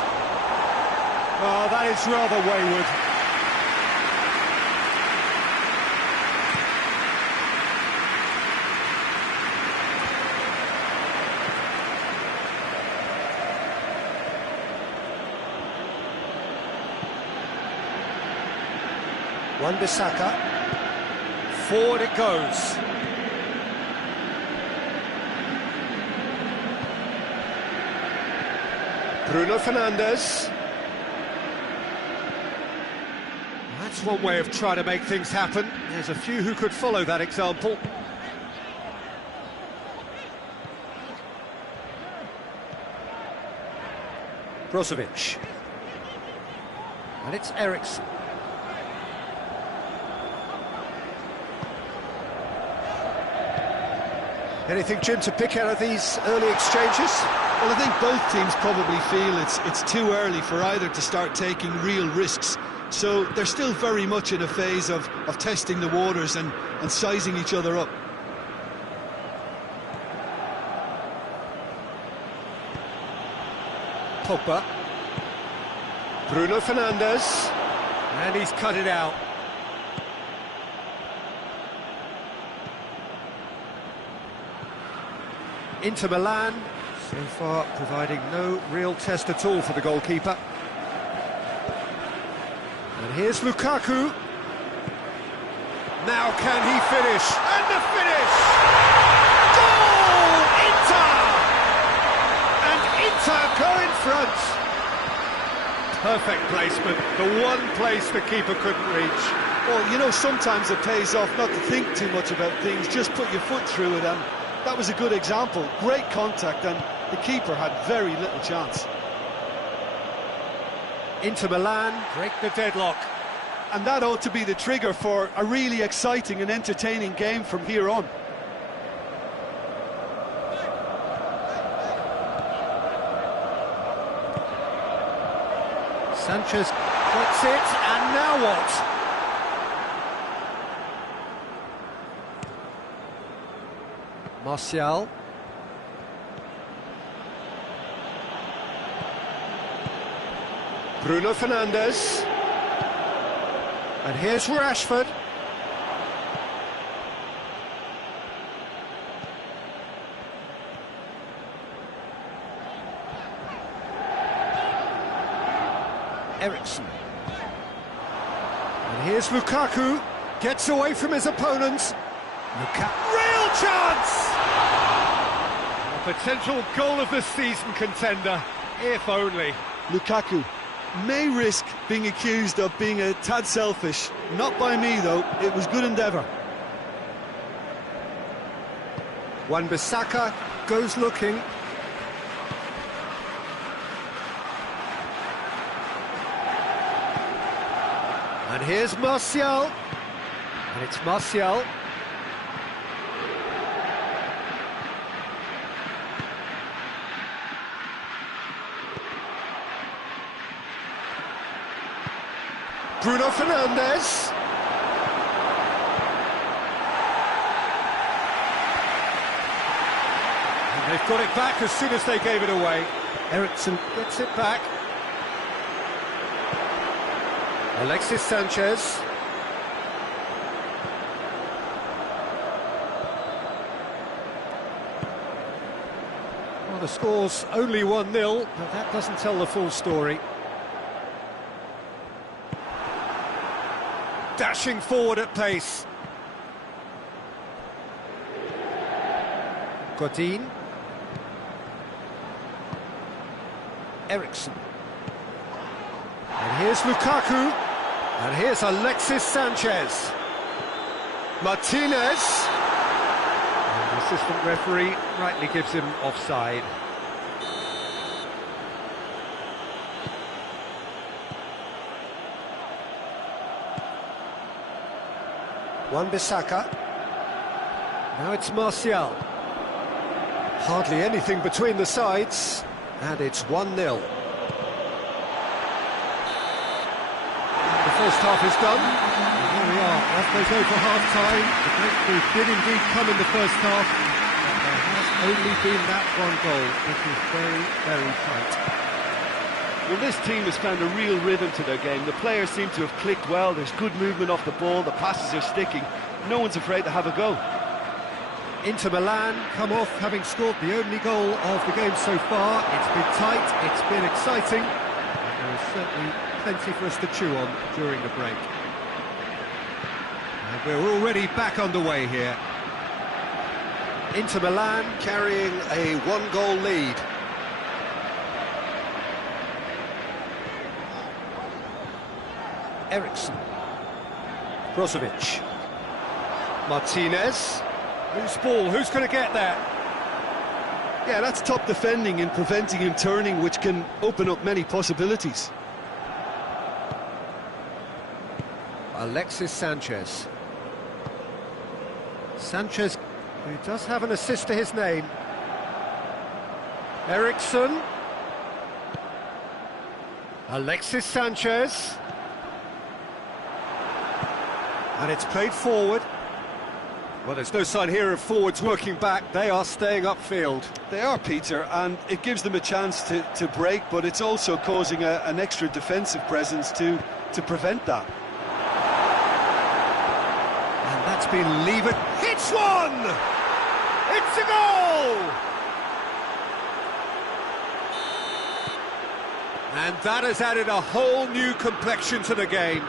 Oh, that is rather wayward. Wan-Bissaka. Forward it goes. Bruno Fernandes. That's one way of trying to make things happen. There's a few who could follow that example. Brozovic. And it's Eriksen. Anything, Jim, to pick out of these early exchanges? Well, I think both teams probably feel it's too early for either to start taking real risks. So they're still very much in a phase of testing the waters and sizing each other up. Pogba. Bruno Fernandes. And he's cut it out. Inter Milan, so far providing no real test at all for the goalkeeper. And here's Lukaku. Now can he finish? And the finish! Goal! Inter! And Inter go in front. Perfect placement, the one place the keeper couldn't reach. Well, you know, sometimes it pays off not to think too much about things, just put your foot through it, and that was a good example. Great contact, and the keeper had very little chance. Inter Milan break the deadlock. And that ought to be the trigger for a really exciting and entertaining game from here on. Sanchez gets it, and now what? Martial. Bruno Fernandes. And here's Rashford. Ericsson. And here's Lukaku. Gets away from his opponents. Real chance! A potential goal of the season contender, if only. Lukaku may risk being accused of being a tad selfish. Not by me, though. It was good endeavour. Wan-Bissaka goes looking. And here's Martial. And it's Martial. Bruno Fernandes. And they've got it back as soon as they gave it away. Ericsson gets it back. Alexis Sanchez. Well, the score's only 1-0, but that doesn't tell the full story. Dashing forward at pace. Godin. Ericsson. And here's Lukaku. And here's Alexis Sanchez. Martinez. And the assistant referee rightly gives him offside. Wan-Bissaka. Now it's Martial. Hardly anything between the sides, and it's 1-0. The first half is done. And here we are, off they go for half-time. The breakthrough did indeed come in the first half, but there has only been that one goal. It is very, very tight. Well, this team has found a real rhythm to their game. The players seem to have clicked well. There's good movement off the ball. The passes are sticking. No one's afraid to have a go. Inter Milan come off having scored the only goal of the game so far. It's been tight, it's been exciting, and there is certainly plenty for us to chew on during the break. And we're already back underway here. Inter Milan carrying a one-goal lead. Ericsson. Brozovic. Martinez. Whose ball? Who's going to get there? Yeah, that's top defending and preventing him turning, which can open up many possibilities. Alexis Sanchez. Sanchez, who does have an assist to his name. Ericsson. Alexis Sanchez. And it's played forward. Well, there's no sign here of forwards working back. They are staying upfield. They are, Peter, and it gives them a chance to break, but it's also causing an extra defensive presence to prevent that. And that's been levered. Hits one! It's a goal! And that has added a whole new complexion to the game.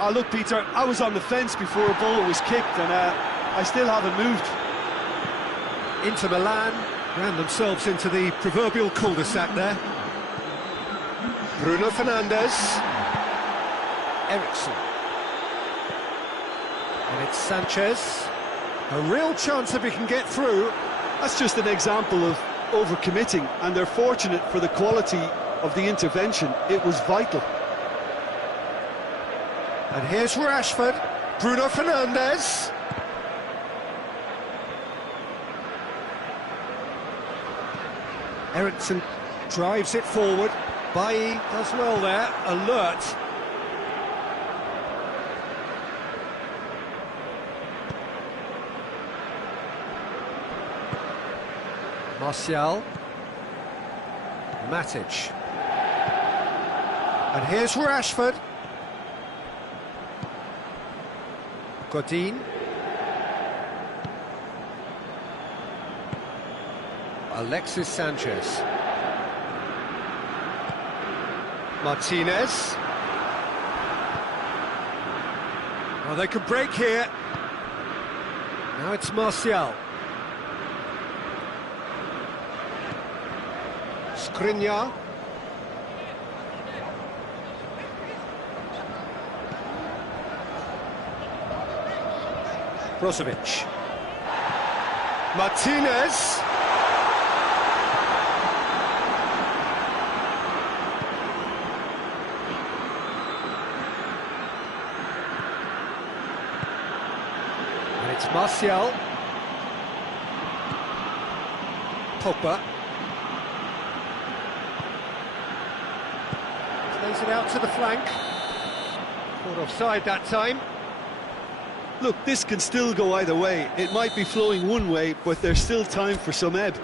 Oh, look, Peter, I was on the fence before a ball was kicked, and I still haven't moved. Inter Milan ran themselves into the proverbial cul-de-sac there. Bruno Fernandes. Ericsson. And it's Sanchez. A real chance if he can get through. That's just an example of overcommitting, and they're fortunate for the quality of the intervention. It was vital. And here's Rashford. Bruno Fernandes. Ericsson drives it forward. Bailly does well there, alert. Martial. Matic. And here's Rashford. Godin. Alexis Sanchez. Martinez. Oh, they could break here. Now it's Martial. Skriniar. Brozovic. Martinez. And it's Martial. Pogba. Plays it out to the flank. Caught offside that time. Look, this can still go either way. It might be flowing one way, but there's still time for some ebb.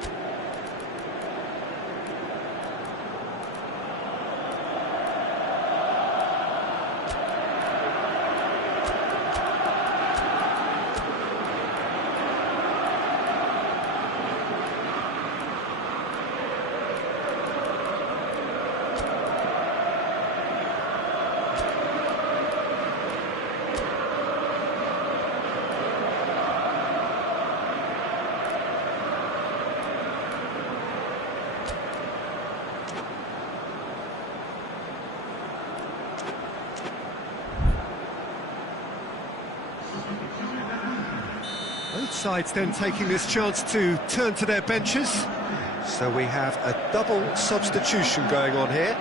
Both sides then taking this chance to turn to their benches. So we have a double substitution going on here.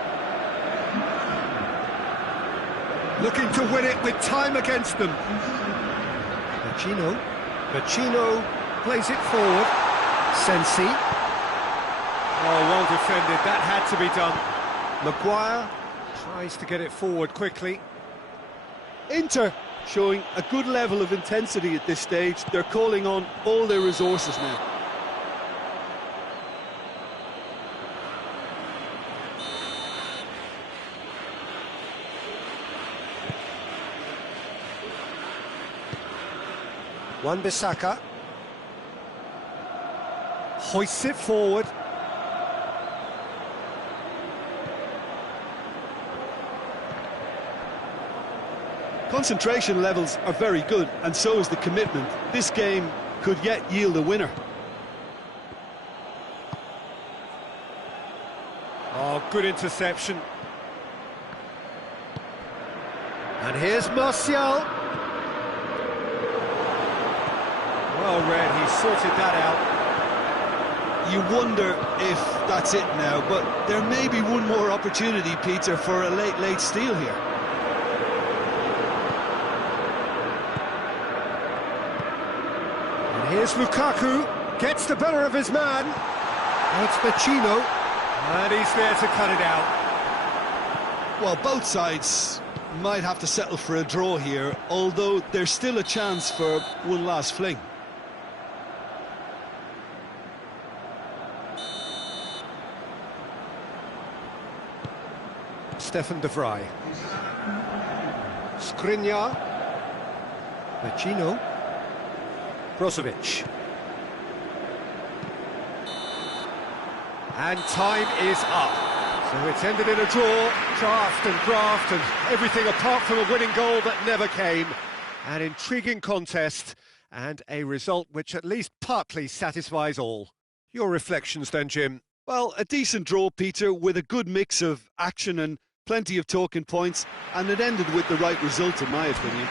Looking to win it with time against them. Vecino plays it forward. Sensi. Oh, well defended, that had to be done. Maguire tries to get it forward quickly. Inter showing a good level of intensity at this stage. They're calling on all their resources now. Wan-Bissaka hoists it forward. Concentration levels are very good, and so is the commitment. This game could yet yield a winner. Oh, good interception. And here's Martial. Well read, he sorted that out. You wonder if that's it now, but there may be one more opportunity, Peter, for a late steal here. Here's Lukaku, gets the better of his man. Now it's Vecino, and he's there to cut it out. Well, both sides might have to settle for a draw here, although there's still a chance for one last fling. Stefan de Vrij. Skriniar. Vecino. Brozovic. And time is up. So it's ended in a draw, draft and graft and everything apart from a winning goal that never came. An intriguing contest and a result which at least partly satisfies all. Your reflections then, Jim? Well, a decent draw, Peter, with a good mix of action and plenty of talking points, and it ended with the right result, in my opinion.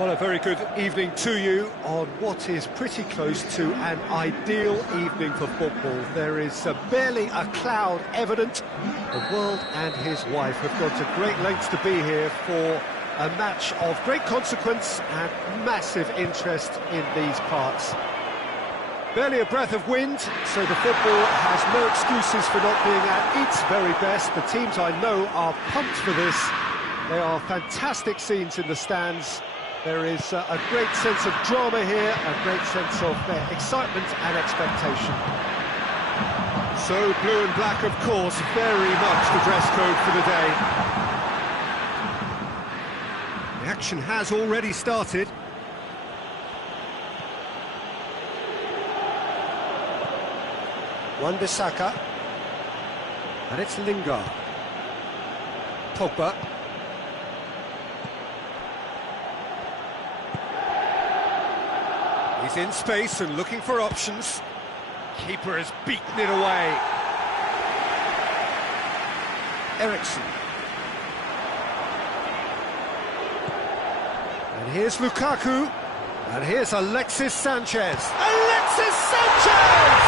Well, a very good evening to you on what is pretty close to an ideal evening for football. There is barely a cloud evident. The world and his wife have gone to great lengths to be here for a match of great consequence and massive interest in these parts. Barely a breath of wind, so the football has no excuses for not being at its very best. The teams I know are pumped for this. There are fantastic scenes in the stands. There is a great sense of drama here, a great sense of excitement and expectation. So blue and black, of course, very much the dress code for the day. The action has already started. Wan-Bissaka, and it's Lingard. Pogba. He's in space and looking for options. Keeper has beaten it away. Eriksen. And here's Lukaku. And here's Alexis Sanchez. Alexis Sanchez!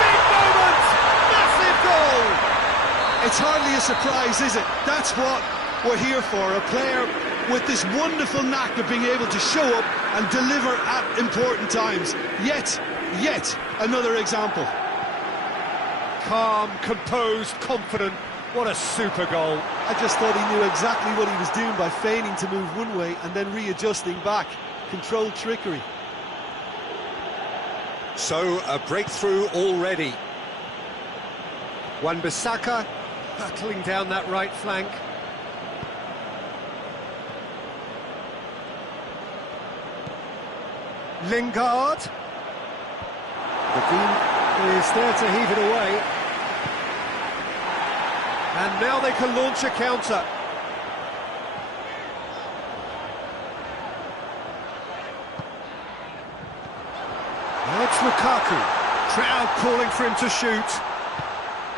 Big moment! Massive goal! It's hardly a surprise, is it? That's what we're here for, a player with this wonderful knack of being able to show up and deliver at important times. Yet another example. Calm, composed, confident. What a super goal. I just thought he knew exactly what he was doing by feigning to move one way and then readjusting back. Controlled trickery. So, a breakthrough already. Wan-Bissaka battling down that right flank. Lingard. The team is there to heave it away. And now they can launch a counter. Now it's Lukaku. Crowd calling for him to shoot.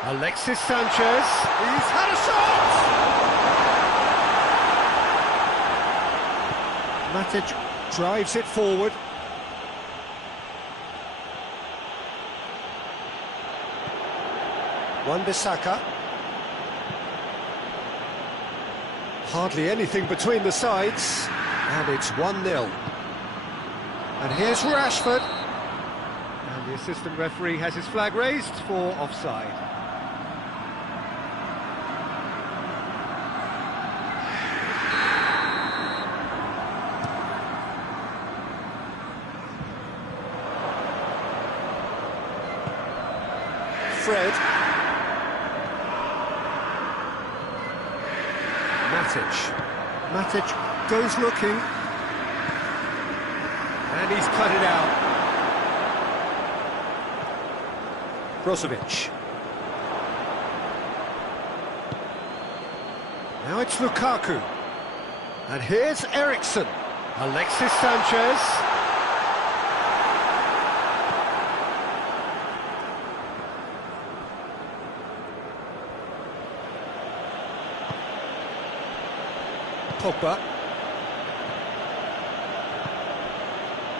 Alexis Sanchez. He's had a shot! Matic drives it forward. Wan-Bissaka. Hardly anything between the sides. And it's 1-0. And here's Rashford. And the assistant referee has his flag raised for offside. Fred. Matic goes looking. And he's cut it out. Brozovic. Now it's Lukaku. And here's Eriksen. Alexis Sanchez. Pogba.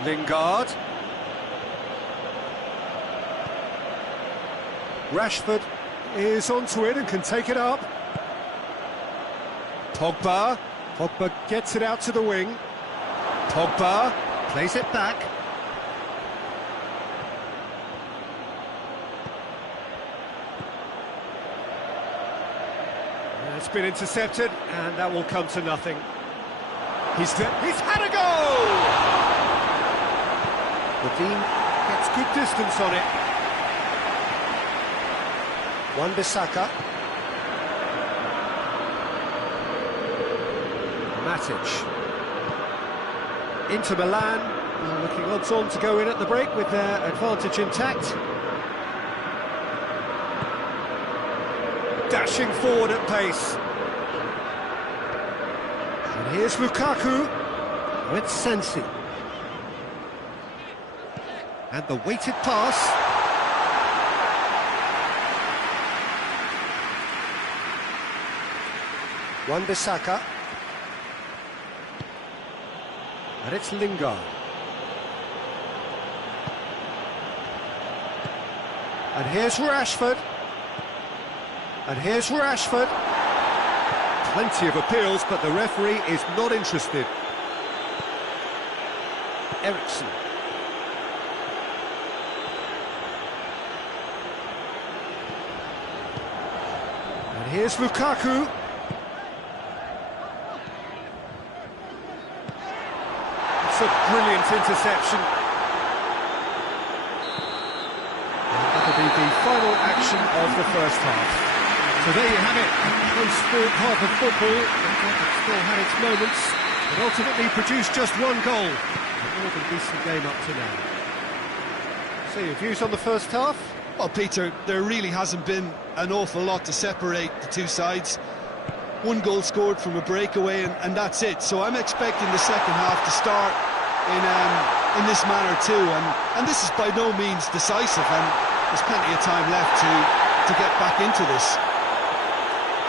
Lingard. Rashford is onto it and can take it up. Pogba. Pogba gets it out to the wing. Pogba plays it back. It's been intercepted, and that will come to nothing. He's had a goal! The team gets good distance on it. Wan-Bissaka. Matic. Inter Milan, looking odds-on to go in at the break with their advantage intact. Dashing forward at pace. And here's Lukaku with Sensi. And the weighted pass. Wan-Bissaka. And it's Lingard. And here's Rashford. And here's Rashford. Plenty of appeals, but the referee is not interested. Ericsson. And here's Lukaku. It's a brilliant interception. And that'll be the final action of the first half. So there you have it, a close-fought half of football that still had its moments, but ultimately produced just one goal. A more than decent game up to now. So your views on the first half? Well, Peter, there really hasn't been an awful lot to separate the two sides. One goal scored from a breakaway, and that's it. So I'm expecting the second half to start in this manner too, and this is by no means decisive, and there's plenty of time left to get back into this.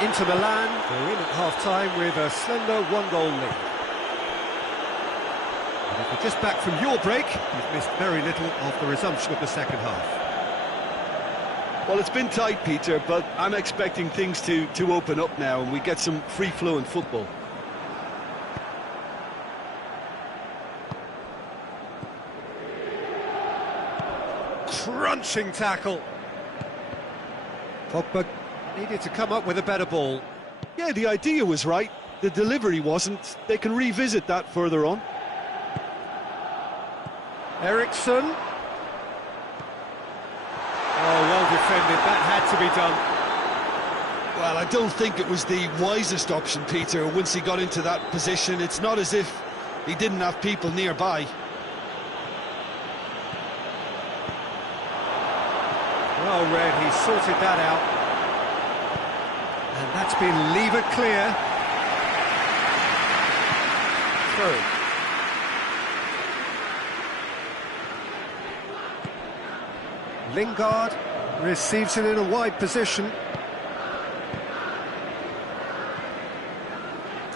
Inter Milan, they're in at half-time with a slender one-goal lead. And if you're just back from your break, you've missed very little of the resumption of the second half. Well, it's been tight, Peter, but I'm expecting things to open up now and we get some free-flowing football. Crunching tackle. Pogba needed to come up with a better ball. Yeah, the idea was right, the delivery wasn't. They can revisit that further on. Ericsson. Oh, well defended, that had to be done. Well, I don't think it was the wisest option, Peter, once he got into that position. It's not as if he didn't have people nearby. Well read, he sorted that out. And that's been lever clear. Through. Lingard receives it in a wide position.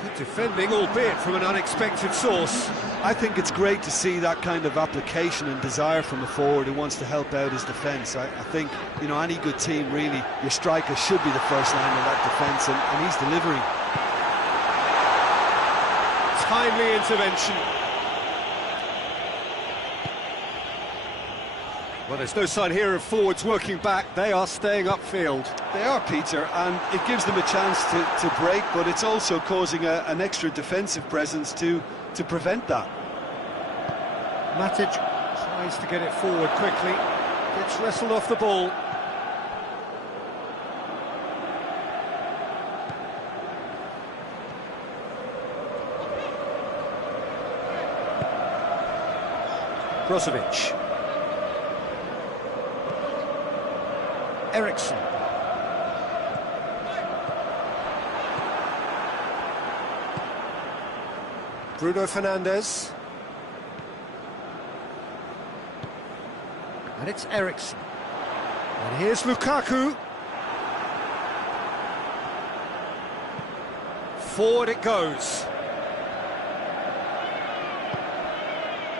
Good defending, albeit from an unexpected source. I think it's great to see that kind of application and desire from a forward who wants to help out his defence. I think, you know, any good team, really, your striker should be the first line of that defence, and he's delivering. Timely intervention. Well, there's no sign here of forwards working back. They are staying upfield. They are, Peter, and it gives them a chance to break, but it's also causing an extra defensive presence to prevent that. Matic tries to get it forward quickly. Gets wrestled off the ball. Brozovic. Ericsson. Bruno Fernandes. And it's Ericsson. And here's Lukaku. Forward it goes.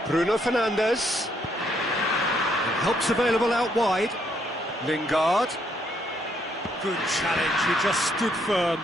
Bruno Fernandes. And help's available out wide. Lingard. Good challenge, he just stood firm.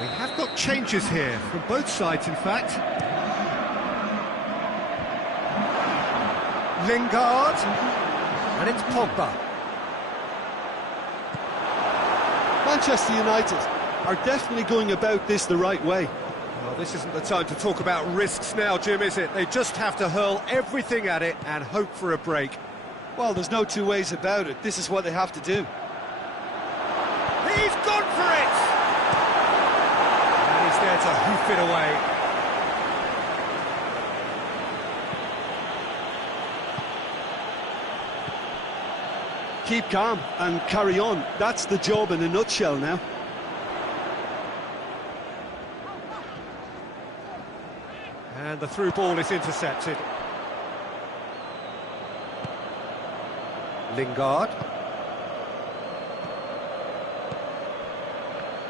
We have got changes here, from both sides in fact. Lingard, and it's Pogba. Manchester United are definitely going about this the right way. Well, this isn't the time to talk about risks now, Jim, is it? They just have to hurl everything at it and hope for a break. Well, there's no two ways about it. This is what they have to do. He's gone for it! And he's there to hoof it away. Keep calm and carry on. That's the job in a nutshell now. And the through ball is intercepted. Lingard.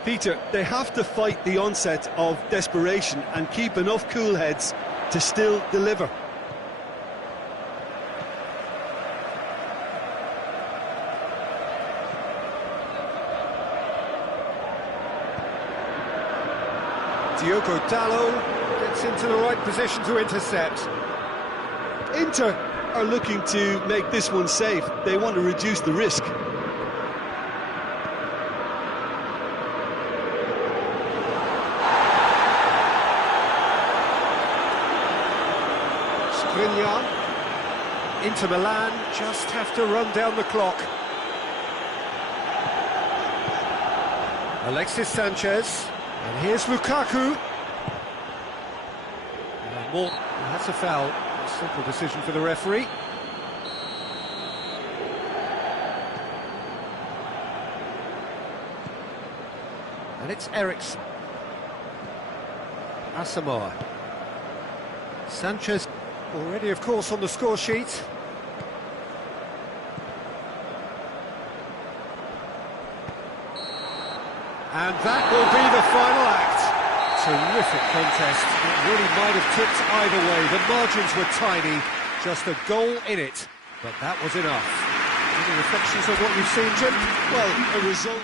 Peter, they have to fight the onset of desperation and keep enough cool heads to still deliver. Diogo Dalot gets into the right position to intercept. Inter are looking to make this one safe. They want to reduce the risk. Skriniar. Inter Milan just have to run down the clock. Alexis Sanchez. And here's Lukaku. And that's a foul. A simple decision for the referee. And it's Eriksen. Asamoah. Sanchez already, of course, on the score sheet. And that will be the final act. Terrific contest. It really might have tipped either way. The margins were tiny, just a goal in it, but that was enough. Any reflections on what you've seen, Jim? Well, a result...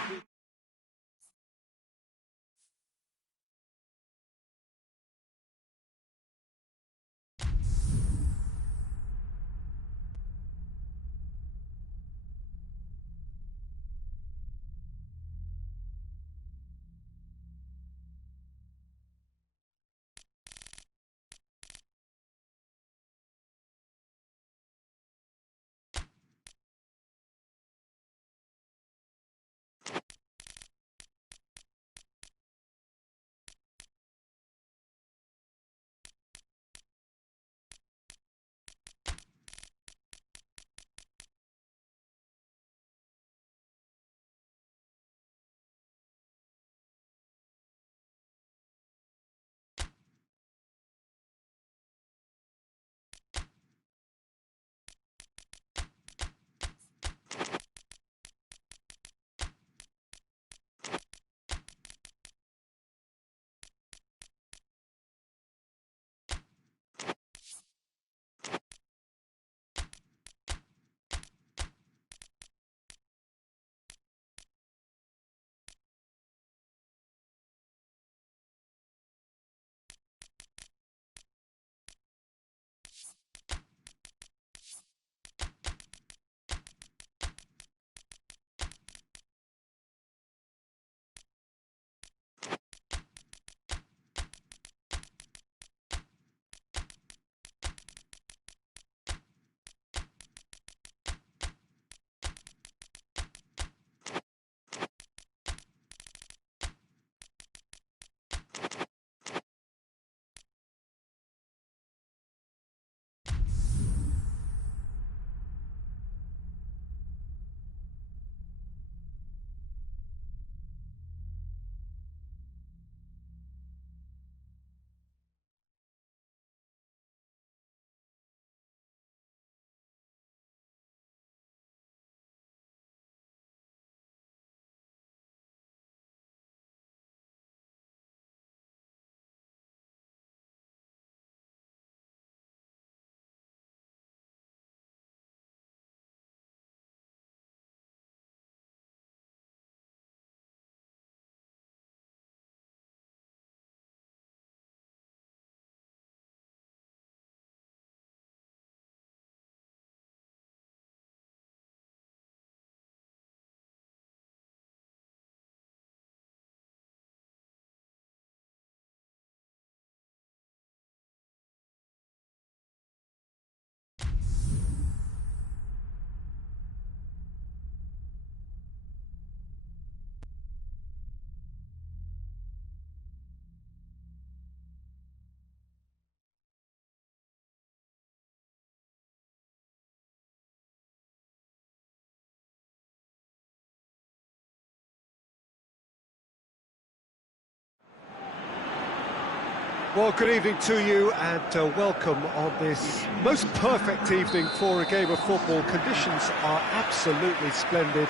Well, good evening to you and welcome on this most perfect evening for a game of football. Conditions are absolutely splendid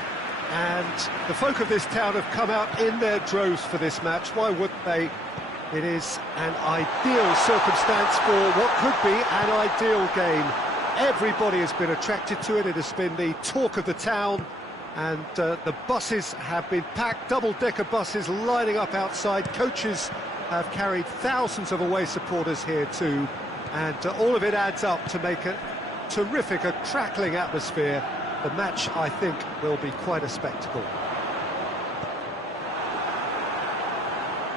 and the folk of this town have come out in their droves for this match. Why wouldn't they? It is an ideal circumstance for what could be an ideal game. Everybody has been attracted to it. It has been the talk of the town, and the buses have been packed, double-decker buses lining up outside. Coaches have carried thousands of away supporters here too, and all of it adds up to make a terrific, a crackling atmosphere. The match, I think, will be quite a spectacle.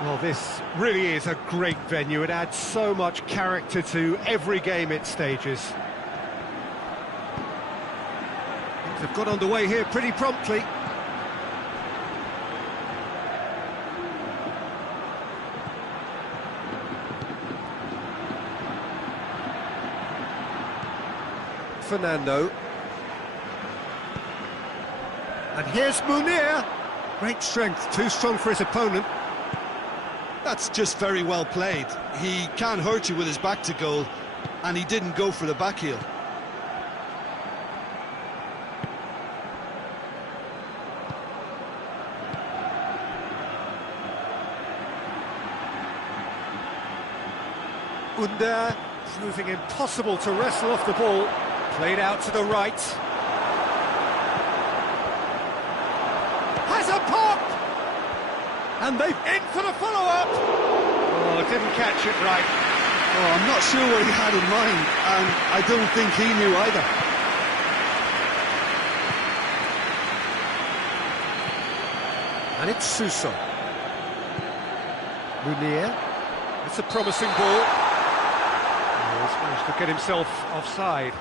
Well, this really is a great venue. It adds so much character to every game it stages. Things have got underway here pretty promptly. Fernando. And here's Munir. Great strength, too strong for his opponent. That's just very well played. He can't hurt you with his back to goal, and he didn't go for the back heel. Under, proving impossible to wrestle off the ball. Played out to the right. Has a pop! And they've in for the follow-up! Oh, didn't catch it right. Oh, I'm not sure what he had in mind, and I don't think he knew either. And it's Suso. Munir. It's a promising ball. Oh, he's managed to get himself offside.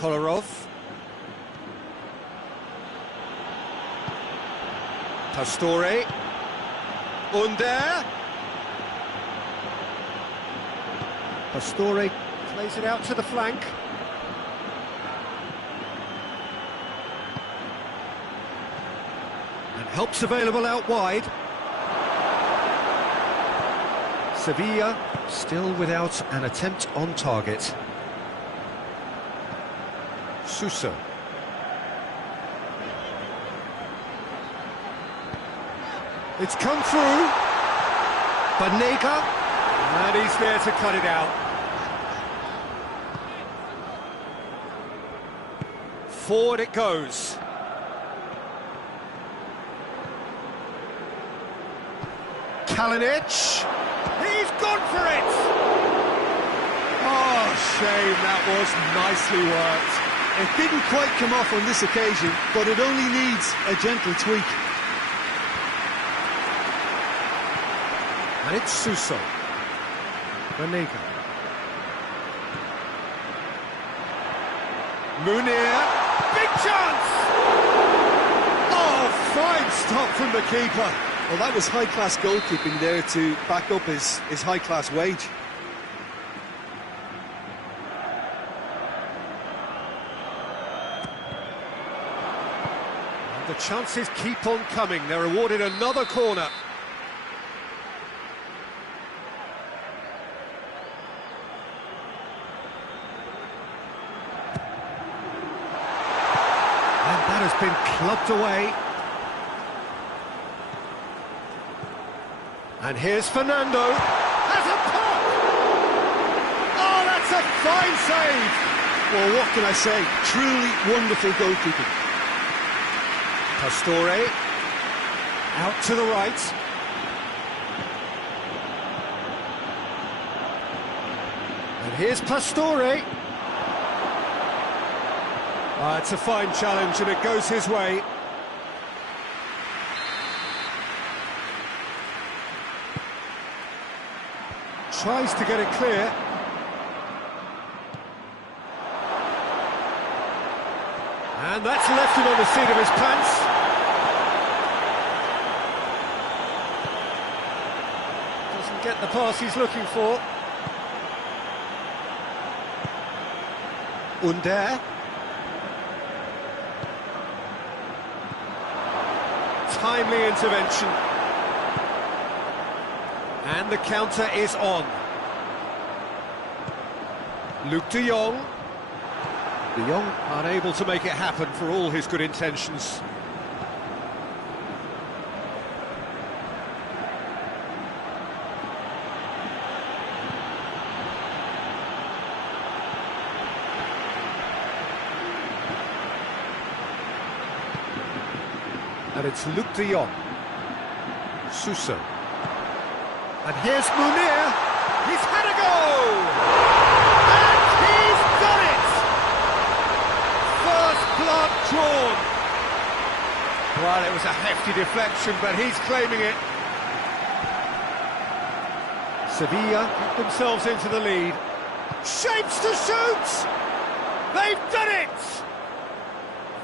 Kolarov. Pastore. Under. Pastore plays it out to the flank. And help's available out wide. Sevilla still without an attempt on target. Suso. It's come through. Banega. And he's there to cut it out. Forward it goes. Kalinic. He's gone for it. Oh, shame, that was nicely worked. It didn't quite come off on this occasion, but it only needs a gentle tweak. And it's Suso. Banega. Munir. Big chance! Oh, fine stop from the keeper. Well, that was high-class goalkeeping there to back up his high-class wage. The chances keep on coming. They're awarded another corner. And that has been clubbed away. And here's Fernando. Has a pop! Oh, that's a fine save! Well, what can I say? Truly wonderful goalkeeping. Pastore, out to the right. And here's Pastore. It's a fine challenge and it goes his way. Tries to get it clear. And that's left him on the seat of his pants. Doesn't get the pass he's looking for. Under. Timely intervention. And the counter is on. Luke de Jong. De Jong unable to make it happen for all his good intentions. And it's Luke de Jong. Suso. And here's Munir. He's had a go! And he's done it! First blood drawn. Well, it was a hefty deflection, but he's claiming it. Sevilla get themselves into the lead. Shapes to shoot! They've done it!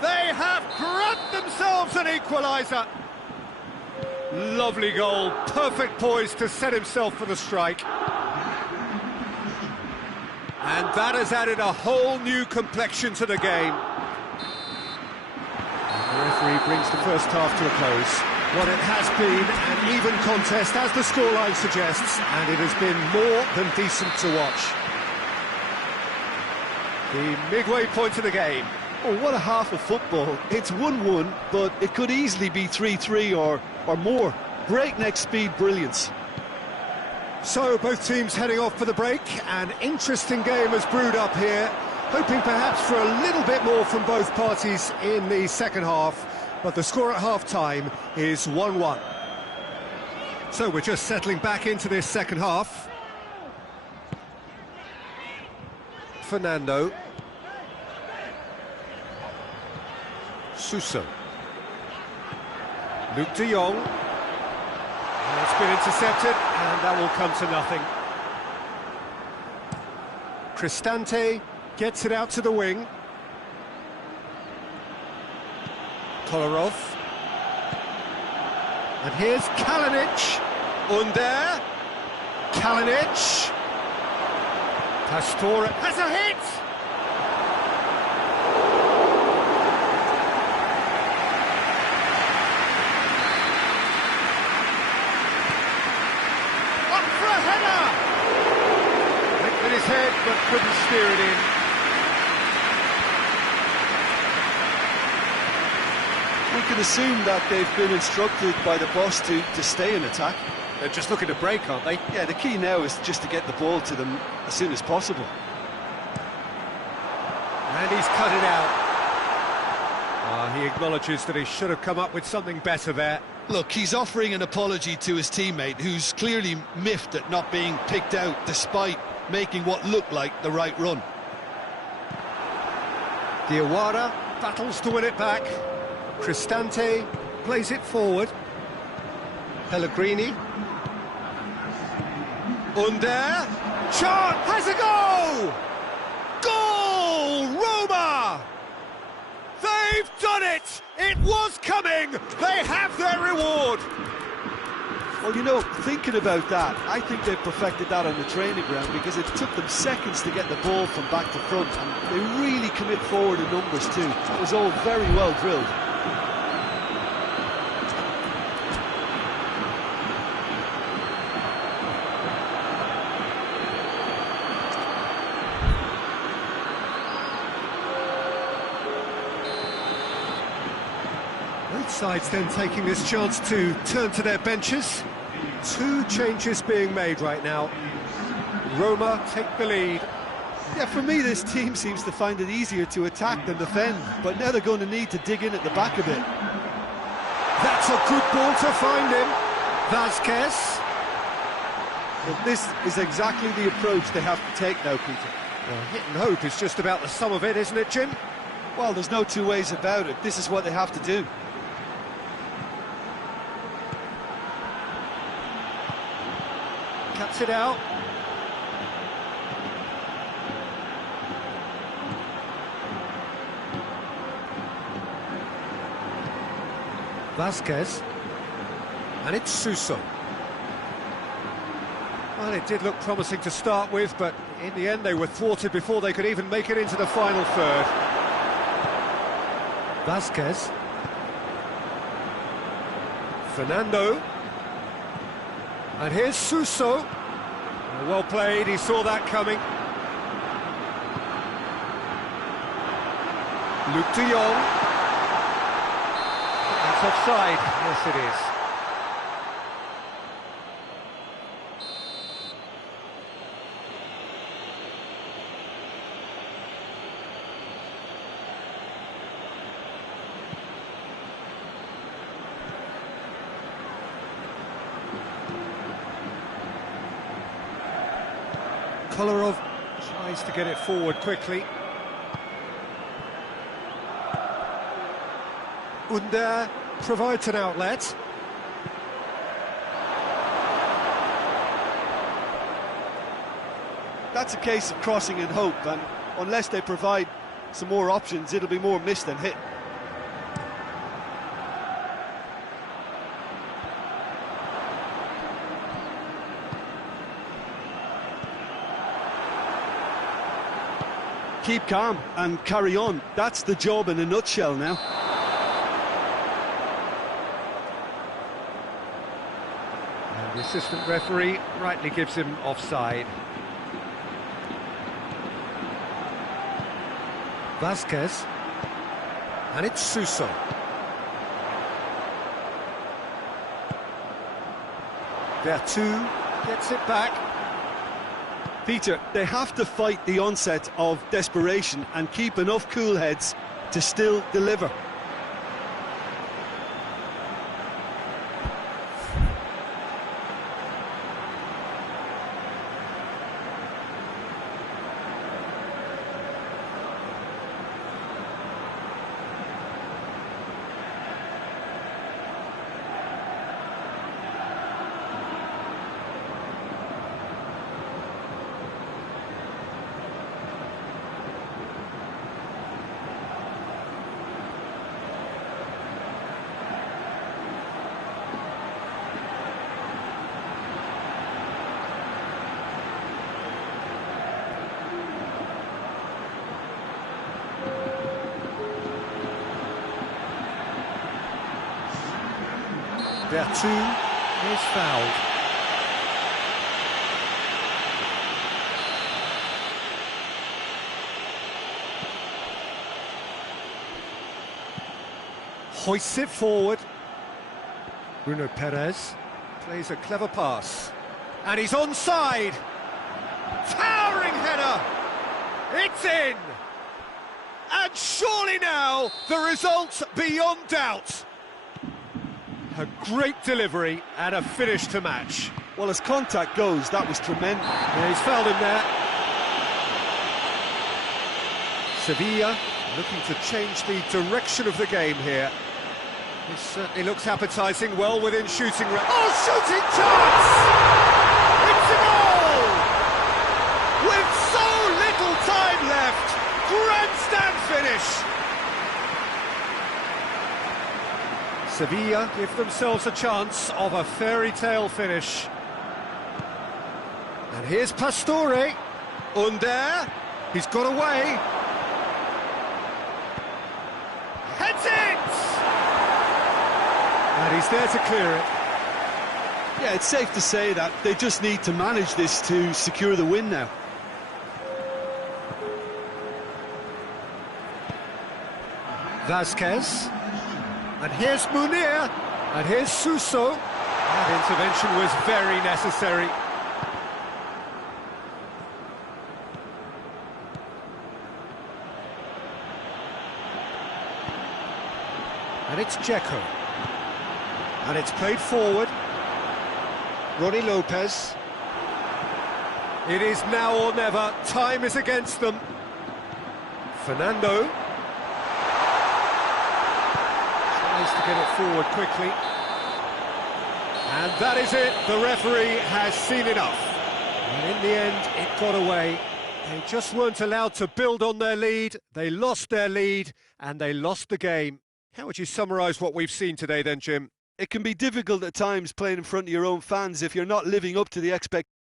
They have grabbed themselves an equaliser. Lovely goal, perfect poise to set himself for the strike. And that has added a whole new complexion to the game. And the referee brings the first half to a close. What it has been an even contest, as the scoreline suggests, and it has been more than decent to watch. The midway point of the game. Oh, what a half of football. It's 1-1, but it could easily be 3-3 or more. Breakneck speed brilliance. So, both teams heading off for the break. An interesting game has brewed up here, hoping perhaps for a little bit more from both parties in the second half, but the score at half-time is 1-1. So, we're just settling back into this second half. Fernando. Suso. Luke de Jong. It's been intercepted, and that will come to nothing. Cristante gets it out to the wing. Kolarov. And here's Kalinic. Under. Kalinic. Pastore has a hit! His head, but couldn't steer it in. We can assume that they've been instructed by the boss to stay in attack. They're just looking to break, aren't they? Yeah, the key now is just to get the ball to them as soon as possible. And he's cut it out. He acknowledges that he should have come up with something better there. Look, he's offering an apology to his teammate, who's clearly miffed at not being picked out despite making what looked like the right run. Diawara battles to win it back. Cristante plays it forward. Pellegrini. Under. Chant has a goal! Goal! Roma! They've done it! It was coming! They have their reward! Well, you know, thinking about that, I think they've perfected that on the training ground, because it took them seconds to get the ball from back to front, and they really commit forward in numbers too. It was all very well drilled. Both sides then taking this chance to turn to their benches. Two changes being made right now. Roma take the lead. Yeah, for me, this team seems to find it easier to attack than defend, but now they're going to need to dig in at the back a bit. That's a good ball to find him. Vasquez. Well, this is exactly the approach they have to take now, Peter. Well, hit and hope is just about the sum of it, isn't it, Jim? Well, there's no two ways about it. This is what they have to do. Cuts it out. Vasquez. And it's Suso. Well, it did look promising to start with, but in the end they were thwarted before they could even make it into the final third. Vasquez. Fernando. And here's Suso. Well played, he saw that coming. Luke de Jong. That's offside. Yes, it is. Kolarov tries to get it forward quickly. Under provides an outlet. That's a case of crossing in hope, and unless they provide some more options, it'll be more miss than hit. Keep calm and carry on. That's the job in a nutshell now. And the assistant referee rightly gives him offside. Vasquez. And it's Suso. Vertu gets it back. Peter, they have to fight the onset of desperation and keep enough cool heads to still deliver. Vertu is fouled. Hoists it forward. Bruno Perez plays a clever pass. And he's onside! Towering header! It's in! And surely now, the result beyond doubt. A great delivery and a finish to match. Well, as contact goes, that was tremendous. Yeah, he's fouled him there. Sevilla looking to change the direction of the game here. This certainly looks appetising, well within shooting range. Oh, shooting chance! It's a goal! With so little time left, grandstand finish! Sevilla give themselves a chance of a fairy tale finish. And here's Pastore. Under. He's got away. Heads it! And he's there to clear it. Yeah, it's safe to say that they just need to manage this to secure the win now. Vasquez. And here's Munir, and here's Suso. That intervention was very necessary. And it's Dzeko. And it's played forward. Ronnie Lopez. It is now or never. Time is against them. Fernando tries to get it forward quickly. And that is it. The referee has seen enough. And in the end, it got away. They just weren't allowed to build on their lead. They lost their lead and they lost the game. How would you summarise what we've seen today then, Jim? It can be difficult at times playing in front of your own fans if you're not living up to the expectations.